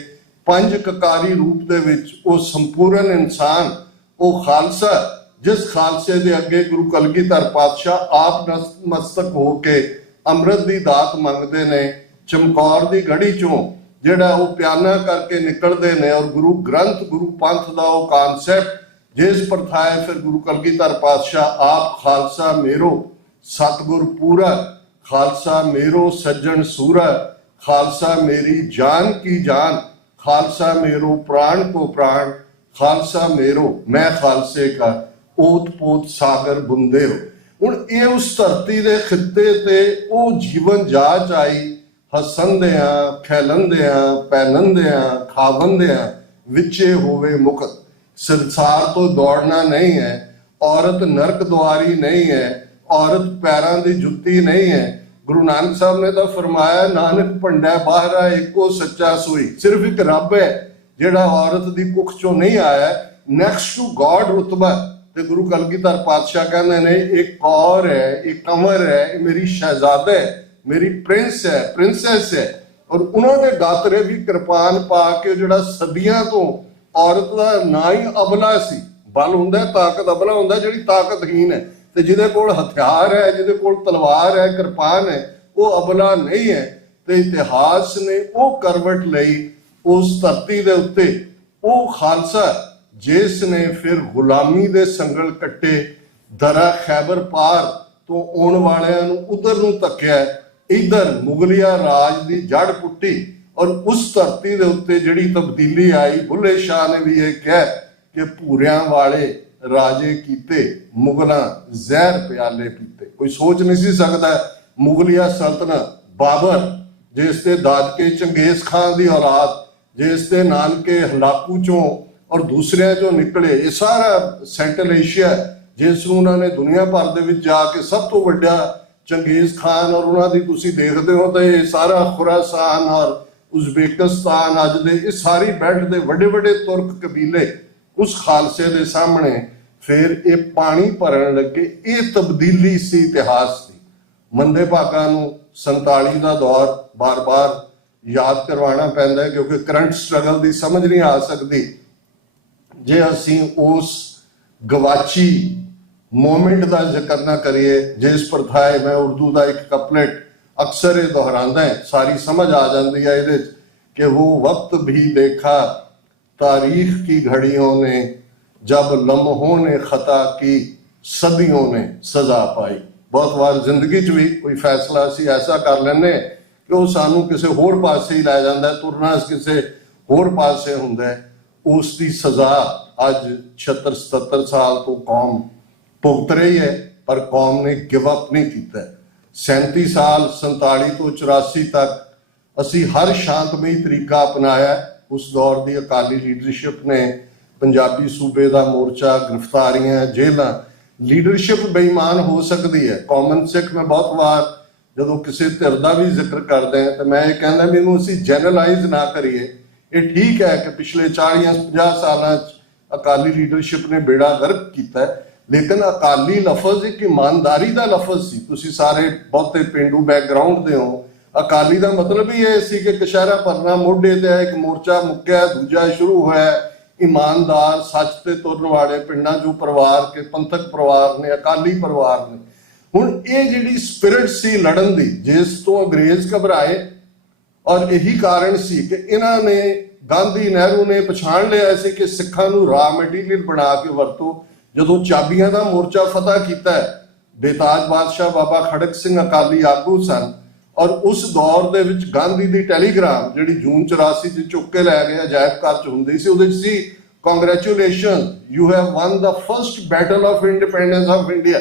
ਪੰਜ ਕਕਾਰੀ ਰੂਪ ਦੇ ਵਿੱਚ ਉਹ ਸੰਪੂਰਨ ਇਨਸਾਨ, ਉਹ ਖਾਲਸਾ, ਜਿਸ ਖਾਲਸੇ ਦੇ ਅੱਗੇ ਗੁਰੂ ਕਲਗੀਧਰ ਪਾਤਸ਼ਾਹ ਆਪ ਨਤਮਸਤਕ ਹੋ ਕੇ ਅੰਮ੍ਰਿਤ ਦੀ ਦਾਤ ਮੰਗਦੇ ਨੇ। ਚਮਕੌਰ ਦੀ ਗੜੀ ਚੋਂ ਜਿਹੜਾ ਉਹ ਪਿਆਨਾ ਕਰਕੇ ਨਿਕਲਦੇ ਨੇ, ਔਰ ਗੁਰੂ ਗ੍ਰੰਥ ਗੁਰੂ ਪੰਥ ਦਾ ਉਹ ਕਾਨਸੈਪਟ ਜਿਸ ਪ੍ਰਥਾਏ, ਫਿਰ ਗੁਰੂ ਕਲਗੀਧਰ ਪਾਤਸ਼ਾਹ ਆਪ ਖਾਲਸਾ ਮੇਰੋ ਸਤਿਗੁਰ ਪੂਰਾ, ਖਾਲਸਾ ਮੇਰੋ ਸੱਜਣ ਸੂਰਾ, ਖਾਲਸਾ ਮੇਰੀ ਜਾਨ ਕੀ ਜਾਨ, ਖਾਲਸਾ ਮੇਰੋ ਪ੍ਰਾਣ ਕੋ ਪ੍ਰਾਣ, ਖਾਲਸਾ ਮੇਰੋ ਮੈਂ ਖਾਲਸੇ ਕਾ ਓਤ ਪੋਤ ਸਾਗਰ ਬੁੰਦੇ ਹੋ। ਹੁਣ ਇਹ ਉਸ ਧਰਤੀ ਦੇ ਖਿੱਤੇ ਤੇ ਉਹ ਜੀਵਨ ਜਾਚ ਆਈ, ਹੱਸੰਦਿਆਂ ਖੈਲੰਦਿਆਂ ਪੈਨੰਦਿਆਂ ਖਾਵੰਦਿਆਂ ਵਿੱਚੇ ਹੋਵੇ ਮੁਕਤ। ਸੰਸਾਰ ਤੋਂ ਦੌੜਨਾ ਨਹੀਂ ਹੈ, ਔਰਤ ਨਰਕ ਦੁਆਰੀ ਨਹੀਂ ਹੈ, ਔਰਤ ਪੈਰਾਂ ਦੀ ਜੁੱਤੀ ਨਹੀਂ ਹੈ। ਗੁਰੂ ਨਾਨਕ ਸਾਹਿਬ ਨੇ ਤਾਂ ਫਰਮਾਇਆ, ਨਾਨਕ ਭੰਡਾ ਬਾਹਰਾ ਇੱਕੋ ਸੱਚਾ ਸੋਈ। ਸਿਰਫ ਇੱਕ ਰੱਬ ਹੈ ਜਿਹੜਾ ਔਰਤ ਦੀ ਕੁੱਖ ਚੋਂ ਨਹੀਂ ਆਇਆ, ਨੈਕਸਟ ਟੂ ਗॉड ਰੁਤਬਾ। ਤੇ ਗੁਰੂ ਕਲਗੀਧਰ ਪਾਤਸ਼ਾਹ ਕਹਿੰਦੇ ਨੇ, ਇਹ ਕੌਰ ਹੈ, ਇਹ ਕੰਵਰ ਹੈ, ਇਹ ਮੇਰੀ ਸ਼ਹਿਜ਼ਾਦਾ ਹੈ, ਮੇਰੀ ਪ੍ਰਿੰਸ ਹੈ, ਪ੍ਰਿੰਸੈਸ ਹੈ। ਔਰ ਉਹਨਾਂ ਦੇ ਗਾਤਰੇ ਵੀ ਕਿਰਪਾਨ ਪਾ ਕੇ, ਜਿਹੜਾ ਸਦੀਆਂ ਤੋਂ ਔਰਤ ਦਾ ਨਾ ਹੀ ਅਬਲਾ ਸੀ। ਬਲ ਹੁੰਦਾ, ਤਾਕਤ ਅਬਲਾ ਹੁੰਦਾ ਜਿਹੜੀ ਤਾਕਤਹੀਨ ਹੈ, ਤੇ ਜਿਹਦੇ ਕੋਲ ਹਥਿਆਰ ਹੈ, ਜਿਹਦੇ ਕੋਲ ਤਲਵਾਰ ਹੈ, ਕਿਰਪਾਨ ਹੈ, ਉਹ ਅਬਲਾ ਨਹੀਂ ਹੈ। ਤੇ ਇਤਿਹਾਸ ਨੇ ਉਹ ਕਰਵਟ ਲਈ ਉਸ ਧਰਤੀ ਦੇ ਉੱਤੇ, ਉਹ ਖਾਲਸਾ ਜਿਸ ਨੇ ਫਿਰ ਗੁਲਾਮੀ ਦੇ ਸੰਗਲ ਕੱਟੇ, ਦਰਾ ਖੈਬਰ ਪਾਰ ਤੋਂ ਆਉਣ ਵਾਲਿਆਂ ਨੂੰ ਉਧਰ ਨੂੰ ਧੱਕਿਆ, ਇਧਰ ਮੁਗਲਿਆ ਰਾਜ ਦੀ ਜੜ ਪੁੱਟੀ। ਔਰ ਉਸ ਧਰਤੀ ਦੇ ਉੱਤੇ ਜਿਹੜੀ ਤਬਦੀਲੀ ਆਈ, ਬੁੱਲੇ ਸ਼ਾਹ ਨੇ ਵੀ ਇਹ ਕਿਹਾ ਕਿ ਭੂਰਿਆਂ ਵਾਲੇ ਰਾਜੇ ਕੀਤੇ, ਮੁਗਲਾਂ ਜ਼ਹਿਰ ਪਿਆਲੇ ਪੀਤੇ। ਕੋਈ ਸੋਚ ਨਹੀਂ ਸੀ ਸਕਦਾ ਮੁਗਲਿਆ ਸਲਤਨਤ, ਬਾਬਰ ਜਿਸ ਦੇ ਦਾਦਕੇ ਚੰਗੇਜ਼ ਖਾਨ ਦੀ ਔਲਾਦ, ਜਿਸ ਦੇ ਨਾਨਕੇ ਹਲਾਕੂ ਚੋਂ ਔਰ ਦੂਸਰਿਆਂ ਚੋਂ ਨਿਕਲੇ, ਇਹ ਸਾਰਾ ਸੈਂਟਰਲ ਏਸ਼ੀਆ ਜਿਸ ਨੂੰ ਉਹਨਾਂ ਨੇ ਦੁਨੀਆ ਭਰ ਦੇ ਵਿੱਚ ਜਾ ਕੇ ਸਭ ਤੋਂ ਵੱਡਾ ਚੰਗੇਜ਼ ਖਾਨ ਔਰ ਉਹਨਾਂ ਦੀ ਤੁਸੀਂ ਦੇਖਦੇ ਹੋ ਤਾਂ ਇਹ ਸਾਰਾ ਖੁਰਾਸਾਨ ਔਰ ਉਜ਼ਬੇਕਿਸਤਾਨ ਅੱਜ ਦੇ ਇਹ ਸਾਰੀ ਬੈਲਟ ਦੇ ਵੱਡੇ ਵੱਡੇ ਤੁਰਕ ਕਬੀਲੇ ਉਸ ਖਾਲਸੇ ਦੇ ਸਾਹਮਣੇ ਫਿਰ ਇਹ ਪਾਣੀ ਭਰਨ ਲੱਗੇ। ਇਹ ਤਬਦੀਲੀ ਸੀ ਇਤਿਹਾਸ ਦੀ। ਮੰਦੇ ਭਾਗਾਂ ਨੂੰ 47 ਦਾ ਦੌਰ ਬਾਰ-ਬਾਰ ਯਾਦ ਕਰਵਾਉਣਾ ਪੈਂਦਾ ਕਿਉਂਕਿ ਕਰੰਟ ਸਟਰਗਲ ਦੀ ਸਮਝ ਨਹੀਂ ਆ ਸਕਦੀ ਜੇ ਅਸੀਂ ਉਸ ਗਵਾਚੀ ਮੂਮੈਂਟ ਦਾ ਜ਼ਿਕਰ ਨਾ ਕਰੀਏ। ਜਿਸ ਪ੍ਰਥਾਏ ਮੈਂ ਉਰਦੂ ਦਾ ਇੱਕ ਕਪਲੇਟ ਅਕਸਰ ਇਹ ਦੁਹਰਾਉਂਦਾ ਹੈ, ਸਾਰੀ ਸਮਝ ਆ ਜਾਂਦੀ ਹੈ ਇਹਦੇ 'ਚ ਕਿ ਉਹ ਵਕਤ ਵੀ ਦੇਖਾ ਤਾਰੀਖ की घड़ियों ने जब लम्हों ने खता की सदियों ने सजा पाई। बहुत बार जिंदगी च भी कोई फैसला ਅਸੀਂ ਐਸਾ ਕਰ ਲੈਂਦੇ ਕਿ ਉਹ ਸਾਨੂੰ ਕਿਸੇ ਹੋਰ ਪਾਸੇ ਹੀ ਲੈ ਜਾਂਦਾ, ਤੁਰਨਾ ਕਿਸੇ ਹੋਰ ਪਾਸੇ ਹੁੰਦਾ ਹੈ। ਉਸ ਦੀ ਸਜ਼ਾ ਅੱਜ 76-77 ਸਾਲ ਤੋਂ ਕੌਮ ਭੁਗਤ ਰਹੀ ਹੈ, ਪਰ ਕੌਮ ਨੇ ਗਿਵ ਅਪ ਨਹੀਂ ਕੀਤਾ। 37 ਸਾਲ 47 ਤੋਂ 84 ਤੱਕ ਅਸੀਂ ਹਰ ਸ਼ਾਂਤਮਈ ਤਰੀਕਾ ਅਪਣਾਇਆ। ਉਸ ਦੌਰ ਦੀ ਅਕਾਲੀ ਲੀਡਰਸ਼ਿਪ ਨੇ ਪੰਜਾਬੀ ਸੂਬੇ ਦਾ ਮੋਰਚਾ, ਗ੍ਰਿਫਤਾਰੀਆਂ, ਜੇਲਾਂ। ਲੀਡਰਸ਼ਿਪ ਬੇਈਮਾਨ ਹੋ ਸਕਦੀ ਹੈ। ਕਾਮਨ ਸਿੱਖ ਮੈਂ ਬਹੁਤ ਵਾਰ ਜਦੋਂ ਕਿਸੇ ਧਿਰ ਦਾ ਵੀ ਜ਼ਿਕਰ ਕਰਦੇ ਹਾਂ ਤਾਂ ਮੈਂ ਇਹ ਕਹਿੰਦਾ ਵੀ ਇਹਨੂੰ ਅਸੀਂ ਜਨਰਲਾਈਜ਼ ਨਾ ਕਰੀਏ। ਇਹ ਠੀਕ ਹੈ ਕਿ ਪਿਛਲੇ 40-50 ਸਾਲਾਂ 'ਚ ਅਕਾਲੀ ਲੀਡਰਸ਼ਿਪ ਨੇ ਬੇੜਾ ਗਰਕ ਕੀਤਾ ਹੈ, ਲੇਕਿਨ ਅਕਾਲੀ ਲਫ਼ਜ਼ ਇੱਕ ਇਮਾਨਦਾਰੀ ਦਾ ਲਫ਼ਜ਼ ਸੀ। ਤੁਸੀਂ ਸਾਰੇ ਬਹੁਤੇ ਪਿੰਡੂ ਬੈਕਗ੍ਰਾਉਂਡ ਦੇ ਹੋ। ਅਕਾਲੀ ਦਾ ਮਤਲਬ ਹੀ ਇਹ ਸੀ ਕਿ ਕਸ਼ਹਿਰਾ ਭਰਨਾ ਮੋਢੇ ਤੇ ਹੈ, ਇੱਕ ਮੋਰਚਾ ਮੁੱਕਿਆ, ਦੂਜਾ ਸ਼ੁਰੂ ਹੋਇਆ। ਇਮਾਨਦਾਰ, ਸੱਚ ਤੇ ਤੁਰਨ ਵਾਲੇ ਪਿੰਡਾਂ 'ਚੋਂ ਪਰਿਵਾਰ ਕੇ ਪੰਥਕ ਪਰਿਵਾਰ ਨੇ, ਅਕਾਲੀ ਪਰਿਵਾਰ ਨੇ। ਹੁਣ ਇਹ ਜਿਹੜੀ ਸਪਿਰਿਟ ਸੀ ਲੜਨ ਦੀ, ਜਿਸ ਤੋਂ ਅੰਗਰੇਜ਼ ਘਬਰਾਏ, ਔਰ ਇਹੀ ਕਾਰਨ ਸੀ ਕਿ ਇਹਨਾਂ ਨੇ, ਗਾਂਧੀ ਨਹਿਰੂ ਨੇ ਪਛਾਣ ਲਿਆ ਸੀ ਕਿ ਸਿੱਖਾਂ ਨੂੰ ਰਾ ਮਟੀਰੀਅਲ ਬਣਾ ਕੇ ਵਰਤੋ। ਜਦੋਂ ਚਾਬੀਆਂ ਦਾ ਮੋਰਚਾ ਫਤਹ ਕੀਤਾ ਹੈ, ਬੇਤਾਜ ਬਾਦਸ਼ਾਹ ਬਾਬਾ ਖੜਕ ਸਿੰਘ ਅਕਾਲੀ ਆਗੂ ਸਨ, ਔਰ ਉਸ ਦੌਰ ਦੇ ਵਿੱਚ ਗਾਂਧੀ ਦੀ ਟੈਲੀਗ੍ਰਾਮ ਜਿਹੜੀ ਜੂਨ 84 'ਚ ਚੁੱਕ ਕੇ ਲੈ ਗਏ ਅਜਾਇਬ ਘਰ 'ਚ ਹੁੰਦੀ ਸੀ, ਉਹਦੇ 'ਚ ਸੀ congratulation, you have won the first battle of independence of India.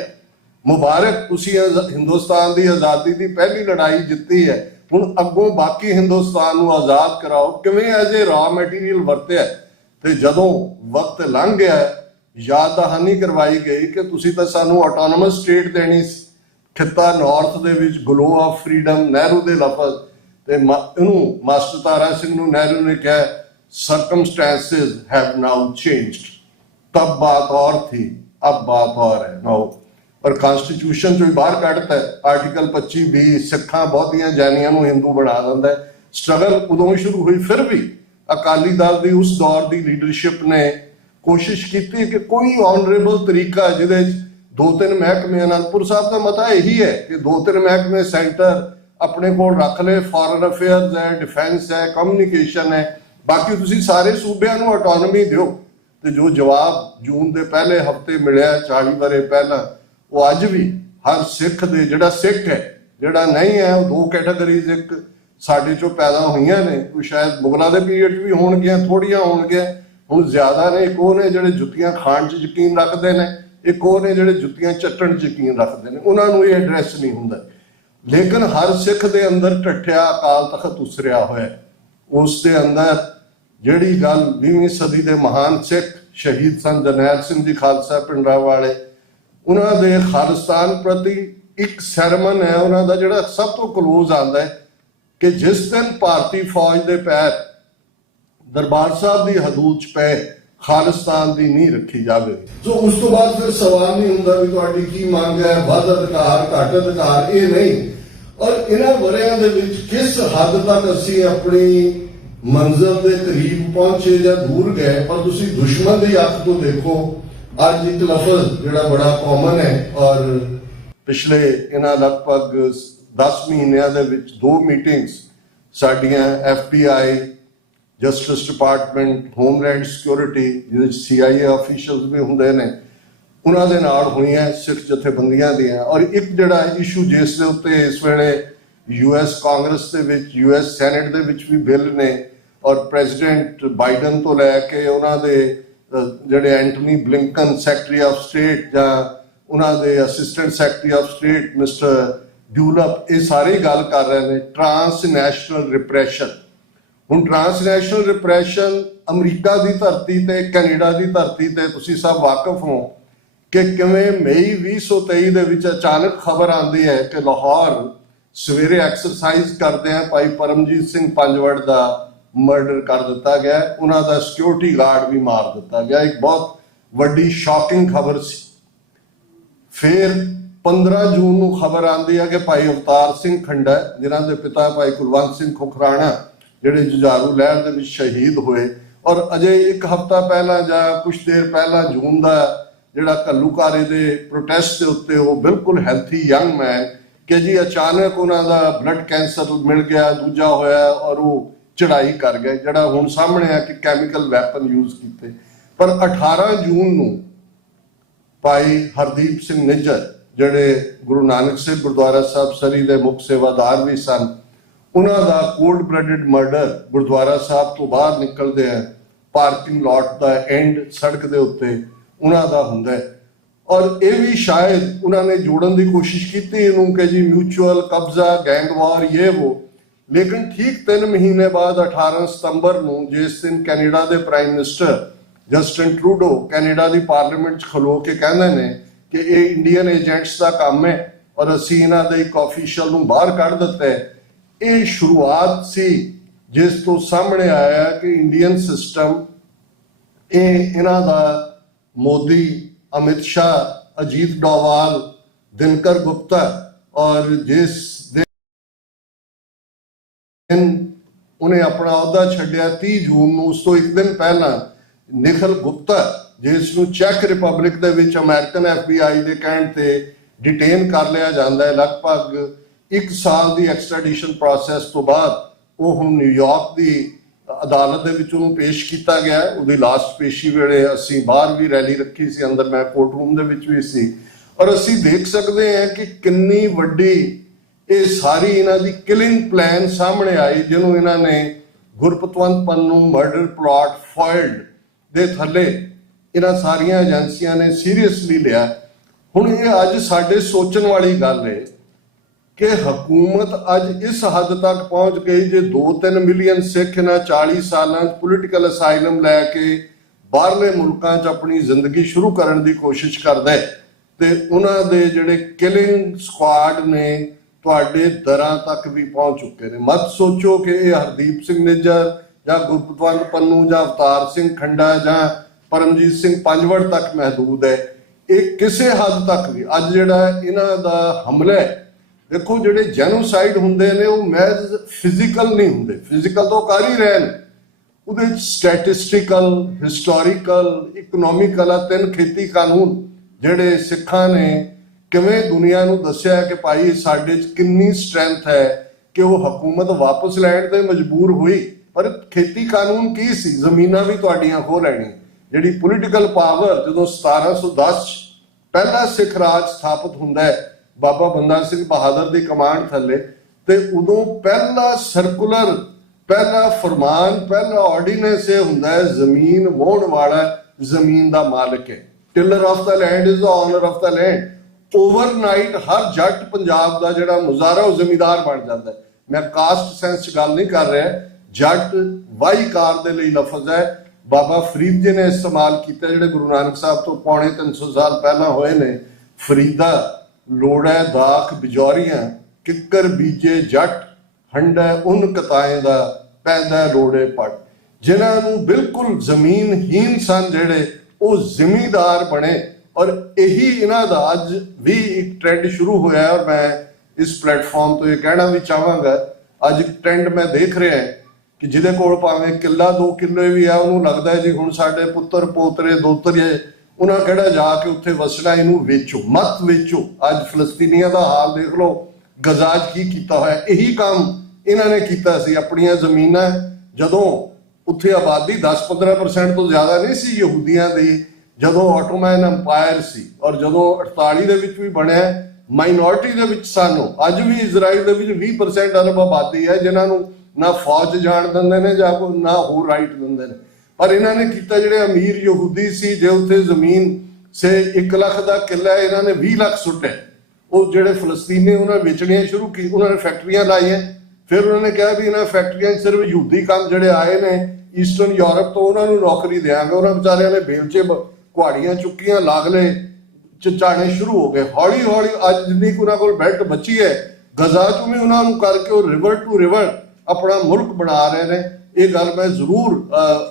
ਮੁਬਾਰਕ, ਤੁਸੀਂ ਹਿੰਦੁਸਤਾਨ ਦੀ ਆਜ਼ਾਦੀ ਦੀ ਪਹਿਲੀ ਲੜਾਈ ਜਿੱਤੀ ਹੈ। ਹੁਣ ਅੱਗੋਂ ਬਾਕੀ ਹਿੰਦੁਸਤਾਨ ਨੂੰ ਆਜ਼ਾਦ ਕਰਾਓ। ਕਿਵੇਂ ਐਜ਼ ਏ ਰਾ ਮਟੀਰੀਅਲ ਵਰਤਿਆ। ਤੇ ਜਦੋਂ ਵਕਤ ਲੰਘ ਗਿਆ, ਯਾਦ ਦਹਾਨੀ ਕਰਵਾਈ ਗਈ ਕਿ ਤੁਸੀਂ ਤਾਂ ਸਾਨੂੰ ਆਟੋਨੋਮਸ ਸਟੇਟ ਦੇਣੀ ਸੀ। ਖਿੱਤਾ ਨਾਰਥ ਦੇ ਵਿੱਚ ਗਲੋ ਆਫ ਫਰੀडम, ਨਹਿਰੂ ਦੇ ਲਫ਼ਜ਼, ਤੇ ਇਹਨੂੰ ਮਾਸਟਰ ਤਾਰਾ ਸਿੰਘ ਨੂੰ ਨਹਿਰੂ ਨੇ ਕਿਹਾ ਸਰਕਮਸਟੈਂसेस हैव ਨਾउ ਚੇਂਜਡ, ਤਬ ਬਾਤ ਔਰ ਥੀ ਅਬ ਬਾਤ ਔਰ ਹੈ ਨਾउ। ਪਰ ਕਨਸਟੀਟਿਊਸ਼ਨ ਚੋਂ ਹੀ ਬਾਹਰ ਕੱਢਤਾ ਹੈ। ਆਰਟੀਕਲ 25B ਸਿੱਖਾਂ ਬਹੁਤੀਆਂ ਜੈਨੀਆਂ ਨੂੰ ਹਿੰਦੂ ਬਣਾ ਦਿੰਦਾ ਹੈ। ਸਟਰਗਲ ਉਦੋਂ ਹੀ ਸ਼ੁਰੂ ਹੋਈ। ਫਿਰ ਵੀ ਅਕਾਲੀ ਦਲ ਦੀ ਉਸ ਦੌਰ ਦੀ ਲੀਡਰਸ਼ਿਪ ਨੇ ਕੋਸ਼ਿਸ਼ ਕੀਤੀ ਕਿ ਕੋਈ ਆਨਰੇਬਲ ਤਰੀਕਾ ਜਿਹਦੇ 'ਚ 2-3 ਮਹਿਕਮੇ, ਅਨੰਦਪੁਰ ਸਾਹਿਬ ਦਾ ਮਤਾ ਇਹੀ ਹੈ ਕਿ 2-3 ਮਹਿਕਮੇ ਸੈਂਟਰ ਆਪਣੇ ਕੋਲ ਰੱਖ ਲਏ। ਫੋਰਨ ਅਫੇਅਰਸ ਹੈ, ਡਿਫੈਂਸ ਹੈ, ਕਮਿਊਨੀਕੇਸ਼ਨ ਹੈ, ਬਾਕੀ ਤੁਸੀਂ ਸਾਰੇ ਸੂਬਿਆਂ ਨੂੰ ਆਟੋਨਮੀ ਦਿਓ। ਤੇ ਜੋ ਜਵਾਬ ਜੂਨ ਦੇ ਪਹਿਲੇ ਹਫ਼ਤੇ ਮਿਲਿਆ 40 ਵਰੇ ਪਹਿਲਾਂ, ਉਹ ਅੱਜ ਵੀ ਹਰ ਸਿੱਖ ਦੇ, ਜਿਹੜਾ ਸਿੱਖ ਹੈ, ਜਿਹੜਾ ਨਹੀਂ ਹੈ, ਉਹ ਦੋ ਕੈਟਾਗਰੀਜ਼ ਇੱਕ ਸਾਡੇ ਚੋਂ ਪੈਦਾ ਹੋਈਆਂ ਨੇ। ਉਹ ਸ਼ਾਇਦ ਮੁਗਲਾਂ ਦੇ ਪੀਰੀਅਡ 'ਚ ਵੀ ਹੋਣਗੀਆਂ, ਥੋੜੀਆਂ ਹੋਣਗੀਆਂ, ਹੁਣ ਜ਼ਿਆਦਾ ਨੇ। ਇੱਕ ਉਹ ਨੇ ਜਿਹੜੇ ਜੁੱਤੀਆਂ ਖਾਣ 'ਚ ਯਕੀਨ ਰੱਖਦੇ ਨੇ, ਇੱਕ ਉਹ ਨੇ ਜਿਹੜੇ ਜੁੱਤੀਆਂ ਚੱਟਣ 'ਚ ਯਕੀਨ ਰੱਖਦੇ ਨੇ। ਉਹਨਾਂ ਨੂੰ ਇਹ ਐਡਰੈਸ ਨਹੀਂ ਹੁੰਦਾ। ਲੇਕਿਨ ਹਰ ਸਿੱਖ ਦੇ ਅੰਦਰ ਢੱਠਿਆ ਅਕਾਲ ਤਖਤ ਉਸਰਿਆ ਹੋਇਆ। ਉਸ ਦੇ ਅੰਦਰ ਜਿਹੜੀ ਗੱਲ 20ਵੀਂ ਸਦੀ ਦੇ ਮਹਾਨ ਸਿੱਖ ਸ਼ਹੀਦ ਸਨ ਜਰਨੈਲ ਸਿੰਘ ਜੀ ਖਾਲਸਾ ਪਿੰਡਰਾਂ ਵਾਲੇ, ਉਹਨਾਂ ਦੇ ਖਾਲਿਸਤਾਨ ਪ੍ਰਤੀ ਇੱਕ ਸਰਮਨ ਹੈ ਉਹਨਾਂ ਦਾ ਜਿਹੜਾ ਸਭ ਤੋਂ ਕਲੋਜ਼ ਆਉਂਦਾ ਹੈ ਕਿ ਜਿਸ ਦਿਨ ਭਾਰਤੀ ਫੌਜ ਦੇ ਪੈਰ ਦਰਬਾਰ ਸਾਹਿਬ ਦੀ ਹਦੂਦ 'ਚ ਪਏ, ਖਾਲਿਸਤਾਨ ਦੀ ਨੀਂਹ ਰੱਖੀ ਜਾਵੇ। ਸੋ ਉਸ ਤੋਂ ਬਾਅਦ ਫਿਰ ਸਵਾਲ ਨਹੀਂ ਹੁੰਦਾ ਵੀ ਤੁਹਾਡੀ ਕੀ ਮੰਗ ਹੈ, ਵੱਧ ਅਧਿਕਾਰ, ਘੱਟ ਅਧਿਕਾਰ, ਇਹ ਨਹੀਂ। ਔਰ ਇਹਨਾਂ ਵਰਿਆਂ ਦੇ ਵਿੱਚ ਕਿਸ ਹੱਦ ਤੱਕ ਅਸੀਂ ਆਪਣੀ ਮੰਜ਼ਿਲ ਦੇ ਕਰੀਬ ਪਹੁੰਚੇ ਜਾਂ ਦੂਰ ਗਏ। ਪਰ ਤੁਸੀਂ ਦੁਸ਼ਮਣ ਦੀ ਅੱਖ ਤੋਂ ਦੇਖੋ। ਅੱਜ ਇੱਕ ਲਫ਼ਜ਼ ਜਿਹੜਾ ਬੜਾ ਕਾਮਨ ਹੈ, ਔਰ ਪਿਛਲੇ ਇਹਨਾਂ ਲਗਭਗ 10 ਮਹੀਨਿਆਂ ਦੇ ਵਿੱਚ 2 ਮੀਟਿੰਗਸ ਸਾਡੀਆਂ FBI, justice department, homeland security, ਜਿਹਦੇ ਵਿੱਚ CIA ਆਫੀਸ਼ੀਅਲਸ ਵੀ ਹੁੰਦੇ ਨੇ, ਉਹਨਾਂ ਦੇ ਨਾਲ ਹੋਈਆਂ ਸਿੱਖ ਜਥੇਬੰਦੀਆਂ ਦੀਆਂ। ਔਰ ਇੱਕ ਜਿਹੜਾ ਇਸ਼ੂ ਜਿਸ ਦੇ ਉੱਤੇ ਇਸ ਵੇਲੇ US ਕਾਂਗਰਸ ਦੇ ਵਿੱਚ, US ਸੈਨੇਟ ਦੇ ਵਿੱਚ ਵੀ ਬਿੱਲ ਨੇ, ਔਰ ਪ੍ਰੈਜ਼ੀਡੈਂਟ ਬਾਈਡਨ ਤੋਂ ਲੈ ਕੇ ਉਹਨਾਂ ਦੇ ਜਿਹੜੇ Antony Blinken secretary of state ਜਾਂ ਉਹਨਾਂ ਦੇ assistant secretary of state mister ਡਿਊਲਪ, ਇਹ ਸਾਰੇ ਗੱਲ ਕਰ ਰਹੇ ਨੇ ਟ੍ਰਾਂਸਨੈਸ਼ਨਲ ਰਿਪਰੈਸ਼ਨ। ਹੁਣ ਟ੍ਰਾਂਸਨੈਸ਼ਨਲ ਰਿਪਰੈਸ਼ਨ ਅਮਰੀਕਾ ਦੀ ਧਰਤੀ ਤੇ, ਕੈਨੇਡਾ ਦੀ ਧਰਤੀ ਤੇ ਤੁਸੀਂ ਸਭ ਵਾਕਿਫ ਹੋ ਕਿ ਕਿਵੇਂ ਮਈ 2023 ਦੇ ਵਿੱਚ ਅਚਾਨਕ ਖਬਰ ਆਉਂਦੀ ਹੈ ਕਿ ਲਾਹੌਰ ਸਵੇਰੇ ਐਕਸਰਸਾਈਜ਼ ਕਰਦੇ ਆ ਭਾਈ ਪਰਮਜੀਤ ਸਿੰਘ ਪੰਜਵੜ ਦਾ ਮਰਡਰ ਕਰ ਦਿੱਤਾ ਗਿਆ, ਉਹਨਾਂ ਦਾ ਸਿਕਿਉਰਿਟੀ ਗਾਰਡ ਵੀ ਮਾਰ ਦਿੱਤਾ ਗਿਆ। ਇੱਕ ਬਹੁਤ ਵੱਡੀ ਸ਼ੌਕਿੰਗ ਖਬਰ ਸੀ। ਫਿਰ 15 ਜੂਨ ਨੂੰ ਖਬਰ ਆਉਂਦੀ ਹੈ ਕਿ ਭਾਈ ਅਵਤਾਰ ਸਿੰਘ ਖੰਡਾ, ਜਿਨ੍ਹਾਂ ਦੇ ਪਿਤਾ ਭਾਈ ਕੁਲਵੰਤ ਸਿੰਘ ਖੁਖਰਾਣਾ, ਜਿਹੜੇ ਜੁਝਾਰੂ ਲਹਿਰ ਦੇ ਵਿੱਚ ਸ਼ਹੀਦ ਹੋਏ, ਔਰ ਅਜੇ ਇੱਕ ਹਫ਼ਤਾ ਪਹਿਲਾਂ ਜਾਂ ਕੁਝ ਦੇਰ ਪਹਿਲਾਂ ਜੂਨ ਦਾ ਜਿਹੜਾ ਘੱਲੂਘਾਰੇ ਦੇ ਪ੍ਰੋਟੈਸਟ ਦੇ ਉੱਤੇ ਉਹ ਬਿਲਕੁਲ ਹੈਲਥੀ ਯੰਗ ਮੈਨ ਕਿ ਜੀ ਅਚਾਨਕ ਉਹਨਾਂ ਦਾ ਬਲੱਡ ਕੈਂਸਰ ਮਿਲ ਗਿਆ, ਦੂਜਾ ਹੋਇਆ, ਔਰ ਉਹ ਚੜਾਈ ਕਰ ਗਏ, ਜਿਹੜਾ ਹੁਣ ਸਾਹਮਣੇ ਆ ਕਿ ਕੈਮੀਕਲ ਵੈਪਨ ਯੂਜ਼ ਕੀਤੇ। ਪਰ 18 ਜੂਨ ਨੂੰ ਭਾਈ ਹਰਦੀਪ ਸਿੰਘ ਨਿੱਜਰ, ਜਿਹੜੇ ਗੁਰੂ ਨਾਨਕ ਸਾਹਿਬ ਗੁਰਦੁਆਰਾ ਸਾਹਿਬ ਸਰੀ ਦੇ ਮੁੱਖ ਸੇਵਾਦਾਰ ਵੀ ਸਨ, ਉਹਨਾਂ ਦਾ ਕੋਲਡ ਬਲੱਡਡ ਮਰਡਰ ਗੁਰਦੁਆਰਾ ਸਾਹਿਬ ਤੋਂ ਬਾਹਰ ਨਿਕਲਦੇ ਆ, ਪਾਰਕਿੰਗ ਲਾਟ ਦਾ ਐਂਡ ਸੜਕ ਦੇ ਉੱਤੇ ਉਹਨਾਂ ਦਾ ਹੁੰਦਾ ਹੈ। ਔਰ ਇਹ ਵੀ ਸ਼ਾਇਦ ਉਹਨਾਂ ਨੇ ਜੋੜਨ ਦੀ ਕੋਸ਼ਿਸ਼ ਕੀਤੀ ਇਹਨੂੰ ਕਿ ਜੀ ਮਿਊਚੁਅਲ ਕਬਜ਼ਾ, ਗੈਂਗ ਵਾਰ, ਇਹ ਉਹ। ਲੇਕਿਨ ਠੀਕ 3 ਮਹੀਨੇ ਬਾਅਦ 18 ਸਤੰਬਰ ਨੂੰ, ਜਿਸ ਦਿਨ ਕੈਨੇਡਾ ਦੇ prime minister Justin Trudeau Canada ਦੀ ਪਾਰਲੀਮੈਂਟ 'ਚ ਖਲੋ ਕੇ ਕਹਿੰਦੇ ਨੇ ਕਿ ਇਹ ਇੰਡੀਅਨ ਏਜੰਟਸ ਦਾ ਕੰਮ ਹੈ ਔਰ ਅਸੀਂ ਇਹਨਾਂ ਦੇ ਇੱਕ ਆਫੀਸ਼ੀਅਲ ਨੂੰ ਬਾਹਰ ਕੱਢ ਦਿੱਤਾ ਹੈ। ਇਹ ਸ਼ੁਰੂਆਤ ਸੀ ਜਿਸ ਤੋਂ ਸਾਹਮਣੇ ਆਇਆ ਕਿ ਇੰਡੀਅਨ ਸਿਸਟਮ ਇਹਨਾਂ ਦਾ ਮੋਦੀ, ਅਮਿਤ ਸ਼ਾਹ, ਅਜੀਤ ਡੋਵਾਲ, ਦਿਨਕਰ ਗੁਪਤਾ ਔਰ ਜਿਸ ਦਿਨ ਉਹਨੇ ਆਪਣਾ ਅਹੁਦਾ ਛੱਡਿਆ 30 ਜੂਨ ਨੂੰ, ਉਸ ਤੋਂ ਇੱਕ ਦਿਨ ਪਹਿਲਾਂ ਨਿਖਿਲ ਗੁਪਤਾ, ਜਿਸ ਨੂੰ ਚੈਕ ਰਿਪਬਲਿਕ ਦੇ ਵਿੱਚ ਅਮਰੀਕਨ FBI ਦੇ ਕਹਿਣ ਤੇ ਡਿਟੇਨ ਕਰ ਲਿਆ ਜਾਂਦਾ ਹੈ, ਲਗਭਗ 1 ਸਾਲ ਦੀ ਐਕਸਟ੍ਰੈਡੀਸ਼ਨ ਪ੍ਰੋਸੈਸ ਤੋਂ ਬਾਅਦ ਉਹ ਹੁਣ ਨਿਊਯਾਰਕ ਦੀ ਅਦਾਲਤ ਦੇ ਵਿੱਚ ਉਹਨੂੰ ਪੇਸ਼ ਕੀਤਾ ਗਿਆ। ਉਹਦੀ ਲਾਸਟ ਪੇਸ਼ੀ ਵੇਲੇ ਅਸੀਂ ਬਾਹਰ ਵੀ ਰੈਲੀ ਰੱਖੀ ਸੀ, ਅੰਦਰ ਮੈਂ ਕੋਰਟ ਰੂਮ ਦੇ ਵਿੱਚ ਵੀ ਸੀ, ਔਰ ਅਸੀਂ ਦੇਖ ਸਕਦੇ ਹਾਂ ਕਿ ਕਿੰਨੀ ਵੱਡੀ ਇਹ ਸਾਰੀ ਇਹਨਾਂ ਦੀ ਕਿਲਿੰਗ ਪਲਾਨ ਸਾਹਮਣੇ ਆਈ, ਜਿਹਨੂੰ ਇਹਨਾਂ ਨੇ ਗੁਰਪਤਵੰਤ ਪੰਨੂ ਮਰਡਰ ਪਲਾਟ ਫਾਇਲਡ ਦੇ ਥੱਲੇ ਇਹਨਾਂ ਸਾਰੀਆਂ ਏਜੰਸੀਆਂ ਨੇ ਸੀਰੀਅਸਲੀ ਲਿਆ। ਹੁਣ ਇਹ ਅੱਜ ਸਾਡੇ ਸੋਚਣ ਵਾਲੀ ਗੱਲ ਹੈ ਕਿ ਹਕੂਮਤ ਅੱਜ ਇਸ ਹੱਦ ਤੱਕ ਪਹੁੰਚ ਗਈ, ਜੇ 2-3 ਮਿਲੀਅਨ ਸਿੱਖ ਇਹਨਾਂ 40 ਸਾਲਾਂ 'ਚ ਪੋਲੀਟੀਕਲ ਅਸਾਈਲਮ ਲੈ ਕੇ ਬਾਹਰਲੇ ਮੁਲਕਾਂ 'ਚ ਆਪਣੀ ਜ਼ਿੰਦਗੀ ਸ਼ੁਰੂ ਕਰਨ ਦੀ ਕੋਸ਼ਿਸ਼ ਕਰਦਾ ਹੈ ਤੇ ਉਹਨਾਂ ਦੇ ਜਿਹੜੇ ਕਿਲਿੰਗ ਸਕੁਆਡ ਨੇ ਤੁਹਾਡੇ ਦਰਾਂ ਤੱਕ ਵੀ ਪਹੁੰਚ ਚੁੱਕੇ ਨੇ। ਮਤ ਸੋਚੋ ਕਿ ਇਹ ਹਰਦੀਪ ਸਿੰਘ ਨਿੱਜਰ ਜਾਂ ਗੁਰਪਤਵੰਤ ਪੰਨੂ ਜਾਂ ਅਵਤਾਰ ਸਿੰਘ ਖੰਡਾ ਜਾਂ ਪਰਮਜੀਤ ਸਿੰਘ ਪੰਜਵੜ ਤੱਕ ਮਹਦੂਦ ਹੈ। ਇਹ ਕਿਸੇ ਹੱਦ ਤੱਕ ਵੀ ਅੱਜ ਜਿਹੜਾ ਇਹਨਾਂ ਦਾ ਹਮਲਾ ਹੈ, ਦੇਖੋ ਜਿਹੜੇ ਜੈਨੋਸਾਈਡ ਹੁੰਦੇ ਨੇ ਉਹ ਮੈਜ਼ ਫਿਜ਼ੀਕਲ ਨਹੀਂ ਹੁੰਦੇ, ਫਿਜ਼ੀਕਲ ਤਾਂ ਕਰ ਹੀ ਰਹੇ ਨੇ, ਉਹਦੇ ਵਿੱਚ ਸਟੈਟਿਸਟੀਕਲ, ਹਿਸਟੋਰੀਕਲ, ਇਕਨੋਮਿਕਲ ਆ 3 ਖੇਤੀ ਕਾਨੂੰਨ ਜਿਹੜੇ ਸਿੱਖਾਂ ਨੇ ਕਿਵੇਂ ਦੁਨੀਆ ਨੂੰ ਦੱਸਿਆ ਕਿ ਭਾਈ ਸਾਡੇ 'ਚ ਕਿੰਨੀ ਸਟਰੈਂਥ ਹੈ ਕਿ ਉਹ ਹਕੂਮਤ ਵਾਪਸ ਲੈਣ ਤੇ ਮਜਬੂਰ ਹੋਈ। ਪਰ ਖੇਤੀ ਕਾਨੂੰਨ ਕੀ ਸੀ? ਜ਼ਮੀਨਾਂ ਵੀ ਤੁਹਾਡੀਆਂ ਖੋਹ ਲੈਣੀਆਂ। ਜਿਹੜੀ ਪੋਲੀਟੀਕਲ ਪਾਵਰ ਜਦੋਂ 1710 ਪਹਿਲਾ ਸਿੱਖ ਰਾਜ ਸਥਾਪਿਤ ਹੁੰਦਾ ਹੈ ਬਾਬਾ ਬੰਦਾ ਸਿੰਘ ਬਹਾਦਰ ਦੀ ਕਮਾਂਡ ਥੱਲੇ, ਤੇ ਉਦੋਂ ਪਹਿਲਾ ਸਰਕੂਲਰ, ਪਹਿਲਾ ਫਰਮਾਨ, ਪਹਿਲਾ ਆਰਡੀਨੈਂਸ ਇਹ ਹੁੰਦਾ ਹੈ ਜ਼ਮੀਨ ਵਾਹੁਣ ਵਾਲਾ ਜ਼ਮੀਨ ਦਾ ਮਾਲਕ ਹੈ। Tiller of the land is the owner of the land. Overnight ਹਰ ਜੱਟ ਪੰਜਾਬ ਦਾ ਜਿਹੜਾ ਮੁਜ਼ਾਰਾ ਉਹ ਜ਼ਮੀਂਦਾਰ ਬਣ ਜਾਂਦਾ ਹੈ। ਮੈਂ ਕਾਸਟ ਸੈਂਸ 'ਚ ਗੱਲ ਨਹੀਂ ਕਰ ਰਿਹਾ, ਜੱਟ ਵਾਹੀਕਾਰ ਦੇ ਲਈ ਲਫ਼ਜ਼ ਹੈ। ਬਾਬਾ ਫਰੀਦ ਜੀ ਨੇ ਇਸਤੇਮਾਲ ਕੀਤਾ, ਜਿਹੜੇ ਗੁਰੂ ਨਾਨਕ ਸਾਹਿਬ ਤੋਂ ਪੌਣੇ 300 ਸਾਲ ਪਹਿਲਾਂ ਹੋਏ ਨੇ। ਫਰੀਦਾ ਲੋੜੈ ਦਾਖ ਬਿਜੌਰੀਆਂ, ਕਿੱਕਰ ਬੀਜੇ ਜੱਟ, ਹੰਡਾ ਉਨ ਕਤਾਏ ਦਾ ਪੈਦਾ ਲੋੜੇ ਪੱਟ। ਜਿਨ੍ਹਾਂ ਨੂੰ ਬਿਲਕੁਲ ਜ਼ਮੀਨਹੀਨ ਸਨ ਜਿਹੜੇ, ਉਹ ਜ਼ਿਮੀਂਦਾਰ ਬਣੇ। ਔਰ ਇਹੀ ਇਹਨਾਂ ਦਾ ਅੱਜ ਵੀ ਇੱਕ ਟ੍ਰੈਂਡ ਸ਼ੁਰੂ ਹੋਇਆ। ਔਰ ਮੈਂ ਇਸ ਪਲੇਟਫਾਰਮ ਤੋਂ ਇਹ ਕਹਿਣਾ ਵੀ ਚਾਹਾਂਗਾ, ਅੱਜ ਇੱਕ ਟ੍ਰੈਂਡ ਮੈਂ ਦੇਖ ਰਿਹਾ ਕਿ ਜਿਹਦੇ ਕੋਲ ਭਾਵੇਂ ਕਿੱਲਾ 2 ਕਿੱਲੇ ਵੀ ਆ, ਉਹਨੂੰ ਲੱਗਦਾ ਜੀ ਹੁਣ ਸਾਡੇ ਪੁੱਤਰ ਪੋਤਰੇ ਦੋਤਰੇ ਉਹਨਾਂ ਕਿਹੜਾ ਜਾ ਕੇ ਉੱਥੇ ਵਸਣਾ, ਇਹਨੂੰ ਵੇਚੋ, ਮਤ ਵੇਚੋ। ਅੱਜ ਫਲਸਤੀਨੀਆਂ ਦਾ ਹਾਲ ਦੇਖ ਲਓ, ਗਜ਼ਾ 'ਚ ਕੀ ਕੀਤਾ ਹੋਇਆ। ਇਹੀ ਕੰਮ ਇਹਨਾਂ ਨੇ ਕੀਤਾ ਸੀ। ਆਪਣੀਆਂ ਜ਼ਮੀਨਾਂ, ਜਦੋਂ ਉੱਥੇ ਆਬਾਦੀ 10-15% ਤੋਂ ਜ਼ਿਆਦਾ ਨਹੀਂ ਸੀ ਯਹੂਦੀਆਂ ਦੀ, ਜਦੋਂ ਆਟੋਮੈਨ ਅੰਪਾਇਰ ਸੀ, ਔਰ ਜਦੋਂ 48 ਦੇ ਵਿੱਚ ਵੀ ਬਣਿਆ ਮਾਈਨੋਰਿਟੀ ਦੇ ਵਿੱਚ ਸਾਨੂੰ। ਅੱਜ ਵੀ ਇਜ਼ਰਾਈਲ ਦੇ ਵਿੱਚ 20% ਅਰਬ ਆਬਾਦੀ ਹੈ ਜਿਨ੍ਹਾਂ ਨੂੰ ਨਾ ਫੌਜ ਜਾਣ ਦਿੰਦੇ ਨੇ ਜਾਂ ਕੋਈ ਨਾ ਹੋਰ ਰਾਈਟ ਦਿੰਦੇ ਨੇ। ਪਰ ਇਹਨਾਂ ਨੇ ਕੀਤਾ, ਜਿਹੜੇ ਅਮੀਰ ਯਹੂਦੀ ਸੀ, ਜੇ ਉੱਥੇ ਜ਼ਮੀਨ ਸੇ 1 ਲੱਖ ਦਾ ਕਿੱਲਾ, ਇਹਨਾਂ ਨੇ 20 ਲੱਖ ਸੁੱਟਿਆ। ਉਹ ਜਿਹੜੇ ਫਲਸਤੀਨੀ ਉਹਨਾਂ ਨੇ ਵੇਚਣੀਆਂ ਸ਼ੁਰੂ ਕੀ, ਉਹਨਾਂ ਨੇ ਫੈਕਟਰੀਆਂ ਲਾਈਆਂ। ਫਿਰ ਉਹਨਾਂ ਨੇ ਕਿਹਾ ਵੀ ਇਹਨਾਂ ਫੈਕਟਰੀਆਂ 'ਚ ਸਿਰਫ ਯਹੂਦੀ ਕੰਮ ਜਿਹੜੇ ਆਏ ਨੇ ਈਸਟਰਨ ਯੂਰਪ ਤੋਂ, ਉਹਨਾਂ ਨੂੰ ਨੌਕਰੀ ਦੇਵਾਂਗੇ। ਉਹਨਾਂ ਵਿਚਾਰਿਆਂ ਨੇ ਬੇਲਚੇ ਕੁਹਾੜੀਆਂ ਚੁੱਕੀਆਂ, ਲਾਗਲੇ ਚਚਾਣੇ ਸ਼ੁਰੂ ਹੋ ਗਏ। ਹੌਲੀ ਹੌਲੀ ਅੱਜ ਜਿੰਨੀ ਉਹਨਾਂ ਕੋਲ ਬੈਲਟ ਬਚੀ ਹੈ, ਗਜ਼ਾ 'ਚ ਵੀ ਉਹਨਾਂ ਨੂੰ ਕਰਕੇ ਉਹ ਰਿਵਰ ਟੂ ਰਿਵਰ ਆਪਣਾ ਮੁਲਕ ਬਣਾ ਰਹੇ ਨੇ। ਇਹ ਗੱਲ ਮੈਂ ਜ਼ਰੂਰ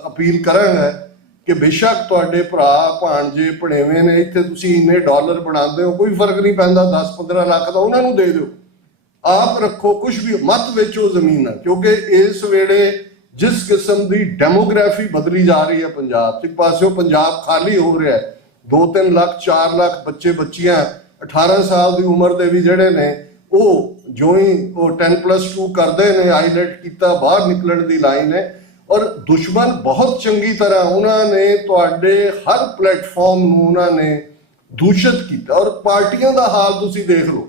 ਅਪੀਲ ਕਰਾਂਗਾ ਕਿ ਬੇਸ਼ੱਕ ਤੁਹਾਡੇ ਭਰਾ ਭਾਣਜੇ ਭਣੇਵੇਂ ਨੇ, ਇੱਥੇ ਤੁਸੀਂ ਇੰਨੇ ਡਾਲਰ ਬਣਾਉਂਦੇ ਹੋ, ਕੋਈ ਫਰਕ ਨਹੀਂ ਪੈਂਦਾ, 10-15 ਲੱਖ ਦਾ ਉਹਨਾਂ ਨੂੰ ਦੇ ਦਿਓ, ਆਪ ਰੱਖੋ, ਕੁਝ ਵੀ ਮਤ ਵੇਚੋ ਜ਼ਮੀਨਾਂ। ਕਿਉਂਕਿ ਇਸ ਵੇਲੇ ਜਿਸ ਕਿਸਮ ਦੀ ਡੈਮੋਗ੍ਰਾਫੀ ਬਦਲੀ ਜਾ ਰਹੀ ਹੈ ਪੰਜਾਬ 'ਚ, ਇੱਕ ਪਾਸਿਓਂ ਪੰਜਾਬ ਖਾਲੀ ਹੋ ਰਿਹਾ ਹੈ, 2-3 ਲੱਖ 4 ਲੱਖ ਬੱਚੇ ਬੱਚੀਆਂ 18 ਸਾਲ ਦੀ ਉਮਰ ਦੇ ਵੀ ਜਿਹੜੇ ਨੇ, ਉਹ ਜੋ ਹੀ ਉਹ 10+2 ਕਰਦੇ ਨੇ, ਆਈਲੈਟ ਕੀਤਾ, ਬਾਹਰ ਨਿਕਲਣ ਦੀ ਲਾਈਨ ਹੈ। ਔਰ ਦੁਸ਼ਮਣ ਬਹੁਤ ਚੰਗੀ ਤਰ੍ਹਾਂ ਉਹਨਾਂ ਨੇ ਤੁਹਾਡੇ ਹਰ ਪਲੇਟਫਾਰਮ ਨੂੰ ਉਹਨਾਂ ਨੇ ਦੂਸ਼ਿਤ ਕੀਤਾ। ਔਰ ਪਾਰਟੀਆਂ ਦਾ ਹਾਲ ਤੁਸੀਂ ਦੇਖ ਲਓ।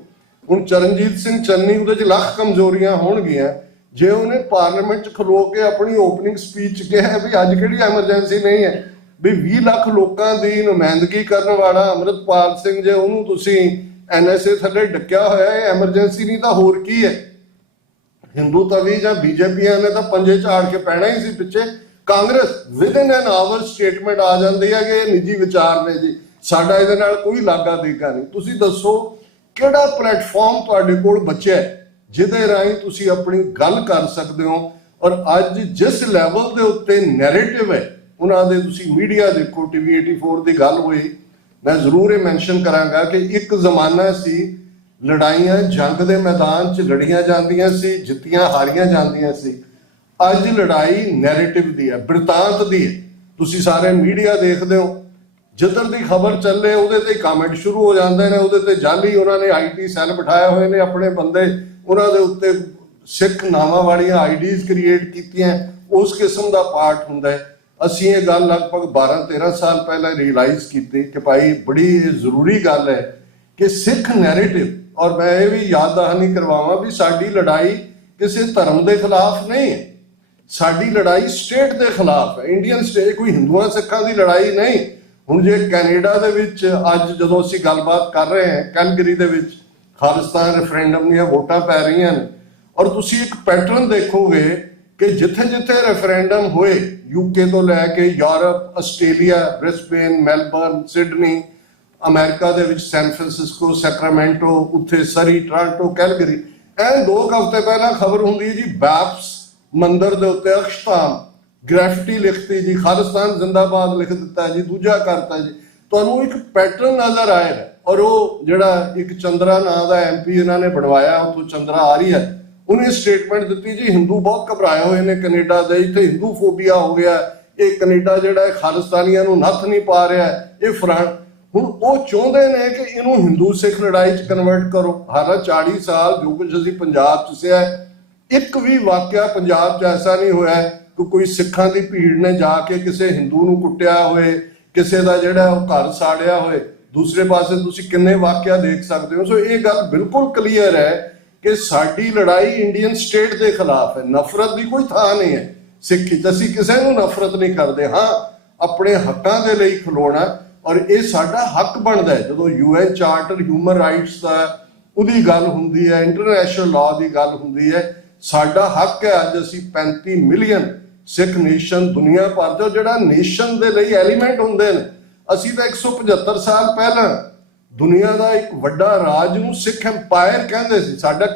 ਹੁਣ ਚਰਨਜੀਤ ਸਿੰਘ ਚੰਨੀ, ਉਹਦੇ 'ਚ ਲੱਖ ਕਮਜ਼ੋਰੀਆਂ ਹੋਣਗੀਆਂ, ਜੇ ਉਹਨੇ ਪਾਰਲੀਮੈਂਟ 'ਚ ਖਲੋ ਕੇ ਆਪਣੀ ਓਪਨਿੰਗ ਸਪੀਚ 'ਚ ਕਿਹਾ ਵੀ ਅੱਜ ਕਿਹੜੀ ਐਮਰਜੈਂਸੀ ਨਹੀਂ ਹੈ, ਵੀ 20 ਲੱਖ ਲੋਕਾਂ ਦੀ ਨੁਮਾਇੰਦਗੀ ਕਰਨ ਵਾਲਾ ਅੰਮ੍ਰਿਤਪਾਲ ਸਿੰਘ, ਜੇ ਉਹਨੂੰ ਤੁਸੀਂ NSA ਥੱਲੇ ਡੱਕਿਆ ਹੋਇਆ, ਇਹ ਐਮਰਜੈਂਸੀ ਨਹੀਂ ਤਾਂ ਹੋਰ ਕੀ ਹੈ। ਹਿੰਦੂ ਤਵੀ ਜਾਂ ਬੀਜੇਪੀਆਂ ਨੇ ਤਾਂ ਪੰਜੇ ਝਾੜ ਕੇ ਪੈਣਾ ਹੀ ਸੀ ਪਿੱਛੇ। Congress within an hour statement ਆ ਜਾਂਦੀ ਹੈ ਕਿ ਇਹ ਨਿੱਜੀ ਵਿਚਾਰ ਨੇ ਜੀ, ਸਾਡਾ ਇਹਦੇ ਨਾਲ ਕੋਈ ਲਾਗਾ ਦੇਗਾ ਨਹੀਂ। ਤੁਸੀਂ ਦੱਸੋ ਕਿਹੜਾ ਪਲੇਟਫਾਰਮ ਤੁਹਾਡੇ ਕੋਲ ਬਚਿਆ ਹੈ ਜਿਹਦੇ ਰਾਹੀਂ ਤੁਸੀਂ ਆਪਣੀ ਗੱਲ ਕਰ ਸਕਦੇ ਹੋ। ਔਰ ਅੱਜ ਜਿਸ ਲੈਵਲ ਦੇ ਉੱਤੇ ਨੈਰੇਟਿਵ ਹੈ ਉਹਨਾਂ ਦੇ, ਤੁਸੀਂ ਮੀਡੀਆ ਦੇਖੋ, TV 84 ਦੀ ਗੱਲ ਹੋਈ, ਮੈਂ ਜ਼ਰੂਰ ਇਹ ਮੈਂਸ਼ਨ ਕਰਾਂਗਾ ਕਿ ਇੱਕ ਜ਼ਮਾਨਾ ਸੀ ਲੜਾਈਆਂ ਜੰਗ ਦੇ ਮੈਦਾਨ 'ਚ ਲੜੀਆਂ ਜਾਂਦੀਆਂ ਸੀ, ਜਿੱਤੀਆਂ ਹਾਰੀਆਂ ਜਾਂਦੀਆਂ ਸੀ। ਅੱਜ ਲੜਾਈ ਨੈਰੇਟਿਵ ਦੀ ਹੈ, ਬਿਰਤਾਂਤ ਦੀ ਹੈ। ਤੁਸੀਂ ਸਾਰੇ ਮੀਡੀਆ ਦੇਖਦੇ ਹੋ, ਜਿੱਧਰ ਦੀ ਖਬਰ ਚੱਲੇ ਉਹਦੇ ਤੇ ਕਮੈਂਟ ਸ਼ੁਰੂ ਹੋ ਜਾਂਦੇ ਨੇ, ਉਹਦੇ ਤੇ ਜਾਲੀ ਉਹਨਾਂ ਨੇ IT ਸੈੱਲ ਬਿਠਾਏ ਹੋਏ ਨੇ ਆਪਣੇ ਬੰਦੇ, ਉਹਨਾਂ ਦੇ ਉੱਤੇ ਸਿੱਖ ਨਾਵਾਂ ਵਾਲੀਆਂ IDs ਕ੍ਰੀਏਟ ਕੀਤੀਆਂ, ਉਸ ਕਿਸਮ ਦਾ ਪਾਰਟ ਹੁੰਦਾ ਹੈ। ਅਸੀਂ ਇਹ ਗੱਲ ਲਗਭਗ 12-13 ਸਾਲ ਪਹਿਲਾਂ ਰਿਅਲਾਈਜ਼ ਕੀਤੀ ਕਿ ਭਾਈ ਬੜੀ ਜ਼ਰੂਰੀ ਗੱਲ ਹੈ ਕਿ ਸਿੱਖ ਨੈਰੇਟਿਵ, ਔਰ ਮੈਂ ਇਹ ਵੀ ਯਾਦ ਦਹਾਨੀ ਕਰਵਾਵਾਂ ਵੀ ਸਾਡੀ ਲੜਾਈ ਕਿਸੇ ਧਰਮ ਦੇ ਖਿਲਾਫ ਨਹੀਂ ਹੈ, ਸਾਡੀ ਲੜਾਈ ਸਟੇਟ ਦੇ ਖਿਲਾਫ ਹੈ। ਇੰਡੀਅਨ ਸਟੇਟ, ਕੋਈ ਹਿੰਦੂਆਂ ਸਿੱਖਾਂ ਦੀ ਲੜਾਈ ਨਹੀਂ। ਹੁਣ ਜੇ ਕੈਨੇਡਾ ਦੇ ਵਿੱਚ ਅੱਜ ਜਦੋਂ ਅਸੀਂ ਗੱਲਬਾਤ ਕਰ ਰਹੇ ਹਾਂ, ਕੈਲਗਰੀ ਦੇ ਵਿੱਚ ਖਾਲਿਸਤਾਨ ਰੈਫਰੈਂਡਮ ਦੀਆਂ ਵੋਟਾਂ ਪੈ ਰਹੀਆਂ ਨੇ, ਔਰ ਤੁਸੀਂ ਇੱਕ ਪੈਟਰਨ ਦੇਖੋਗੇ ਕਿ ਜਿੱਥੇ ਜਿੱਥੇ ਰੈਫਰੈਂਡਮ ਹੋਏ, UK ਤੋਂ ਲੈ ਕੇ Europe, Australia, Brisbane, Melbourne, Sydney, ਅਮਰੀਕਾ ਦੇ ਵਿੱਚ ਸੈਨ ਫਰਾਂਸਿਸਕੋ, ਸੈਕਰਾਮੈਂਟੋ, ਉੱਥੇ ਸਰੀ, ਟੋਰਾਂਟੋ, ਕੈਲਗਰੀ, ਐਂ 2 ਹਫ਼ਤੇ ਪਹਿਲਾਂ ਖਬਰ ਹੁੰਦੀ ਹੈ ਜੀ ਬੈਪਸ ਮੰਦਿਰ ਦੇ ਉੱਤੇ ਅਖਸ਼ਤਾਮ ਗ੍ਰੈਫਿਟੀ ਲਿਖਤੀ ਜੀ, ਖਾਲਿਸਤਾਨ ਜ਼ਿੰਦਾਬਾਦ ਲਿਖ ਦਿੱਤਾ ਜੀ, ਦੂਜਾ ਕਰਤਾ ਜੀ। ਤੁਹਾਨੂੰ ਇੱਕ ਪੈਟਰਨ ਨਜ਼ਰ ਆਏਗਾ। ਔਰ ਉਹ ਜਿਹੜਾ ਇੱਕ ਚੰਦਰਾ ਨਾਂ ਦਾ MP ਇਹਨਾਂ ਨੇ ਬਣਵਾਇਆ, ਉੱਥੋਂ ਚੰਦਰਾ ਆ ਰਹੀ ਹੈ, ਉਹਨੇ ਸਟੇਟਮੈਂਟ ਦਿੱਤੀ ਜੀ ਹਿੰਦੂ ਬਹੁਤ ਘਬਰਾਏ ਹੋਏ ਨੇ ਕੈਨੇਡਾ ਦੇ, ਇੱਥੇ ਹਿੰਦੂ ਫੋਬੀਆ ਹੋ ਗਿਆ, ਇਹ ਕੈਨੇਡਾ ਜਿਹੜਾ ਹੈ ਖਾਲਿਸਤਾਨੀਆਂ ਨੂੰ ਨੱਥ ਨਹੀਂ ਪਾ ਰਿਹਾ, ਇਹ ਫਰਾਂ। ਹੁਣ ਉਹ ਚਾਹੁੰਦੇ ਨੇ ਕਿ ਇਹਨੂੰ ਹਿੰਦੂ ਸਿੱਖ ਲੜਾਈ 'ਚ ਕਨਵਰਟ ਕਰੋ। ਹਾਲਾਂ 40 ਸਾਲ ਜੋ ਕੁਝ ਅਸੀਂ ਪੰਜਾਬ 'ਚ ਸਿਆ, ਇੱਕ ਵੀ ਵਾਕਿਆ ਪੰਜਾਬ 'ਚ ਐਸਾ ਨਹੀਂ ਹੋਇਆ ਕਿ ਕੋਈ ਸਿੱਖਾਂ ਦੀ ਭੀੜ ਨੇ ਜਾ ਕੇ ਕਿਸੇ ਹਿੰਦੂ ਨੂੰ ਕੁੱਟਿਆ ਹੋਏ, ਕਿਸੇ ਦਾ ਜਿਹੜਾ ਉਹ ਘਰ ਸਾੜਿਆ ਹੋਏ। ਦੂਸਰੇ ਪਾਸੇ ਤੁਸੀਂ ਕਿੰਨੇ ਵਾਕਿਆ ਦੇਖ ਸਕਦੇ ਹੋ। ਸੋ ਇਹ ਗੱਲ ਬਿਲਕੁਲ ਕਲੀਅਰ ਹੈ ਕਿ ਸਾਡੀ ਲੜਾਈ ਇੰਡੀਅਨ ਸਟੇਟ ਦੇ ਖਿਲਾਫ ਹੈ, ਨਫ਼ਰਤ ਦੀ ਕੋਈ ਥਾਂ ਨਹੀਂ ਹੈ ਸਿੱਖੀ 'ਚ। ਅਸੀਂ ਕਿਸੇ ਨੂੰ ਨਫ਼ਰਤ ਨਹੀਂ ਕਰਦੇ, ਹਾਂ ਆਪਣੇ ਹੱਕਾਂ ਦੇ ਲਈ ਖਲੋਣਾ, ਔਰ ਇਹ ਸਾਡਾ ਹੱਕ ਬਣਦਾ ਹੈ। ਜਦੋਂ UN ਚਾਰਟਰ ਹਿਊਮਨ ਰਾਈਟਸ ਦਾ ਉਹਦੀ ਗੱਲ ਹੁੰਦੀ ਹੈ, ਇੰਟਰਨੈਸ਼ਨਲ ਲਾਅ ਦੀ ਗੱਲ ਹੁੰਦੀ ਹੈ, ਸਾਡਾ ਹੱਕ ਹੈ। ਅੱਜ ਅਸੀਂ 35 ਮਿਲੀਅਨ ਸਿੱਖ ਨੇਸ਼ਨ ਦੁਨੀਆ ਭਰ ਦੇ, ਜਿਹੜਾ ਨੇਸ਼ਨ ਦੇ ਲਈ ਐਲੀਮੈਂਟ ਹੁੰਦੇ ਨੇ। ਅਸੀਂ ਤਾਂ 175 ਸਾਲ ਪਹਿਲਾਂ ਦੁਨੀਆ ਦਾ ਇੱਕ ਵੱਡਾ ਰਾਜ ਨੂੰ ਸਿੱਖ ਐਮਪਾਇਰ ਕਹਿੰਦੇ ਸੀ। ਸਾਡਾ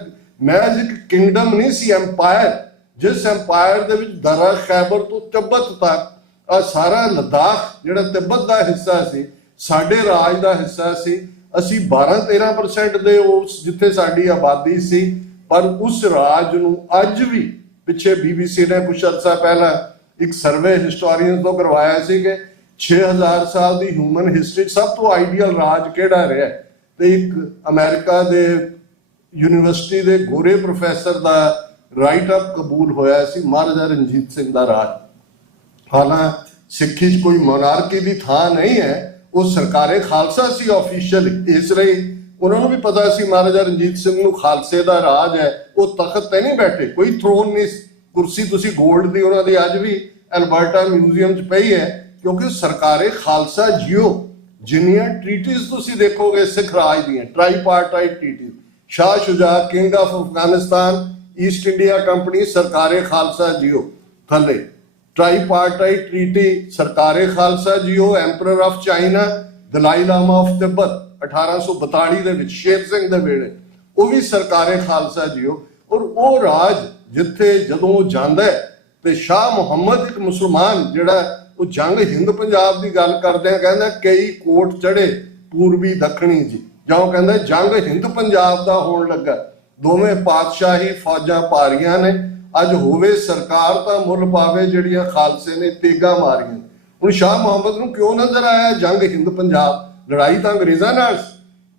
ਮਹਿਜ਼ ਇੱਕ ਕਿੰਗਡਮ ਨਹੀਂ ਸੀ, ਐਮਪਾਇਰ। ਜਿਸ ਐਮਪਾਇਰ ਦੇ ਵਿੱਚ ਦਰਾ ਖੈਬਰ ਤੋਂ ਤਿੱਬਤ ਤੱਕ ਆ ਸਾਰਾ ਲਦਾਖ ਜਿਹੜਾ ਤਿੱਬਤ ਦਾ ਹਿੱਸਾ ਸੀ, ਸਾਡੇ ਰਾਜ ਦਾ ਹਿੱਸਾ ਸੀ। ਅਸੀਂ 12-13% ਦੇ ਉਸ ਜਿੱਥੇ ਸਾਡੀ ਆਬਾਦੀ ਸੀ, ਪਰ ਉਸ ਰਾਜ ਨੂੰ ਅੱਜ ਵੀ, ਪਿੱਛੇ BBC ਨੇ ਕੁਛ ਅਰਸਾ ਪਹਿਲਾਂ ਇੱਕ ਸਰਵੇ ਹਿਸਟੋਰੀਅਨ ਤੋਂ ਕਰਵਾਇਆ ਸੀ ਕਿ 6000 ਸਾਲ ਦੀ ਹਿਊਮਨ ਹਿਸਟਰੀ ਸਭ ਤੋਂ ਆਈਡੀਅਲ ਰਾਜ ਕਿਹੜਾ ਰਿਹਾ, ਤੇ ਇੱਕ ਅਮਰੀਕਾ ਦੇ ਯੂਨੀਵਰਸਿਟੀ ਦੇ ਗੋਰੇ ਪ੍ਰੋਫੈਸਰ ਦਾ ਰਾਈਟ ਅਪ ਕਬੂਲ ਹੋਇਆ ਸੀ, ਮਹਾਰਾਜਾ ਰਣਜੀਤ ਸਿੰਘ ਦਾ ਰਾਜ। ਹਾਲਾਂ ਸਿੱਖੀ 'ਚ ਕੋਈ ਮੋਨਾਰਕੀ ਦੀ ਥਾਂ ਨਹੀਂ ਹੈ, ਉਹ ਸਰਕਾਰੇ ਖਾਲਸਾ ਸੀ ਆਫੀਸ਼ੀਅਲ, ਇਸ ਲਈ ਉਹਨਾਂ ਨੂੰ ਵੀ ਪਤਾ ਸੀ ਮਹਾਰਾਜਾ ਰਣਜੀਤ ਸਿੰਘ ਨੂੰ ਖਾਲਸੇ ਦਾ ਰਾਜ ਹੈ। ਉਹ ਤਖਤ ਤੇ ਨਹੀਂ ਬੈਠੇ, ਕੋਈ ਥਰੋਨ ਨਹੀਂ, ਕੁਰਸੀ ਤੁਸੀਂ ਗੋਲਡ ਦੀ ਉਹਨਾਂ ਦੀ ਅੱਜ ਵੀ ਐਲਬਰਟਾ ਮਿਊਜ਼ੀਅਮ 'ਚ ਪਈ ਹੈ, ਕਿਉਂਕਿ ਸਰਕਾਰੇ ਖਾਲਸਾ ਜਿਓ। ਜਿੰਨੀਆਂ ਟ੍ਰੀਟੀਜ਼ ਤੁਸੀਂ ਦੇਖੋਗੇ ਸਿੱਖ ਰਾਜ ਦੀਆਂ, tripartite treaties, Shah Shuja, king of Afghanistan, East India Company, Sarkare Khalsa ਜਿਓ ਥੱਲੇ। ਟ੍ਰਾਈਪਾਰਟਾਈਟ ਟ੍ਰੀਟੀ, ਸਰਕਾਰੇ ਖਾਲਸਾ ਜਿਓ। Emperor of China, Dalai Lama of Tibet 1842 ਦੇ ਵਿੱਚ ਸ਼ੇਰ ਸਿੰਘ ਦੇ ਵੇਲੇ, ਉਹ ਵੀ ਸਰਕਾਰੇ ਖਾਲਸਾ ਜਿਓ। ਔਰ ਉਹ ਰਾਜ ਜਿੱਥੇ ਜਦੋਂ ਉਹ ਜਾਂਦਾ ਹੈ ਤੇ ਸ਼ਾਹ ਮੁਹੰਮਦ ਇੱਕ ਮੁਸਲਮਾਨ ਜਿਹੜਾ ਉਹ ਜੰਗ ਹਿੰਦ ਪੰਜਾਬ ਦੀ ਗੱਲ ਕਰਦੇ ਆ, ਕਹਿੰਦਾ ਕਈ ਕੋਟ ਚੜੇ ਪੂਰਬੀ ਦੱਖਣੀ ਜੀ, ਜਾਂ ਉਹ ਕਹਿੰਦਾ ਜੰਗ ਹਿੰਦ ਪੰਜਾਬ ਦਾ ਹੋਣ ਲੱਗਾ। ਦੋਵੇਂ ਪਾਤਸ਼ਾਹੀ ਫੌਜਾਂ ਪਾਰੀਆਂ ਨੇ, ਅੱਜ ਹੋਵੇ ਸਰਕਾਰ ਤਾਂ ਮੁੱਲ ਪਾਵੇ ਜਿਹੜੀਆਂ ਖਾਲਸੇ ਨੇ ਤੇਗਾ ਮਾਰੀਆਂ। ਹੁਣ ਸ਼ਾਹ ਮੁਹੰਮਦ ਨੂੰ ਕਿਉਂ ਨਜ਼ਰ ਆਇਆ ਜੰਗ ਹਿੰਦ ਪੰਜਾਬ? ਲੜਾਈ ਤਾਂ ਅੰਗਰੇਜ਼ਾਂ ਨਾਲ,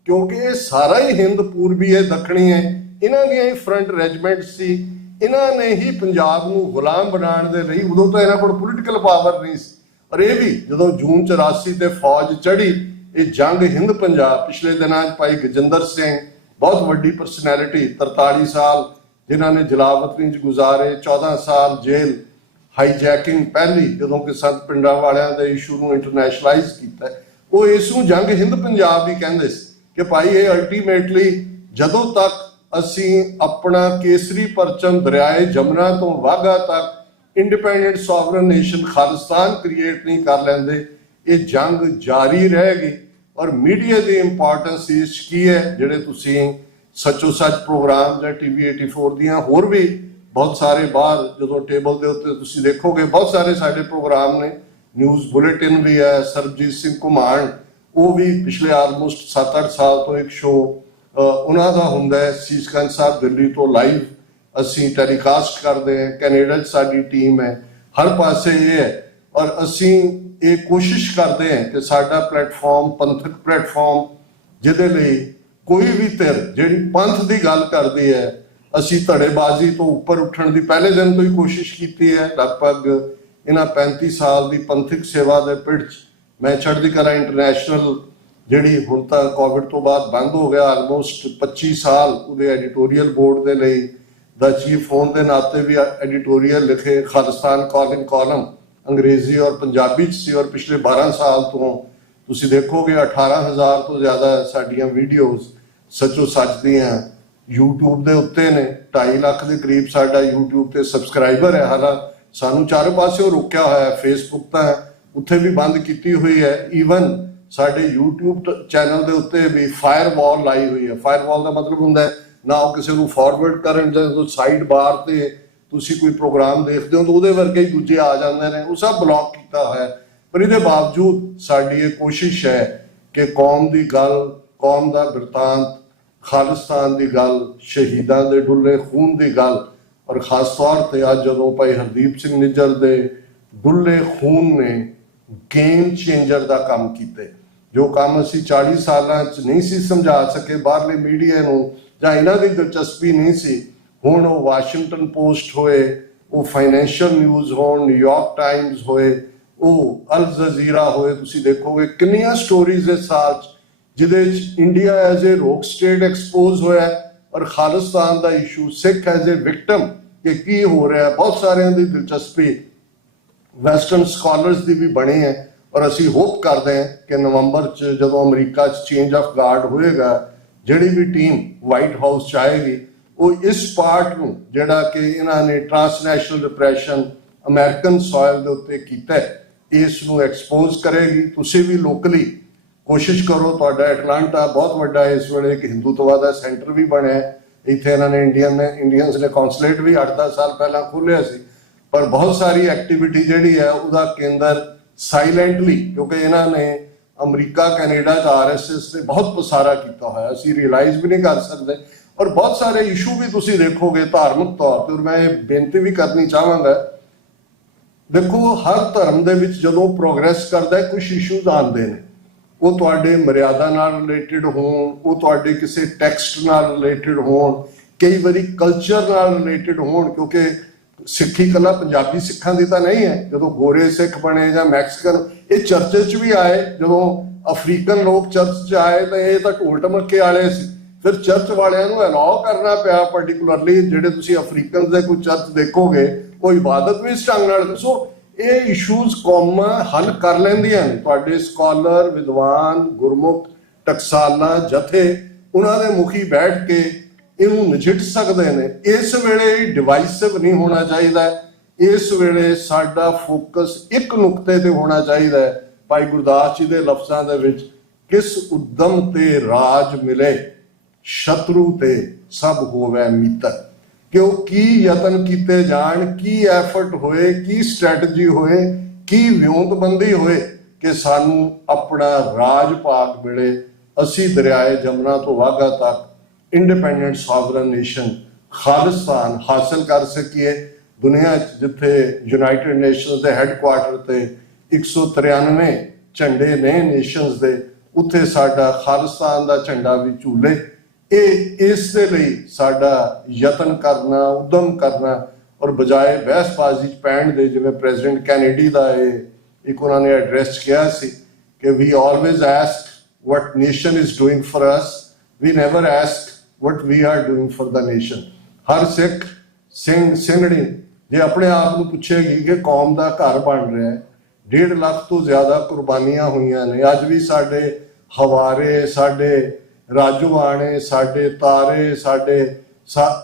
ਕਿਉਂਕਿ ਇਹ ਸਾਰਾ ਹੀ ਹਿੰਦ ਪੂਰਬੀ ਹੈ, ਦੱਖਣੀ ਹੈ, ਇਹਨਾਂ ਦੀਆਂ ਹੀ ਫਰੰਟ ਰੈਜੀਮੈਂਟ ਸੀ। ਇਹਨਾਂ ਨੇ ਹੀ ਪੰਜਾਬ ਨੂੰ ਗੁਲਾਮ ਬਣਾਉਣ ਦੇ ਲਈ, ਉਦੋਂ ਤਾਂ ਇਹਨਾਂ ਕੋਲ ਪੋਲੀਟੀਕਲ ਪਾਵਰ ਨਹੀਂ ਸੀ, ਪਰ ਇਹ ਵੀ ਜਦੋਂ ਜੂਨ 84 ਤੇ ਫੌਜ ਚੜੀ, ਇਹ ਜੰਗ ਹਿੰਦ ਪੰਜਾਬ। ਪਿਛਲੇ ਦਿਨਾਂ 'ਚ ਭਾਈ ਗਜਿੰਦਰ ਸਿੰਘ, ਬਹੁਤ ਵੱਡੀ ਪਰਸਨੈਲਿਟੀ, 43 ਸਾਲ ਜਿਨ੍ਹਾਂ ਨੇ ਜਲਾਵਤਨੀ 'ਚ ਗੁਜ਼ਾਰੇ, 14 ਸਾਲ ਜੇਲ੍ਹ, ਹਾਈਜੈਕਿੰਗ ਪਹਿਲੀ, ਜਦੋਂ ਕਿ ਸੰਤ ਪਿੰਡਾਂ ਵਾਲਿਆਂ ਦੇ ਇਸ਼ੂ ਨੂੰ ਇੰਟਰਨੈਸ਼ਨਲਾਈਜ਼ ਕੀਤਾ, ਉਹ ਇਸ ਨੂੰ ਜੰਗ ਹਿੰਦ ਪੰਜਾਬ ਵੀ ਕਹਿੰਦੇ ਸੀ ਕਿ ਭਾਈ ਇਹ ਅਲਟੀਮੇਟਲੀ ਜਦੋਂ ਤੱਕ ਅਸੀਂ ਆਪਣਾ ਕੇਸਰੀ ਪਰਚਮ ਦਰਿਆਏ ਜਮਨਾ ਤੋਂ ਵਾਘਾ ਤੱਕ independent sovereign nation Khalistan create ਨਹੀਂ ਕਰ ਲੈਂਦੇ, ਇਹ ਜੰਗ ਜਾਰੀ ਰਹੇਗੀ। ਔਰ ਮੀਡੀਆ ਦੀ ਇੰਪੋਰਟੈਂਸ ਇਸ 'ਚ ਕੀ ਹੈ, ਜਿਹੜੇ ਤੁਸੀਂ ਸੱਚੋ ਸੱਚ ਪ੍ਰੋਗਰਾਮ ਜਾਂ TV 84 ਦੀਆਂ ਹੋਰ ਵੀ ਬਹੁਤ ਸਾਰੇ ਬਾਹਰ ਜਦੋਂ ਟੇਬਲ ਦੇ ਉੱਤੇ ਤੁਸੀਂ ਦੇਖੋਗੇ ਬਹੁਤ ਸਾਰੇ ਸਾਡੇ ਪ੍ਰੋਗਰਾਮ ਨੇ। ਨਿਊਜ਼ ਬੁਲੇਟਿਨ ਵੀ ਹੈ, ਸਰਬਜੀਤ ਸਿੰਘ ਘੁਮਾਣ ਉਹ ਵੀ ਪਿਛਲੇ ਆਲਮੋਸਟ 7-8 ਸਾਲ ਤੋਂ ਇੱਕ ਸ਼ੋਅ ਉਹਨਾਂ ਦਾ ਹੁੰਦਾ ਹੈ। ਸੀਸਗੰਜ ਸਾਹਿਬ ਦਿੱਲੀ ਤੋਂ ਲਾਈਵ ਅਸੀਂ ਟੈਲੀਕਾਸਟ ਕਰਦੇ ਹਾਂ। ਕੈਨੇਡਾ 'ਚ ਸਾਡੀ ਟੀਮ ਹੈ, ਹਰ ਪਾਸੇ ਇਹ ਹੈ। ਔਰ ਅਸੀਂ ਇਹ ਕੋਸ਼ਿਸ਼ ਕਰਦੇ ਹਾਂ ਕਿ ਸਾਡਾ ਪਲੇਟਫਾਰਮ ਪੰਥਕ ਪਲੇਟਫਾਰਮ, ਜਿਹਦੇ ਲਈ ਕੋਈ ਵੀ ਧਿਰ ਜਿਹੜੀ ਪੰਥ ਦੀ ਗੱਲ ਕਰਦੀ ਹੈ, ਅਸੀਂ ਧੜੇਬਾਜ਼ੀ ਤੋਂ ਉੱਪਰ ਉੱਠਣ ਦੀ ਪਹਿਲੇ ਦਿਨ ਤੋਂ ਹੀ ਕੋਸ਼ਿਸ਼ ਕੀਤੀ ਹੈ। ਲਗਭਗ ਇਹਨਾਂ 35 ਸਾਲ ਦੀ ਪੰਥਕ ਸੇਵਾ ਦੇ ਪਿੜ 'ਚ ਮੈਂ ਚੜ੍ਹਦੀ ਕਲਾ ਇੰਟਰਨੈਸ਼ਨਲ, ਜਿਹੜੀ ਹੁਣ ਤਾਂ ਕੋਵਿਡ ਤੋਂ ਬਾਅਦ ਬੰਦ ਹੋ ਗਿਆ, ਆਲਮੋਸਟ 25 ਸਾਲ ਉਹਦੇ ਐਡੀਟੋਰੀਅਲ ਬੋਰਡ ਦੇ ਲਈ ਦਾ ਚੀਫ ਹੋਣ ਦੇ ਨਾਤੇ ਵੀ ਐਡੀਟੋਰੀਅਲ ਲਿਖੇ। ਖਾਲਿਸਤਾਨ ਕਾਲਿੰਗ ਕਾਲਮ ਅੰਗਰੇਜ਼ੀ ਔਰ ਪੰਜਾਬੀ 'ਚ ਸੀ। ਔਰ ਪਿਛਲੇ 12 ਸਾਲ ਤੋਂ ਤੁਸੀਂ ਦੇਖੋਗੇ 18,000 ਤੋਂ ਜ਼ਿਆਦਾ ਸਾਡੀਆਂ ਵੀਡੀਓਜ਼ ਸੱਚੋ ਸੱਚ ਦੀਆਂ YouTube ਦੇ ਉੱਤੇ ਨੇ। 2.5 ਲੱਖ ਦੇ ਕਰੀਬ ਸਾਡਾ YouTube ਤੇ ਸਬਸਕ੍ਰਾਈਬਰ ਹੈ। ਹਾਲਾਂਕਿ ਸਾਨੂੰ ਚਾਰੇ ਪਾਸਿਓਂ ਰੋਕਿਆ ਹੋਇਆ, ਫੇਸਬੁੱਕ ਤਾਂ ਉੱਥੇ ਵੀ ਬੰਦ ਕੀਤੀ ਹੋਈ ਹੈ। ਈਵਨ ਸਾਡੇ YouTube ਚੈਨਲ ਦੇ ਉੱਤੇ ਵੀ ਫਾਇਰਵਾਲ ਲਾਈ ਹੋਈ ਹੈ। ਫਾਇਰਵਾਲ ਦਾ ਮਤਲਬ ਹੁੰਦਾ ਹੈ ਨਾ ਉਹ ਕਿਸੇ ਨੂੰ ਫਾਰਵਰਡ ਕਰਨ, ਜਦੋਂ ਸਾਈਡ ਬਾਰ ਤੇ ਤੁਸੀਂ ਕੋਈ ਪ੍ਰੋਗਰਾਮ ਦੇਖਦੇ ਹੋ ਤਾਂ ਉਹਦੇ ਵਰਗੇ ਹੀ ਦੂਜੇ ਆ ਜਾਂਦੇ ਨੇ, ਉਹ ਸਭ ਬਲੌਕ ਕੀਤਾ ਹੋਇਆ। ਪਰ ਇਹਦੇ ਬਾਵਜੂਦ ਸਾਡੀ ਇਹ ਕੋਸ਼ਿਸ਼ ਹੈ ਕਿ ਕੌਮ ਦੀ ਗੱਲ, ਕੌਮ ਦਾ ਬਿਰਤਾਂਤ, ਖਾਲਿਸਤਾਨ ਦੀ ਗੱਲ, ਸ਼ਹੀਦਾਂ ਦੇ ਡੁੱਲੇ ਖੂਨ ਦੀ ਗੱਲ, ਔਰ ਖਾਸ ਤੌਰ ਤੇ ਅੱਜ ਜਦੋਂ ਭਾਈ ਹਰਦੀਪ ਸਿੰਘ ਨਿੱਜਰ ਦੇ ਡੁੱਲੇ ਖੂਨ ਨੇ ਗੇਮ ਚੇਂਜਰ ਦਾ ਕੰਮ ਕੀਤੇ। ਜੋ ਕੰਮ ਅਸੀਂ 40 ਸਾਲਾਂ 'ਚ ਨਹੀਂ ਸੀ ਸਮਝਾ ਸਕੇ ਬਾਹਰਲੇ ਮੀਡੀਆ ਨੂੰ, ਜਾਂ ਇਹਨਾਂ ਦੀ ਦਿਲਚਸਪੀ ਨਹੀਂ ਸੀ, ਹੁਣ ਉਹ ਵਾਸ਼ਿੰਗਟਨ ਪੋਸਟ ਹੋਏ, ਉਹ ਫਾਈਨੈਂਸ਼ੀਅਲ ਨਿਊਜ਼ ਹੋਣ, ਨਿਊਯਾਰਕ ਟਾਈਮਜ਼ ਹੋਏ, ਉਹ ਅਲ ਜਜ਼ੀਰਾ ਹੋਏ, ਤੁਸੀਂ ਦੇਖੋਗੇ ਕਿੰਨੀਆਂ ਸਟੋਰੀਜ਼ ਇਸ ਸਾਲ 'ਚ ਜਿਹਦੇ 'ਚ ਇੰਡੀਆ ਐਜ਼ ਏ ਰੋਕ ਸਟੇਟ ਐਕਸਪੋਜ਼ ਹੋਇਆ, ਔਰ ਖਾਲਿਸਤਾਨ ਦਾ issue, Sikh as a victim ਕਿ ਕੀ ਹੋ ਰਿਹਾ। ਬਹੁਤ ਸਾਰਿਆਂ ਦੀ ਦਿਲਚਸਪੀ ਵੈਸਟਰਨ ਸਕਾਲਰਸ ਦੀ ਵੀ ਬਣੀ ਹੈ। ਔਰ ਅਸੀਂ ਹੋਪ ਕਰਦੇ ਹਾਂ ਕਿ ਨਵੰਬਰ 'ਚ ਜਦੋਂ ਅਮਰੀਕਾ 'ਚ ਚੇਂਜ ਆਫ ਗਾਰਡ ਹੋਏਗਾ, ਜਿਹੜੀ ਵੀ ਟੀਮ ਵਾਈਟ ਹਾਊਸ 'ਚ ਆਏਗੀ ਉਹ ਇਸ ਪਾਰਟ ਨੂੰ, ਜਿਹੜਾ ਕਿ ਇਹਨਾਂ ਨੇ ਟ੍ਰਾਂਸਨੈਸ਼ਨਲ ਰਿਪਰੈਸ਼ਨ ਅਮਰੀਕਨ ਸੋਇਲ ਦੇ ਉੱਤੇ ਕੀਤਾ, ਇਸ ਨੂੰ ਐਕਸਪੋਜ਼ ਕਰੇਗੀ। ਤੁਸੀਂ ਵੀ ਲੋਕਲੀ ਕੋਸ਼ਿਸ਼ ਕਰੋ। ਤੁਹਾਡਾ ਐਟਲਾਂਟਾ ਬਹੁਤ ਵੱਡਾ ਇਸ ਵੇਲੇ ਇੱਕ ਹਿੰਦੂਤਵਾ ਦਾ ਸੈਂਟਰ ਵੀ ਬਣਿਆ। ਇੱਥੇ ਇਹਨਾਂ ਨੇ ਇੰਡੀਅਨਸ ਨੇ ਕੌਂਸਲੇਟ ਵੀ 8-10 ਸਾਲ ਪਹਿਲਾਂ ਖੋਲ੍ਹਿਆ ਸੀ। ਪਰ ਬਹੁਤ ਸਾਰੀ ਐਕਟੀਵਿਟੀ ਜਿਹੜੀ ਹੈ ਉਹਦਾ ਕੇਂਦਰ ਸਾਇਲੈਂਟਲੀ, ਕਿਉਂਕਿ ਇਹਨਾਂ ਨੇ ਅਮਰੀਕਾ ਕੈਨੇਡਾ 'ਚ RSS ਨੇ ਬਹੁਤ ਪਸਾਰਾ ਕੀਤਾ ਹੋਇਆ, ਅਸੀਂ ਰਿਅਲਾਈਜ਼ ਵੀ ਨਹੀਂ ਕਰ ਸਕਦੇ। ਔਰ ਬਹੁਤ ਸਾਰੇ ਇਸ਼ੂ ਵੀ ਤੁਸੀਂ ਦੇਖੋਗੇ ਧਾਰਮਿਕ ਤੌਰ ਤੇ। ਔਰ ਮੈਂ ਇਹ ਬੇਨਤੀ ਵੀ ਕਰਨੀ ਚਾਹਾਂਗਾ, ਦੇਖੋ ਹਰ ਧਰਮ ਦੇ ਵਿੱਚ ਜਦੋਂ ਪ੍ਰੋਗਰੈਸ ਕਰਦਾ ਕੁਝ ਇਸ਼ੂਜ਼ ਆਉਂਦੇ ਨੇ, ਉਹ ਤੁਹਾਡੇ ਮਰਿਆਦਾ ਨਾਲ ਰਿਲੇਟਡ ਹੋਣ, ਉਹ ਤੁਹਾਡੇ ਕਿਸੇ ਟੈਕਸਟ ਨਾਲ ਰਿਲੇਟਡ ਹੋਣ, ਕਈ ਵਾਰੀ ਕਲਚਰ ਨਾਲ ਰਿਲੇਟਡ ਹੋਣ, ਕਿਉਂਕਿ ਸਿੱਖੀ ਇਕੱਲਾ ਪੰਜਾਬੀ ਸਿੱਖਾਂ ਦੀ ਤਾਂ ਨਹੀਂ ਹੈ। ਜਦੋਂ ਗੋਰੇ ਸਿੱਖ ਬਣੇ ਜਾਂ ਮੈਕਸੀਕਨ, ਇਹ ਚਰਚ 'ਚ ਵੀ ਆਏ। ਜਦੋਂ ਅਫਰੀਕਨ ਲੋਕ ਚਰਚ 'ਚ ਆਏ ਤਾਂ ਇਹ ਤਾਂ ਢੋਲ ਢਮੱਕੇ ਵਾਲੇ ਸੀ। ਫਿਰ ਚਰਚ ਵਾਲਿਆਂ ਨੂੰ ਅਲਾਉ ਕਰਨਾ ਪਿਆ, ਪਾਰਟਿਕੂਲਰਲੀ ਜਿਹੜੇ ਤੁਸੀਂ ਅਫਰੀਕਨ ਦੇ ਕੋਈ ਚਰਚ ਦੇਖੋਗੇ ਉਹ ਇਬਾਦਤ ਵੀ ਇਸ ਢੰਗ ਨਾਲ। ਸੋ ਇਹ ਇਸ਼ੂਜ਼ ਕੌਮਾਂ ਹੱਲ ਕਰ ਲੈਂਦੀਆਂ ਨੇ। ਤੁਹਾਡੇ ਸਕਾਲਰ, ਵਿਦਵਾਨ, ਗੁਰਮੁਖ, ਟਕਸਾਲਾਂ, ਜਥੇ, ਉਹਨਾਂ ਦੇ ਮੁਖੀ ਬੈਠ ਕੇ ਇਹਨੂੰ ਨਜਿੱਠ ਸਕਦੇ ਨੇ। ਇਸ ਵੇਲੇ ਡਿਵਾਈਸਿਵ ਨਹੀਂ ਹੋਣਾ ਚਾਹੀਦਾ। ਇਸ ਵੇਲੇ ਸਾਡਾ ਫੋਕਸ ਇੱਕ ਨੁਕਤੇ ਤੇ ਹੋਣਾ ਚਾਹੀਦਾ ਹੈ। ਭਾਈ ਗੁਰਦਾਸ ਜੀ ਦੇ ਲਫ਼ਜ਼ਾਂ ਦੇ ਵਿੱਚ, ਕਿਸ ਉਦਮ ਤੇ ਰਾਜ ਮਿਲੇ, ਸ਼ਤਰੂ ਤੇ ਸਭ ਹੋਵੇ ਮਿੱਤਰ। ਕਿ ਉਹ ਕੀ ਯਤਨ ਕੀਤੇ ਜਾਣ, ਕੀ ਐਫਰਟ ਹੋਏ, ਕੀ ਸਟ੍ਰੈਟਜੀ ਹੋਏ, ਕੀ ਵਿਉਂਤਬੰਦੀ ਹੋਏ ਕਿ ਸਾਨੂੰ ਆਪਣਾ ਰਾਜ ਭਾਗ ਮਿਲੇ, ਅਸੀਂ ਦਰਿਆਏ ਜਮਨਾ ਤੋਂ ਵਾਘਾ ਤੱਕ ਇੰਡੀਪੈਂਡੈਂਟ ਸੋਵਰਨ ਨੇਸ਼ਨ ਖਾਲਿਸਤਾਨ ਹਾਸਲ ਕਰ ਸਕੀਏ। ਦੁਨੀਆ 'ਚ ਜਿੱਥੇ ਯੂਨਾਈਟਿਡ ਨੇਸ਼ਨਸ ਦੇ ਹੈੱਡਕੁਆਰਟਰ ਤੇ 193 ਝੰਡੇ ਨੇ ਨੇਸ਼ਨਸ ਦੇ, ਉੱਥੇ ਸਾਡਾ ਖਾਲਿਸਤਾਨ ਦਾ ਝੰਡਾ ਵੀ ਝੂਲੇ। ਇਹ ਇਸ ਦੇ ਲਈ ਸਾਡਾ ਯਤਨ ਕਰਨਾ, ਉਦਮ ਕਰਨਾ, ਔਰ ਬਜਾਏ ਬਹਿਸਬਾਜ਼ੀ 'ਚ ਪੈਣ ਦੇ, ਜਿਵੇਂ ਪ੍ਰੈਜ਼ੀਡੈਂਟ ਕੈਨੇਡੀ ਦਾ ਇਹ ਇੱਕ ਉਹਨਾਂ ਨੇ ਐਡਰੈਸ ਕਿਹਾ ਸੀ ਕਿ we always ask what nation is doing for us, we never ask what we are doing for the nation। ਹਰ ਸਿੱਖ ਸਿੰਘਣੀ ਜੇ ਆਪਣੇ ਆਪ ਨੂੰ ਪੁੱਛੇਗੀ ਕਿ ਕੌਮ ਦਾ ਘਰ ਬਣ ਰਿਹਾ ਹੈ, 1.5 ਲੱਖ ਤੋਂ ਜ਼ਿਆਦਾ ਕੁਰਬਾਨੀਆਂ ਹੋਈਆਂ ਨੇ। ਅੱਜ ਵੀ ਸਾਡੇ ਹਵਾਰੇ, ਸਾਡੇ ਰਾਜੋਆਣੇ, ਸਾਡੇ ਤਾਰੇ, ਸਾਡੇ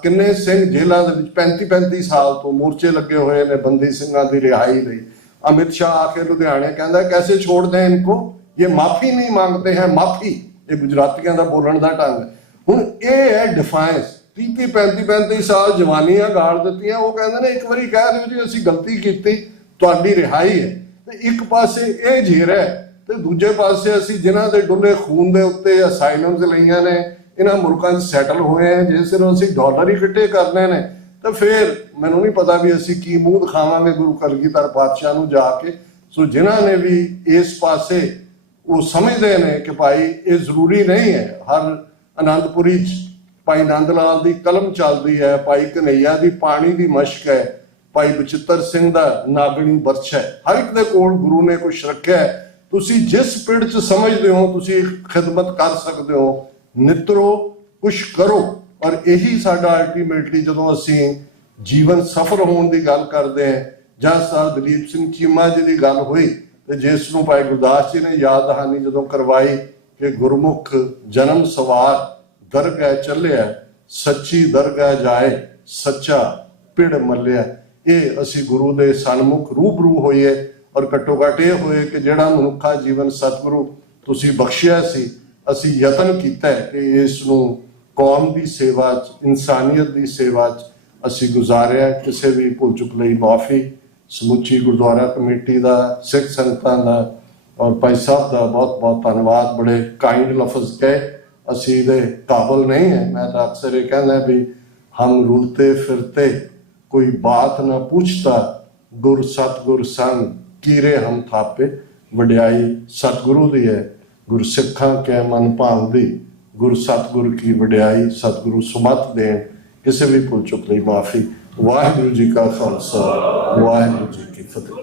ਕਿੰਨੇ ਸਿੰਘ ਜੇਲ੍ਹਾਂ ਦੇ ਵਿੱਚ 35-35 ਸਾਲ ਤੋਂ ਮੋਰਚੇ ਲੱਗੇ ਹੋਏ ਨੇ ਬੰਦੀ ਸਿੰਘਾਂ ਦੀ ਰਿਹਾਈ ਲਈ। ਅਮਿਤ ਸ਼ਾਹ ਆ ਕੇ ਲੁਧਿਆਣੇ ਕਹਿੰਦਾ ਕੈਸੇ ਛੋੜ ਦੇं इनको, ये माफी नहीं मांगते हैं, माफी ये गुजरातियों का बोलने का ढंग है। हुण ये है डिफाइंस। 30 35 साल जवानियां गाड़ दित्तियां, वो कहते हैं एक बारी कह दिओ जी असीं गलती कीती, तुहाडी रिहाई है। ते एक पासे ये झेर है ते दूजे पासे असीं जिन्हां दे डुੱਲੇ खून दे उत्ते असाइलम्स लईआं ने, इन्हां मुल्कां 'ਚ सैटल होए हैं, जे सिर्फ असीं डॉलर ही इकट्ठे करने ने तो फिर मैनूं नहीं पता भी असीं की मूँह दिखावांगे गुरु कलगीधर पातशाह नूं जाके। सो जिन्हां ने भी इस पासे वो समझते हैं कि भाई ये जरूरी नहीं है, हर आनंदपुरी भाई नंद लाल की कलम चलती है, भाई कन्हैया की पानी की मशक है, भाई बचित्र सिंह का नागणी बरछ है, हर एक दे कोल गुरु ने कुछ रखा है। तुसी जिस पिंड च समझते हो तुसी खिदमत कर सकते हो, नित्रो कुछ करो। और यही साडा अल्टीमेटली जो असीं जीवन सफल होने की गल करते हैं, जहाँ सर दलीप सिंह चीमा जी की गल हुई तो जिसनों भाई गुरदास जी ने याद दहानी जो करवाई कि गुरमुख जन्म सवार दरगाह चलिया, सच्ची दरगाह जाए सच्चा पिड़ मलिया। ये असी गुरु दे सन्मुख रूबरू होइए और घट्टो घट ये होए कि जिहड़ा मनुखा जीवन सतगुरु तुसी बख्शिया सी, असी यतन कीता है कि इसनूं कौम की सेवा च, इंसानियत की सेवा च असी गुजारिया। किसी भी भुल चुक लई माफ़ी। समुची गुरुद्वारा कमेटी का, सिख संगतां का और भाई साहब का बहुत बहुत धन्यवाद। बड़े काइंड लफज कहे, असी दे काबल नहीं है। मैं तो अक्सर ये कहना भी हम रुलते फिरते कोई बात ना पूछता, गुर सतगुर संग कीरे हम थापे। वड्याई सतगुरु दी है, गुर सिखां के मन भावदी, गुर सतगुर की वड्याई सतगुरु सुमत देन। किसी भी भुल चुक लई माफ़ी। वाहिगुरू जी का खालसा, वाहिगुरू जी की फतेह।